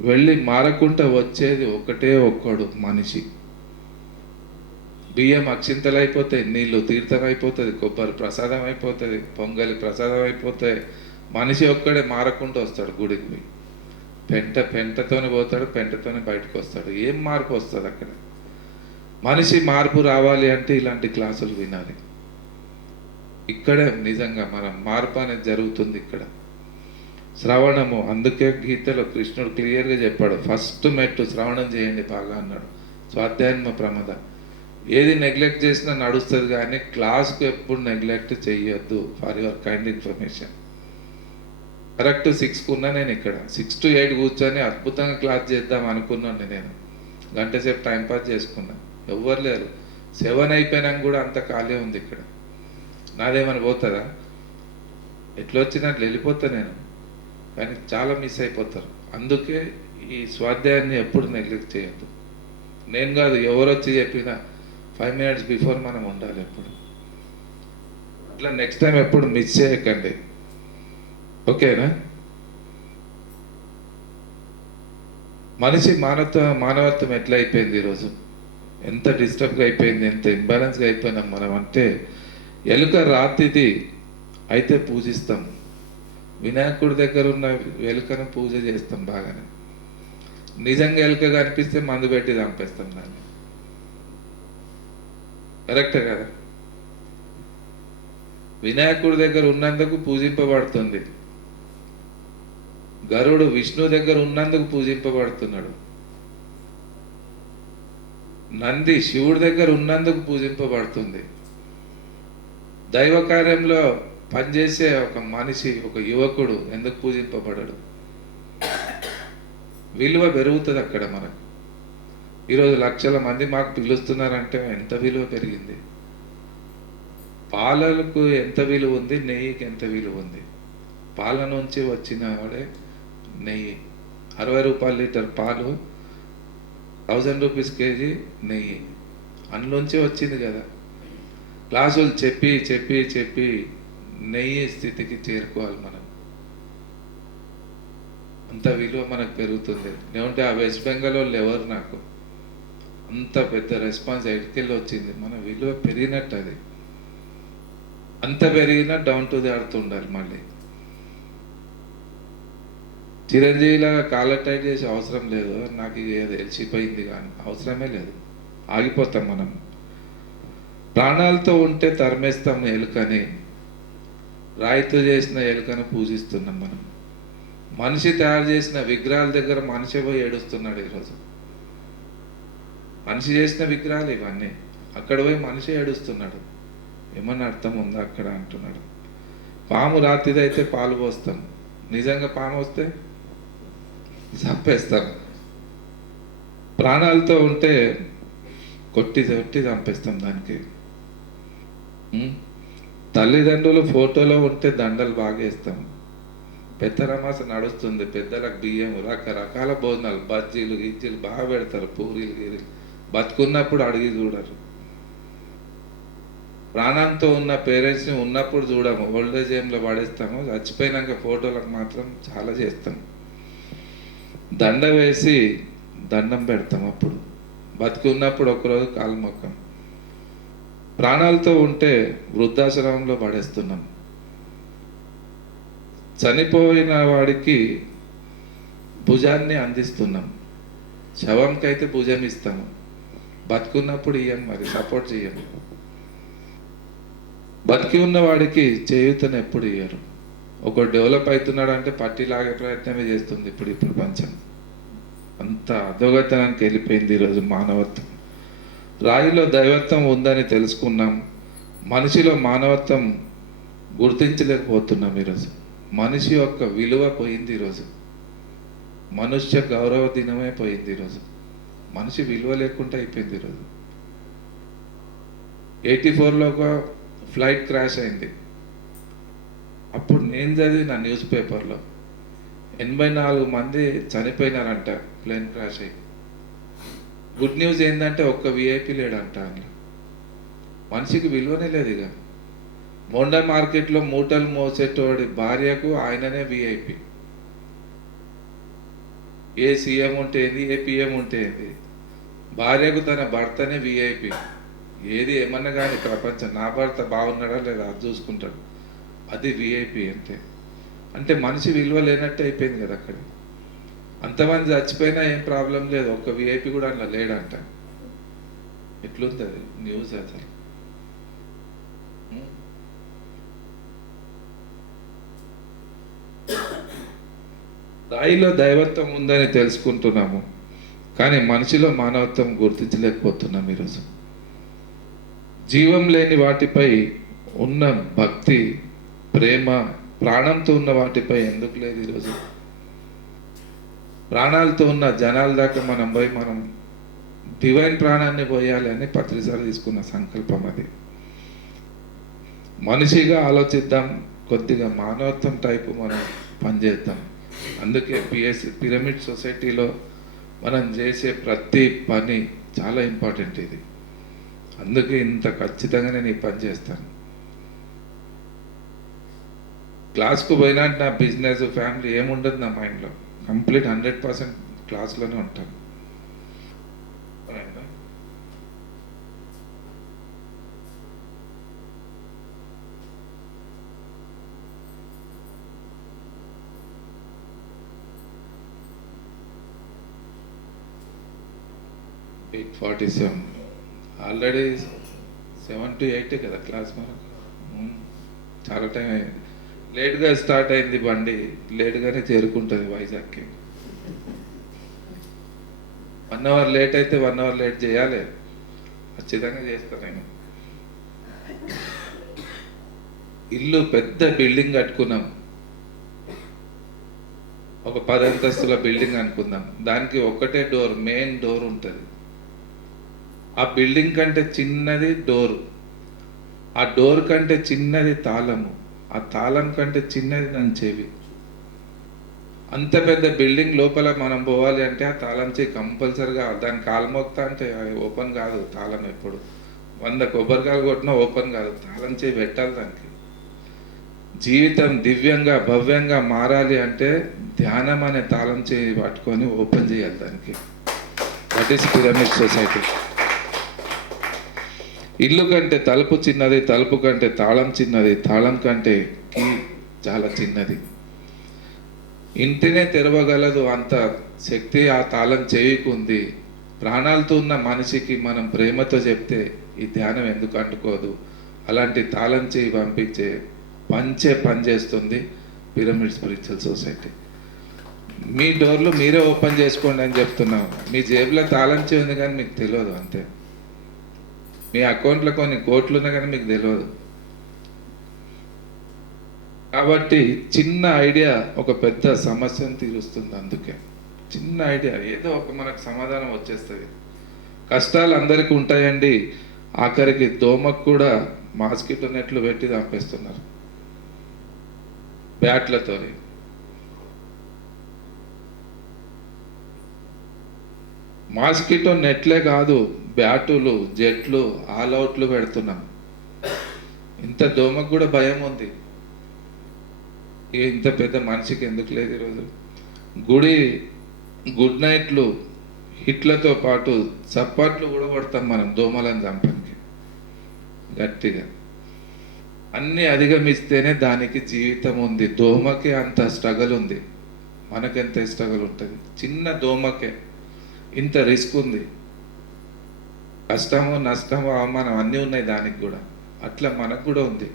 వెళ్ళి మారకుండా వచ్చేది ఒకటే ఒక్కడు మనిషి. బియ్యం అక్షింతలు అయిపోతాయి, నీళ్ళు తీర్థం అయిపోతుంది, కొబ్బరి ప్రసాదం అయిపోతుంది, పొంగలి ప్రసాదం అయిపోతాయి. మనిషి ఒక్కడే మారకుండా వస్తాడు గుడికి పోయి. పెంటతోనే పోతాడు, పెంటతోనే బయటకు వస్తాడు. ఏం మార్పు వస్తుంది అక్కడ? మనిషి మార్పు రావాలి అంటే ఇలాంటి క్లాసులు వినాలి. ఇక్కడే నిజంగా మనం మార్పు అనేది జరుగుతుంది ఇక్కడ. శ్రవణము, అందుకే గీతలో కృష్ణుడు క్లియర్గా చెప్పాడు, ఫస్ట్ మెట్టు శ్రవణం చేయండి బాగా అన్నాడు. స్వాధ్యాయన ప్రమద. ఏది నెగ్లెక్ట్ చేసినా నడుస్తుంది, కానీ క్లాస్కు ఎప్పుడు నెగ్లెక్ట్ చేయొద్దు. For your kind information. Correct 6కు ఉన్నా నేను ఇక్కడ. 6 to 8 కూర్చొని అద్భుతంగా క్లాస్ చేద్దాం అనుకున్నాను. నేను గంట సేపు టైంపాస్ చేసుకున్నాను, ఎవ్వరు లేరు. 7 అయిపోయినాక కూడా అంత ఖాళీ ఉంది ఇక్కడ. నాదేమని పోతుందా? ఎట్లా వచ్చినట్లు వెళ్ళిపోతా నేను, కానీ చాలా మిస్ అయిపోతారు. అందుకే ఈ స్వాధ్యాయాన్ని ఎప్పుడు నెగ్లెక్ట్ చేయొద్దు. నేను కాదు, ఎవరు వచ్చి చెప్పినా 5 minutes బిఫోర్ మనం ఉండాలి ఎప్పుడు. అట్లా నెక్స్ట్ టైం ఎప్పుడు మిస్ చేయకండి, ఓకేనా? మనిషి మానవత్వం ఎట్లా అయిపోయింది ఈరోజు, ఎంత డిస్టర్బ్గా అయిపోయింది, ఎంత ఇంబ్యాలెన్స్గా అయిపోయినాం మనం అంటే. ఎలుక రాతిది అయితే పూజిస్తాం, వినాయకుడి దగ్గర ఉన్న ఎలుకను పూజ చేస్తాం బాగానే. నిజంగా ఎలుక కనిపిస్తే మందు పెట్టి చంపేస్తాం దాన్ని. కరెక్టే కదా? వినాయకుడి దగ్గర ఉన్నందుకు పూజింపబడుతుంది, గరుడు విష్ణు దగ్గర ఉన్నందుకు పూజింపబడుతున్నాడు, నంది శివుడి దగ్గర ఉన్నందుకు పూజింపబడుతుంది. దైవ కార్యంలో పనిచేసే ఒక మనిషి, ఒక యువకుడు ఎందుకు పూజింపబడడు? విలువ పెరుగుతుంది అక్కడ మనకు. ఈరోజు లక్షల మంది మాకు పిలుస్తున్నారంటే ఎంత విలువ పెరిగింది. పాలలకు ఎంత విలువ ఉంది, నెయ్యికి ఎంత విలువ ఉంది. పాల నుంచి వచ్చిన వాడే నెయ్యి. 60 రూపాయల లీటర్ పాలు, 1000 రూపీస్ కేజీ నెయ్యి, అందులోంచి వచ్చింది కదా. క్లాసులు చెప్పి చెప్పి చెప్పి నెయ్యి స్థితికి చేరుకోవాలి మనం, అంత విలువ మనకు పెరుగుతుంది. లేకుంటే ఆ వెస్ట్ బెంగాల్ వాళ్ళు ఎవరు నాకు అంత పెద్ద రెస్పాన్స్ ఎక్కడికెళ్ళి వచ్చింది. మన విలువ పెరిగినట్టు, అది అంత పెరిగినా డౌన్ టు ది అర్త్ ఉండాలి. మళ్ళీ చిరంజీవిలాగా కాలర్ టైట్ చేసే అవసరం లేదు. నాకు ఇది తెలిసిపోయింది కానీ అవసరమే లేదు, ఆగిపోతాం మనం. ప్రాణాలతో ఉంటే తరిమేస్తాం ఎలుకని, రాయితో చేసిన ఎలుకను పూజిస్తున్నాం మనం. మనిషి తయారు చేసిన విగ్రహాల దగ్గర మనిషి పోయి ఏడుస్తున్నాడు ఈరోజు. మనిషి చేసిన విగ్రహాలు ఇవన్నీ, అక్కడ పోయి మనిషి ఏడుస్తున్నాడు. ఏమన్నా అర్థం ఉందా అక్కడ అంటున్నాడు. పాము రాతిదైతే పాలు పోస్తాం, నిజంగా పాము వస్తే చంపేస్తాం. ప్రాణాలతో ఉంటే కొట్టి కొట్టి చంపేస్తాం దానికి. తల్లిదండ్రులు ఫోటోలో ఉంటే దండలు బాగా వేస్తాం. పెద్దరమాస నడుస్తుంది, పెద్దలకు బియ్యం, రకరకాల భోజనాలు, బజ్జీలు గిజ్జీలు బాగా పెడతారు, పూరీలు గిరీలు. బతుకున్నప్పుడు అడిగి చూడరు. ప్రాణంతో ఉన్న పేరెంట్స్ని ఉన్నప్పుడు చూడము, ఓల్డేజ్ ఏజ్లో పడేస్తాము. చచ్చిపోయినాక ఫోటోలకు మాత్రం చాలా చేస్తాం. దండ వేసి దండం పెడతాం అప్పుడు. బతుకున్నప్పుడు ఒకరోజు కాలు మొక్కం. ప్రాణాలతో ఉంటే వృద్ధాశ్రమంలో పడేస్తున్నాం. చనిపోయిన వాడికి భుజాన్ని అందిస్తున్నాం, శవంకైతే భుజం ఇస్తాము, బతుకున్నప్పుడు ఇయ్యం, మరి సపోర్ట్ చేయము. బతికి ఉన్న వాడికి చేయూతను ఎప్పుడు ఇయ్యరు. ఒకడు డెవలప్ అవుతున్నాడు అంటే పట్టి లాగే ప్రయత్నమే చేస్తుంది ఇప్పుడు ఈ ప్రపంచం. అంత అధోగతనానికి వెళ్ళిపోయింది ఈరోజు మానవత్వం. రాయిలో దైవత్వం ఉందని తెలుసుకున్నాం, మనిషిలో మానవత్వం గుర్తించలేకపోతున్నాం ఈరోజు. మనిషి యొక్క విలువ పోయింది ఈరోజు. మనుష్య గౌరవ దినమే పోయింది ఈరోజు. మనిషి విలువ లేకుండా అయిపోయింది ఈరోజు. 84లో ఒక ఫ్లైట్ క్రాష్ అయింది. అప్పుడు నేను చదివిన న్యూస్ పేపర్లో 84 మంది చనిపోయినారంట ప్లేన్ క్రాష్ అయ్యి. గుడ్ న్యూస్ ఏంటంటే ఒక్క విఐపి లేడంట అందులో. మనిషికి విలువనే లేదు ఇక. మోండా మార్కెట్లో మూటలు మోసేటోడి భార్యకు ఆయననే విఐపి. ఏ సీఎం ఉంటే ఏంది, ఏ పిఎం ఉంటే ఏంది, భార్యకు తన భర్తనే విఐపి. ఏది ఏమన్నా కానీ ప్రపంచం, నా భర్త బాగున్నాడా లేదా అది చూసుకుంటాడు, అది విఐపి అంటే. అంటే మనిషి విలువ లేనట్టు అయిపోయింది కదా అక్కడ. అంతమంది చచ్చిపోయినా ఏం ప్రాబ్లం లేదు, ఒక్క విఐపి కూడా అందులో లేడంట. ఎట్లుంది అది న్యూస్ అసలు. రాయిలో దైవత్వం ఉందని తెలుసుకుంటున్నాము, కానీ మనిషిలో మానవత్వం గుర్తించలేకపోతున్నాం ఈరోజు. జీవం లేని వాటిపై ఉన్న భక్తి, ప్రేమ, ప్రాణంతో ఉన్న వాటిపై ఎందుకు లేదు ఈరోజు? ప్రాణాలతో ఉన్న జనాల దాకా మనం పోయి మనం డివైన్ ప్రాణాన్ని పోయాలి అని పత్రిసారి తీసుకున్న సంకల్పం అది. మనిషిగా ఆలోచిద్దాం, కొద్దిగా మానవత్వం టైపు మనం పనిచేద్దాం. అందుకే పిరమిడ్ సొసైటీలో మనం చేసే ప్రతి పని చాలా ఇంపార్టెంట్ ఇది. అందుకే ఇంత ఖచ్చితంగా నేను ఈ పని చేస్తాను. క్లాస్కు పోయినా నా బిజినెస్, ఫ్యామిలీ ఏముండదు నా మైండ్లో. కంప్లీట్ 100% క్లాస్లోనే ఉంటాను. 8:47 ఆల్రెడీ 7 to 8 కదా క్లాస్ మనకు. చాలా టైం అయింది. లేట్గా స్టార్ట్ అయింది బండి, లేట్గానే చేరుకుంటుంది వైజాగ్కి. 1 hour లేట్ అయితే 1 hour లేట్ చేయాలి, ఖచ్చితంగా చేస్తాను నేను. ఇల్లు పెద్ద బిల్డింగ్ కట్టుకున్నాం, ఒక 10 అంతస్తుల బిల్డింగ్ అనుకుందాం. దానికి ఒకటే డోర్, మెయిన్ డోర్ ఉంటుంది. ఆ బిల్డింగ్ కంటే చిన్నది డోరు, ఆ డోర్ కంటే చిన్నది తాళము, ఆ తాళం కంటే చిన్నది నన్ను చెవి. అంత పెద్ద బిల్డింగ్ లోపల మనం పోవాలి అంటే ఆ తాళం చెవి కంపల్సరిగా, దాని కాలు మోక్తా అంటే ఓపెన్ కాదు తాళం. ఎప్పుడు 100 కొబ్బరికాయలు కొట్టినా ఓపెన్ కాదు, తాళం చెవి పెట్టాలి దానికి. జీవితం దివ్యంగా భవ్యంగా మారాలి అంటే ధ్యానం అనే తాళం చేయి పట్టుకొని ఓపెన్ చేయాలి దానికి. That is pyramid society. ఇల్లు కంటే తలుపు చిన్నది, తలుపు కంటే తాళం చిన్నది, తాళం కంటే కీ చాలా చిన్నది. ఇంటినే తెరవగలదు అంత శక్తి ఆ తాళం చేయికుంది. ప్రాణాలతో ఉన్న మనిషికి మనం ప్రేమతో చెప్తే ఈ ధ్యానం ఎందుకు అంటుకోదు? అలాంటి తాళం చేయి పంపించే పని చేస్తుంది పిరమిడ్ స్పిరిచువల్ సొసైటీ. మీ డోర్లు మీరే ఓపెన్ చేసుకోండి అని చెప్తున్నాం. మీ జేబులో తాళం చేయి ఉంది కానీ మీకు తెలియదు అంతే. మీ అకౌంట్లో కొన్ని కోట్లు ఉన్నా కానీ మీకు తెలియదు. కాబట్టి చిన్న ఐడియా ఒక పెద్ద సమస్యను తీరుస్తుంది. అందుకే చిన్న ఐడియా ఏదో ఒక మనకు సమాధానం వచ్చేస్తుంది. కష్టాలు అందరికీ ఉంటాయండి, ఆఖరికి దోమకు కూడా మాస్కిటో నెట్లు పెట్టి చంపేస్తున్నారు బ్యాట్లతో. మాస్కిటో నెట్లే కాదు, బ్యాటులు, జెట్లు, ఆల్అవుట్లు పెడుతున్నాం. ఇంత దోమకు కూడా భయం ఉంది. ఇంత పెద్ద మనిషికి ఎందుకు లేదు ఈరోజు? గుడ్ నైట్లు, హిట్లతో పాటు చప్పట్లు కూడా కొడతాం మనం దోమలను చంపడానికి గట్టిగా. అన్నీ అధిగమిస్తేనే దానికి జీవితం ఉంది. దోమకి అంత స్ట్రగల్ ఉంది, మనకెంత స్ట్రగల్ ఉంటుంది. చిన్న దోమకే ఇంత రిస్క్ ఉంది. కష్టము, నష్టము, అవమానం అన్నీ ఉన్నాయి దానికి కూడా. అట్లా మనకు కూడా ఉంది.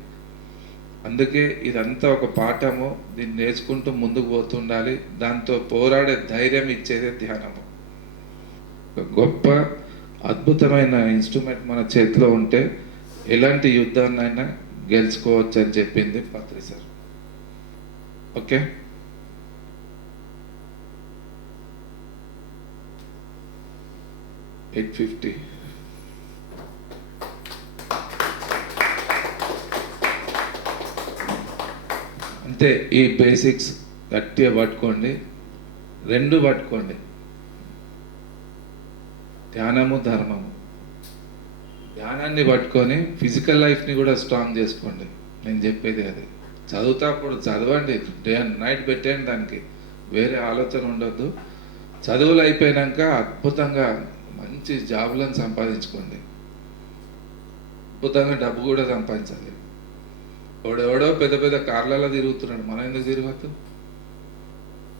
అందుకే ఇదంతా ఒక పాఠము. దీన్ని నేర్చుకుంటూ ముందుకు పోతుండాలి. దాంతో పోరాడే ధైర్యం ఇచ్చేదే ధ్యానము. గొప్ప అద్భుతమైన ఇన్స్ట్రుమెంట్ మన చేతిలో ఉంటే ఎలాంటి యుద్ధాన్నైనా గెలుచుకోవచ్చు అని చెప్పింది పత్రి సార్. ఓకే, $850. అంతే. ఈ బేసిక్స్ గట్టిగా పట్టుకోండి, 2 పట్టుకోండి, ధ్యానము, ధర్మము. ధ్యానాన్ని పట్టుకొని ఫిజికల్ లైఫ్ని కూడా స్ట్రాంగ్ చేసుకోండి. నేను చెప్పేది అది. చదువుతాప్పుడు చదవండి, డే అండ్ నైట్ పెట్టేయండి దానికి, వేరే ఆలోచన ఉండొద్దు. చదువులు అయిపోయాక అద్భుతంగా మంచి జాబులను సంపాదించుకోండి, అద్భుతంగా డబ్బు కూడా సంపాదించాలి. ఎవడెవడో పెద్ద పెద్ద కార్లలో తిరుగుతున్నాడు, మనం ఎందుకు తిరగద్దు?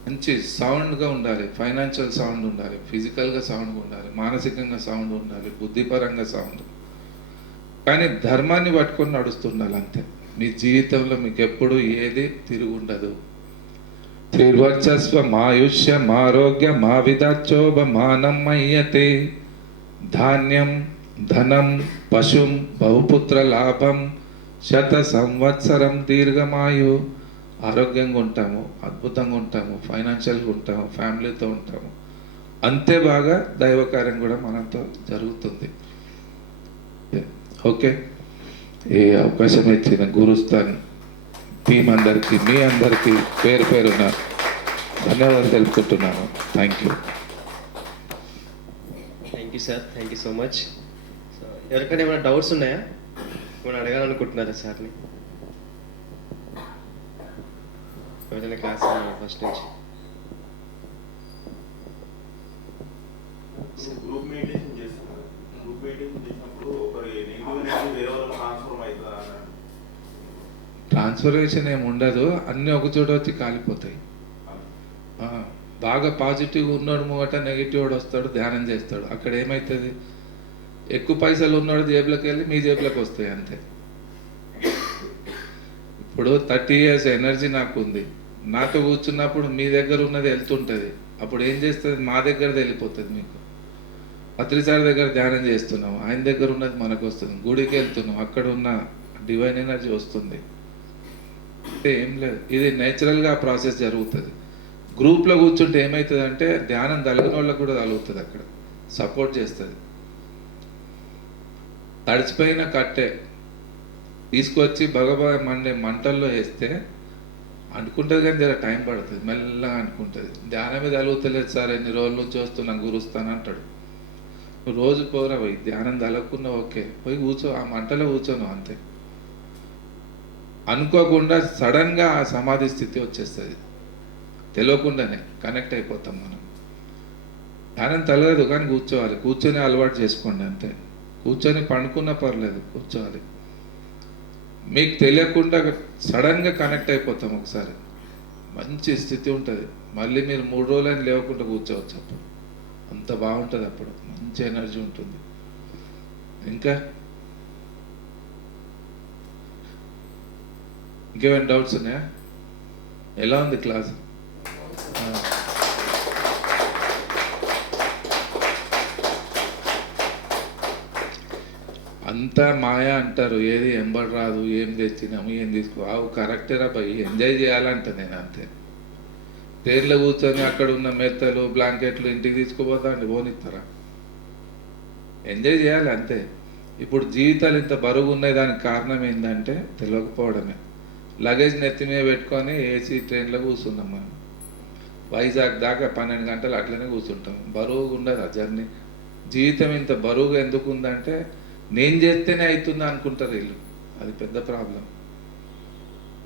మంచి సౌండ్గా ఉండాలి, ఫైనాన్షియల్ సౌండ్ ఉండాలి, ఫిజికల్గా సౌండ్ ఉండాలి, మానసికంగా సౌండ్ ఉండాలి, బుద్ధిపరంగా సౌండ్. కానీ ధర్మాన్ని పట్టుకొని నడుస్తుండాలి అంతే. మీ జీవితంలో మీకు ఎప్పుడు ఏది తిరుగుండదు. శ్రీర్వర్చస్వమాయుష్యమారోగ్యమావిదాచోభమానం మయ్యతే ధాన్యం ధనం పశుం బహుపుత్ర లాభం శత సంవత్సరం దీర్ఘమాయు. ఆరోగ్యంగా ఉంటాము, అద్భుతంగా ఉంటాము, ఫైనాన్షియల్గా ఉంటాము, ఫ్యామిలీతో ఉంటాము. అంతే బాగా దైవకార్యం కూడా మనతో జరుగుతుంది. ఓకే, ఈ అవకాశం ఇచ్చిన గురుస్థాన్ టీం అందరికీ, మీ అందరికీ పేరు పేరున ధన్యవాదాలు తెలుపుకుంటున్నాను. Thank you. Thank you sir, thank you so much. So ఎవరికైనా ఏమైనా డౌట్స్ ఉన్నాయా? ఏమైనా అడగాలనుకుంటున్నారా సార్ని? ఎవరైనా క్లాస్ ఫస్ట్ నుంచి గ్రూప్ మెడిటేషన్ చేస్తున్నారు. గ్రూప్ మెడిటేషన్ చేసినప్పుడు ఒకరి నెగిటివ్ ఎనర్జీ వేరే వాళ్ళకి ట్రాన్స్ఫర్ అవుతుందా? ట్రాన్స్ఫర్మేషన్ ఏమి ఉండదు, అన్నీ ఒక చోట వచ్చి కాలిపోతాయి. బాగా పాజిటివ్ ఉన్నాడు ముంగట నెగిటివ్ వాడు వస్తాడు, ధ్యానం చేస్తాడు. అక్కడ ఏమవుతుంది, ఎక్కువ పైసలు ఉన్నాడు జేబులోకి వెళ్ళి మీ జేబులోకి వస్తాయి అంతే. ఇప్పుడు 30 years ఎనర్జీ నాకు ఉంది, నాతో కూర్చున్నప్పుడు మీ దగ్గర ఉన్నది వెళ్తుంటుంది. అప్పుడు ఏం చేస్తుంది, మా దగ్గరది వెళ్ళిపోతుంది. మీకు పత్రిసారి దగ్గర ధ్యానం చేస్తున్నాం, ఆయన దగ్గర ఉన్నది మనకు వస్తుంది. గుడికి వెళ్తున్నాం, అక్కడ ఉన్న డివైన్ ఎనర్జీ వస్తుంది. అంటే ఏం లేదు, ఇది నేచురల్గా ప్రాసెస్ జరుగుతుంది. గ్రూప్లో కూర్చుంటే ఏమవుతుంది అంటే ధ్యానం తగిలిన వాళ్ళకు కూడా తగులుతుంది, అక్కడ సపోర్ట్ చేస్తుంది. తడిచిపోయిన కట్టే తీసుకొచ్చి మంటల్లో వేస్తే అనుకుంటుంది, కానీ జర టైం పడుతుంది, మెల్లగా అనుకుంటుంది. ధ్యానం మీద తగులుతలేదు సార్, ఎన్ని రోజుల నుంచి వస్తున్నాం గురుస్తాను అంటాడు. నువ్వు రోజు పోరా పోయి ధ్యానం తగలకున్నా ఓకే, పోయి కూర్చో, ఆ మంటలో కూర్చోను అంతే. అనుకోకుండా సడన్గా ఆ సమాధి స్థితి వచ్చేస్తుంది, తెలియకుండానే కనెక్ట్ అయిపోతాం మనం. ధ్యానం తలగదు కానీ కూర్చోవాలి, కూర్చొని అలవాటు చేసుకోండి అంతే. కూర్చొని పండుకున్నా పర్లేదు, కూర్చోవాలి. మీకు తెలియకుండా సడన్గా కనెక్ట్ అయిపోతాం ఒకసారి, మంచి స్థితి ఉంటుంది. మళ్ళీ మీరు 3 రోజులని లేవకుండా కూర్చోవచ్చు, అప్పుడు అంత బాగుంటుంది, అప్పుడు మంచి ఎనర్జీ ఉంటుంది. ఇంకా ఇంకేమైనా డౌట్స్ ఉన్నాయా? ఎలా ఉంది క్లాస్? అంతా మాయా అంటారు, ఏది ఎంబడి రాదు, ఏం తెచ్చినాము ఏం అవు కరెక్టేరా పోయి ఎంజాయ్ చేయాలంట. నేను అంతే, ట్రైన్లో కూర్చొని అక్కడ ఉన్న మెత్తలు బ్లాంకెట్లు ఇంటికి తీసుకుపోతా అండి, పోనిస్తారా? ఎంజాయ్ చేయాలి అంతే. ఇప్పుడు జీవితాలు ఇంత బరువు ఉన్నాయి, దానికి కారణం ఏంటంటే తెలియకపోవడమే. లగేజ్ నెత్తి మీద పెట్టుకొని ఏసీ ట్రైన్లో కూర్చున్నాం మనం. వైజాగ్ దాకా 12 గంటలు అట్లనే కూర్చుంటాం, బరువుగా ఉండదు ఆ జర్నీ. జీవితం ఇంత బరువుగా ఎందుకు ఉందంటే నేను చేస్తేనే అవుతుంది అనుకుంటారు వీళ్ళు, అది పెద్ద ప్రాబ్లం.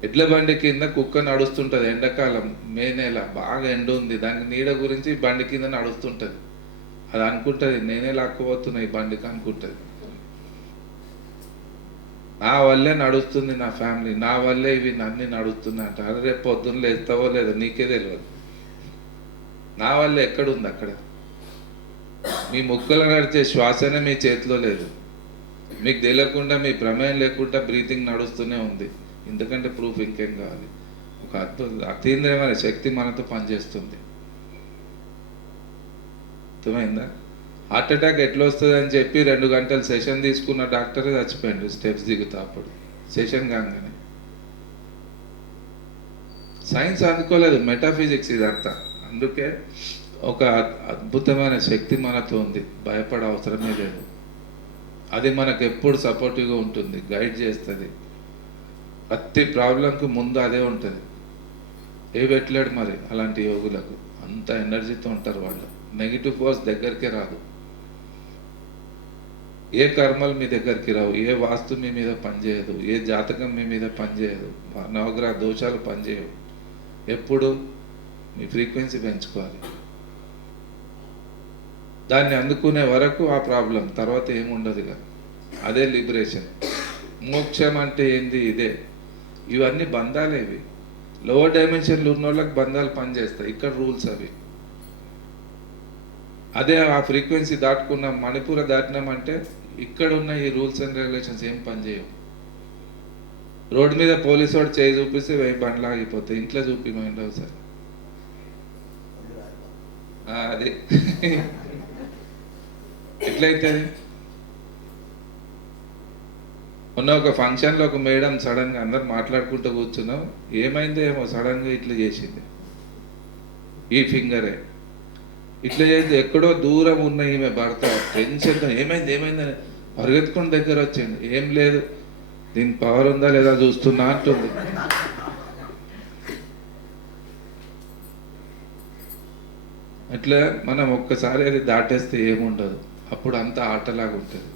ఎడ్ల బండి కింద కుక్క నడుస్తుంటుంది, ఎండాకాలం మే నెల బాగా ఎండ ఉంది, దానికి నీడ గురించి బండి కింద నడుస్తుంటుంది. అది అనుకుంటుంది నేనే లాక్కుపోతున్నా ఈ బండికి అనుకుంటుంది. నా వల్లే నడుస్తుంది నా ఫ్యామిలీ, నా వల్లే ఇవి అన్నీ నడుస్తున్నా అంట. అరే రేపు పొద్దున్న లేస్తావో లేదో నీకే తెలియదు. నా వల్ల ఎక్కడుంది అక్కడ? మీ ముక్కలు నడిచే శ్వాసనే మీ చేతిలో లేదు, మీకు తెలియకుండా మీ ప్రమేయం లేకుండా బ్రీతింగ్ నడుస్తూనే ఉంది. ఎందుకంటే ప్రూఫ్ ఇంకేం కావాలి? ఒక అతీంద్రియమైన శక్తి మనతో పనిచేస్తుంది. అర్థమైందా? హార్ట్ అటాక్ ఎట్లా వస్తుంది అని చెప్పి 2 గంటలు సెషన్ తీసుకున్న డాక్టరే చచ్చిపోయాడు స్టెప్స్ దిగుతా. అప్పుడు సెషన్ కాగానే సైన్స్ అందుకోలేదు, మెటాఫిజిక్స్ ఇదంతా. అందుకే ఒక అద్భుతమైన శక్తి మనతో ఉంది, భయపడే అవసరమే లేదు. అది మనకు ఎప్పుడు సపోర్టివ్గా ఉంటుంది, గైడ్ చేస్తుంది. ప్రతి ప్రాబ్లంకి ముందు అదే ఉంటుంది. ఏ పెట్టలేడు మరి అలాంటి యోగులకు, అంత ఎనర్జీతో ఉంటారు వాళ్ళు. నెగిటివ్ ఫోర్స్ దగ్గరికే రాదు, ఏ కర్మలు మీ దగ్గరికి రావు, ఏ వాస్తు మీ మీద పనిచేయదు, ఏ జాతకం మీ మీద పనిచేయదు, నవగ్రహ దోషాలు పనిచేయవు. ఎప్పుడు మీ ఫ్రీక్వెన్సీ పెంచుకోవాలి. దాన్ని అందుకునే వరకు ఆ ప్రాబ్లం, తర్వాత ఏముండదు ఇక. అదే లిబరేషన్. మోక్షం అంటే ఏంది? ఇదే. ఇవన్నీ బంధాలే. ఇవి లోవర్ డైమెన్షన్లు ఉన్న వాళ్ళకి బంధాలు పనిచేస్తాయి, ఇక్కడ రూల్స్ అవి. అదే ఆ ఫ్రీక్వెన్సీ దాటుకున్న మణిపూర దాటినామంటే ఇక్కడ ఉన్న ఈ రూల్స్ అండ్ రెగ్యులేషన్స్ ఏం పనిచేయవు. రోడ్డు మీద పోలీసు వాడు చేయి చూపిస్తే 1000 బండ్లు ఆగిపోతాయి, ఇంట్లో చూపిమండి ఒకసారి. అది ఎట్లయితుంది? మొన్న ఒక ఫంక్షన్లో ఒక మేడం సడన్గా అందరు మాట్లాడుకుంటూ కూర్చున్నాం, ఏమైందో ఏమో సడన్గా ఇట్లా చేసింది, ఈ ఫింగరే ఇట్లా చేసి ఎక్కడో దూరం ఉన్న ఈమె భర్త టెన్షన్తో ఏమైంది ఏమైందని పరిగెత్తుకుని దగ్గర వచ్చింది. ఏం లేదు, దీని పవర్ ఉందా లేదా చూస్తున్నా అంటుంది. అట్లా మనం ఒక్కసారి అది దాటేస్తే ఏముండదు, అప్పుడు అంత ఆటలాగా ఉంటుంది,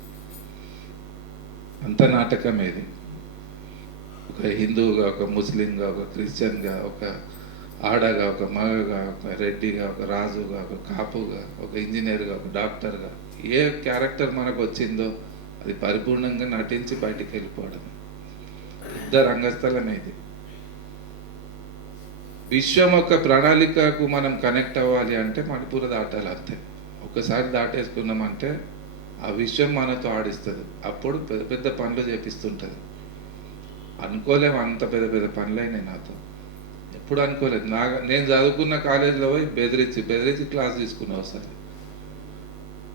అంత నాటకం ఇది. ఒక హిందువుగా, ఒక ముస్లింగా, ఒక క్రిస్టియన్గా, ఒక ఆడగా, ఒక మగగా, ఒక రెడ్డిగా, ఒక రాజుగా, ఒక కాపుగా, ఒక ఇంజనీర్గా, ఒక డాక్టర్గా, ఏ క్యారెక్టర్ మనకు వచ్చిందో అది పరిపూర్ణంగా నటించి బయటికి వెళ్ళిపోవడం. పెద్ద రంగస్థలమే ఇది. విశ్వం యొక్క ప్రణాళికకు మనం కనెక్ట్ అవ్వాలి అంటే మణిపూర్ దాటాలి అంతే. ఒకసారి దాటేసుకున్నామంటే ఆ విశ్వం మనతో ఆడిస్తుంది. అప్పుడు పెద్ద పెద్ద పనులు చేపిస్తుంటుంది. అనుకోలేము అంత పెద్ద పెద్ద పనులైనాయి నాతో, ఎప్పుడు అనుకోలేదు. నేను చదువుకున్న కాలేజీలో పోయి బెదిరించి క్లాస్ తీసుకున్నా. ఒకసారి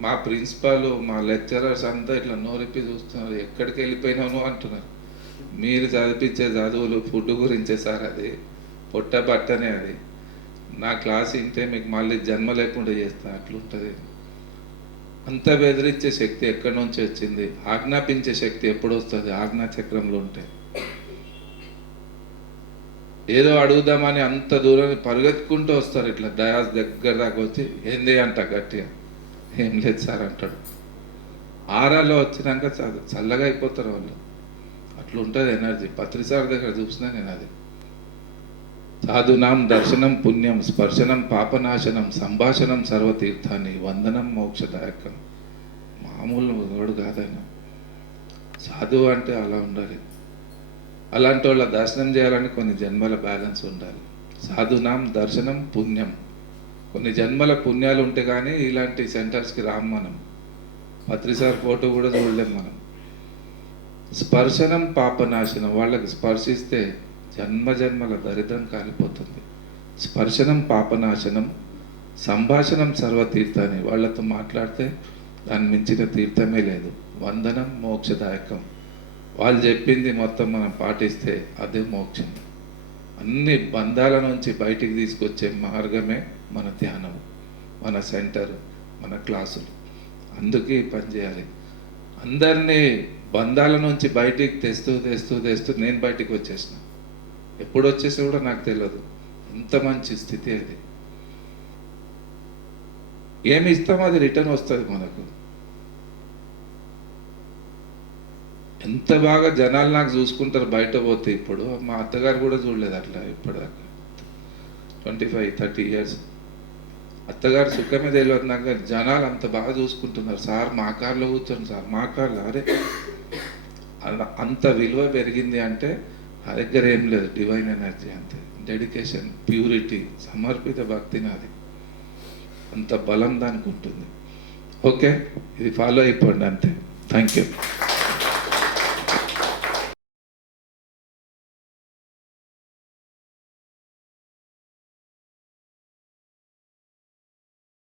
మా ప్రిన్సిపాల్, మా లెక్చరర్స్ అంతా ఇట్లా నోరెప్పి చూస్తున్నారు, ఎక్కడికి వెళ్ళిపోయినాను అంటున్నారు. మీరు చదివించే చదువులు ఫుడ్ గురించే సార్, అది పొట్ట బట్టనే, అది నా క్లాస్ ఇంటే మీకు మళ్ళీ జన్మ లేకుండా చేస్తా, అట్లుంటుంది. అంత బెదిరించే శక్తి ఎక్కడి నుంచి వచ్చింది? ఆజ్ఞాపించే శక్తి ఎప్పుడు వస్తుంది? ఆజ్ఞా చక్రంలో ఉంటే. ఏదో అడుగుదామని అంత దూరం పరిగెత్తుకుంటూ వస్తారు, ఇట్లా డయాస్ దగ్గర దాకా వచ్చి ఏంది అంట గట్టిగా, ఏం లేదు సార్ అంటాడు. ఆరాలో వచ్చినాక చల్లగా అయిపోతారు వాళ్ళు. అట్లా ఉంటుంది ఎనర్జీ. పత్రిసార్ దగ్గర చూసినా నేను అది. సాధునాం దర్శనం పుణ్యం, స్పర్శనం పాపనాశనం, సంభాషణం సర్వతీర్థాన్ని, వందనం మోక్షదాయకం. మామూలు వాడు కాదైనా. సాధువు అంటే అలా ఉండాలి. అలాంటి వాళ్ళ దర్శనం చేయాలని కొన్ని జన్మల బ్యాలెన్స్ ఉండాలి. సాధునాం దర్శనం పుణ్యం, కొన్ని జన్మల పుణ్యాలు ఉంటే కానీ ఇలాంటి సెంటర్స్కి రాము మనం. పత్రిసార్ ఫోటో కూడా చూడలేం మనం. స్పర్శనం పాపనాశనం, వాళ్ళకి స్పర్శిస్తే జన్మ జన్మల దరిద్రం కాలిపోతుంది. స్పర్శనం పాపనాశనం, సంభాషణం సర్వతీర్థాన్ని, వాళ్ళతో మాట్లాడితే దాన్ని మించిన తీర్థమే లేదు. వందనం మోక్షదాయకం, వాళ్ళు చెప్పింది మొత్తం మనం పాటిస్తే అదే మోక్షం. అన్ని బంధాల నుంచి బయటికి తీసుకొచ్చే మార్గమే మన ధ్యానం, మన సెంటర్, మన క్లాసులు. అందుకే పని చేయాలి. అందరినీ బంధాల నుంచి బయటికి తెస్తూ నేను బయటికి వచ్చేసిన. ఎప్పుడు వచ్చేసి కూడా నాకు తెలియదు. ఎంత మంచి స్థితి అది. ఏమి ఇస్తామో అది రిటర్న్ వస్తుంది మనకు. ఎంత బాగా జనాలు నాకు చూసుకుంటారు బయట పోతే. ఇప్పుడు మా అత్తగారు కూడా చూడలేదు అట్లా ఇప్పటిదాకా. 25-30 ఇయర్స్ అత్తగారు సుఖమే తెలియదు నాకు. జనాలు అంత బాగా చూసుకుంటున్నారు. సార్ మా కార్లో కూర్చోండి, సార్ మా కార్లో. అరే అంత విలువ పెరిగింది అంటే ఆ దగ్గర ఏం లేదు, డివైన్ ఎనర్జీ అంతే. డెడికేషన్, ప్యూరిటీ, సమర్పిత భక్తి నాది. అంత బలం దానికి ఉంటుంది. ఓకే, ఇది ఫాలో అయిపోండి అంతే. Thank you.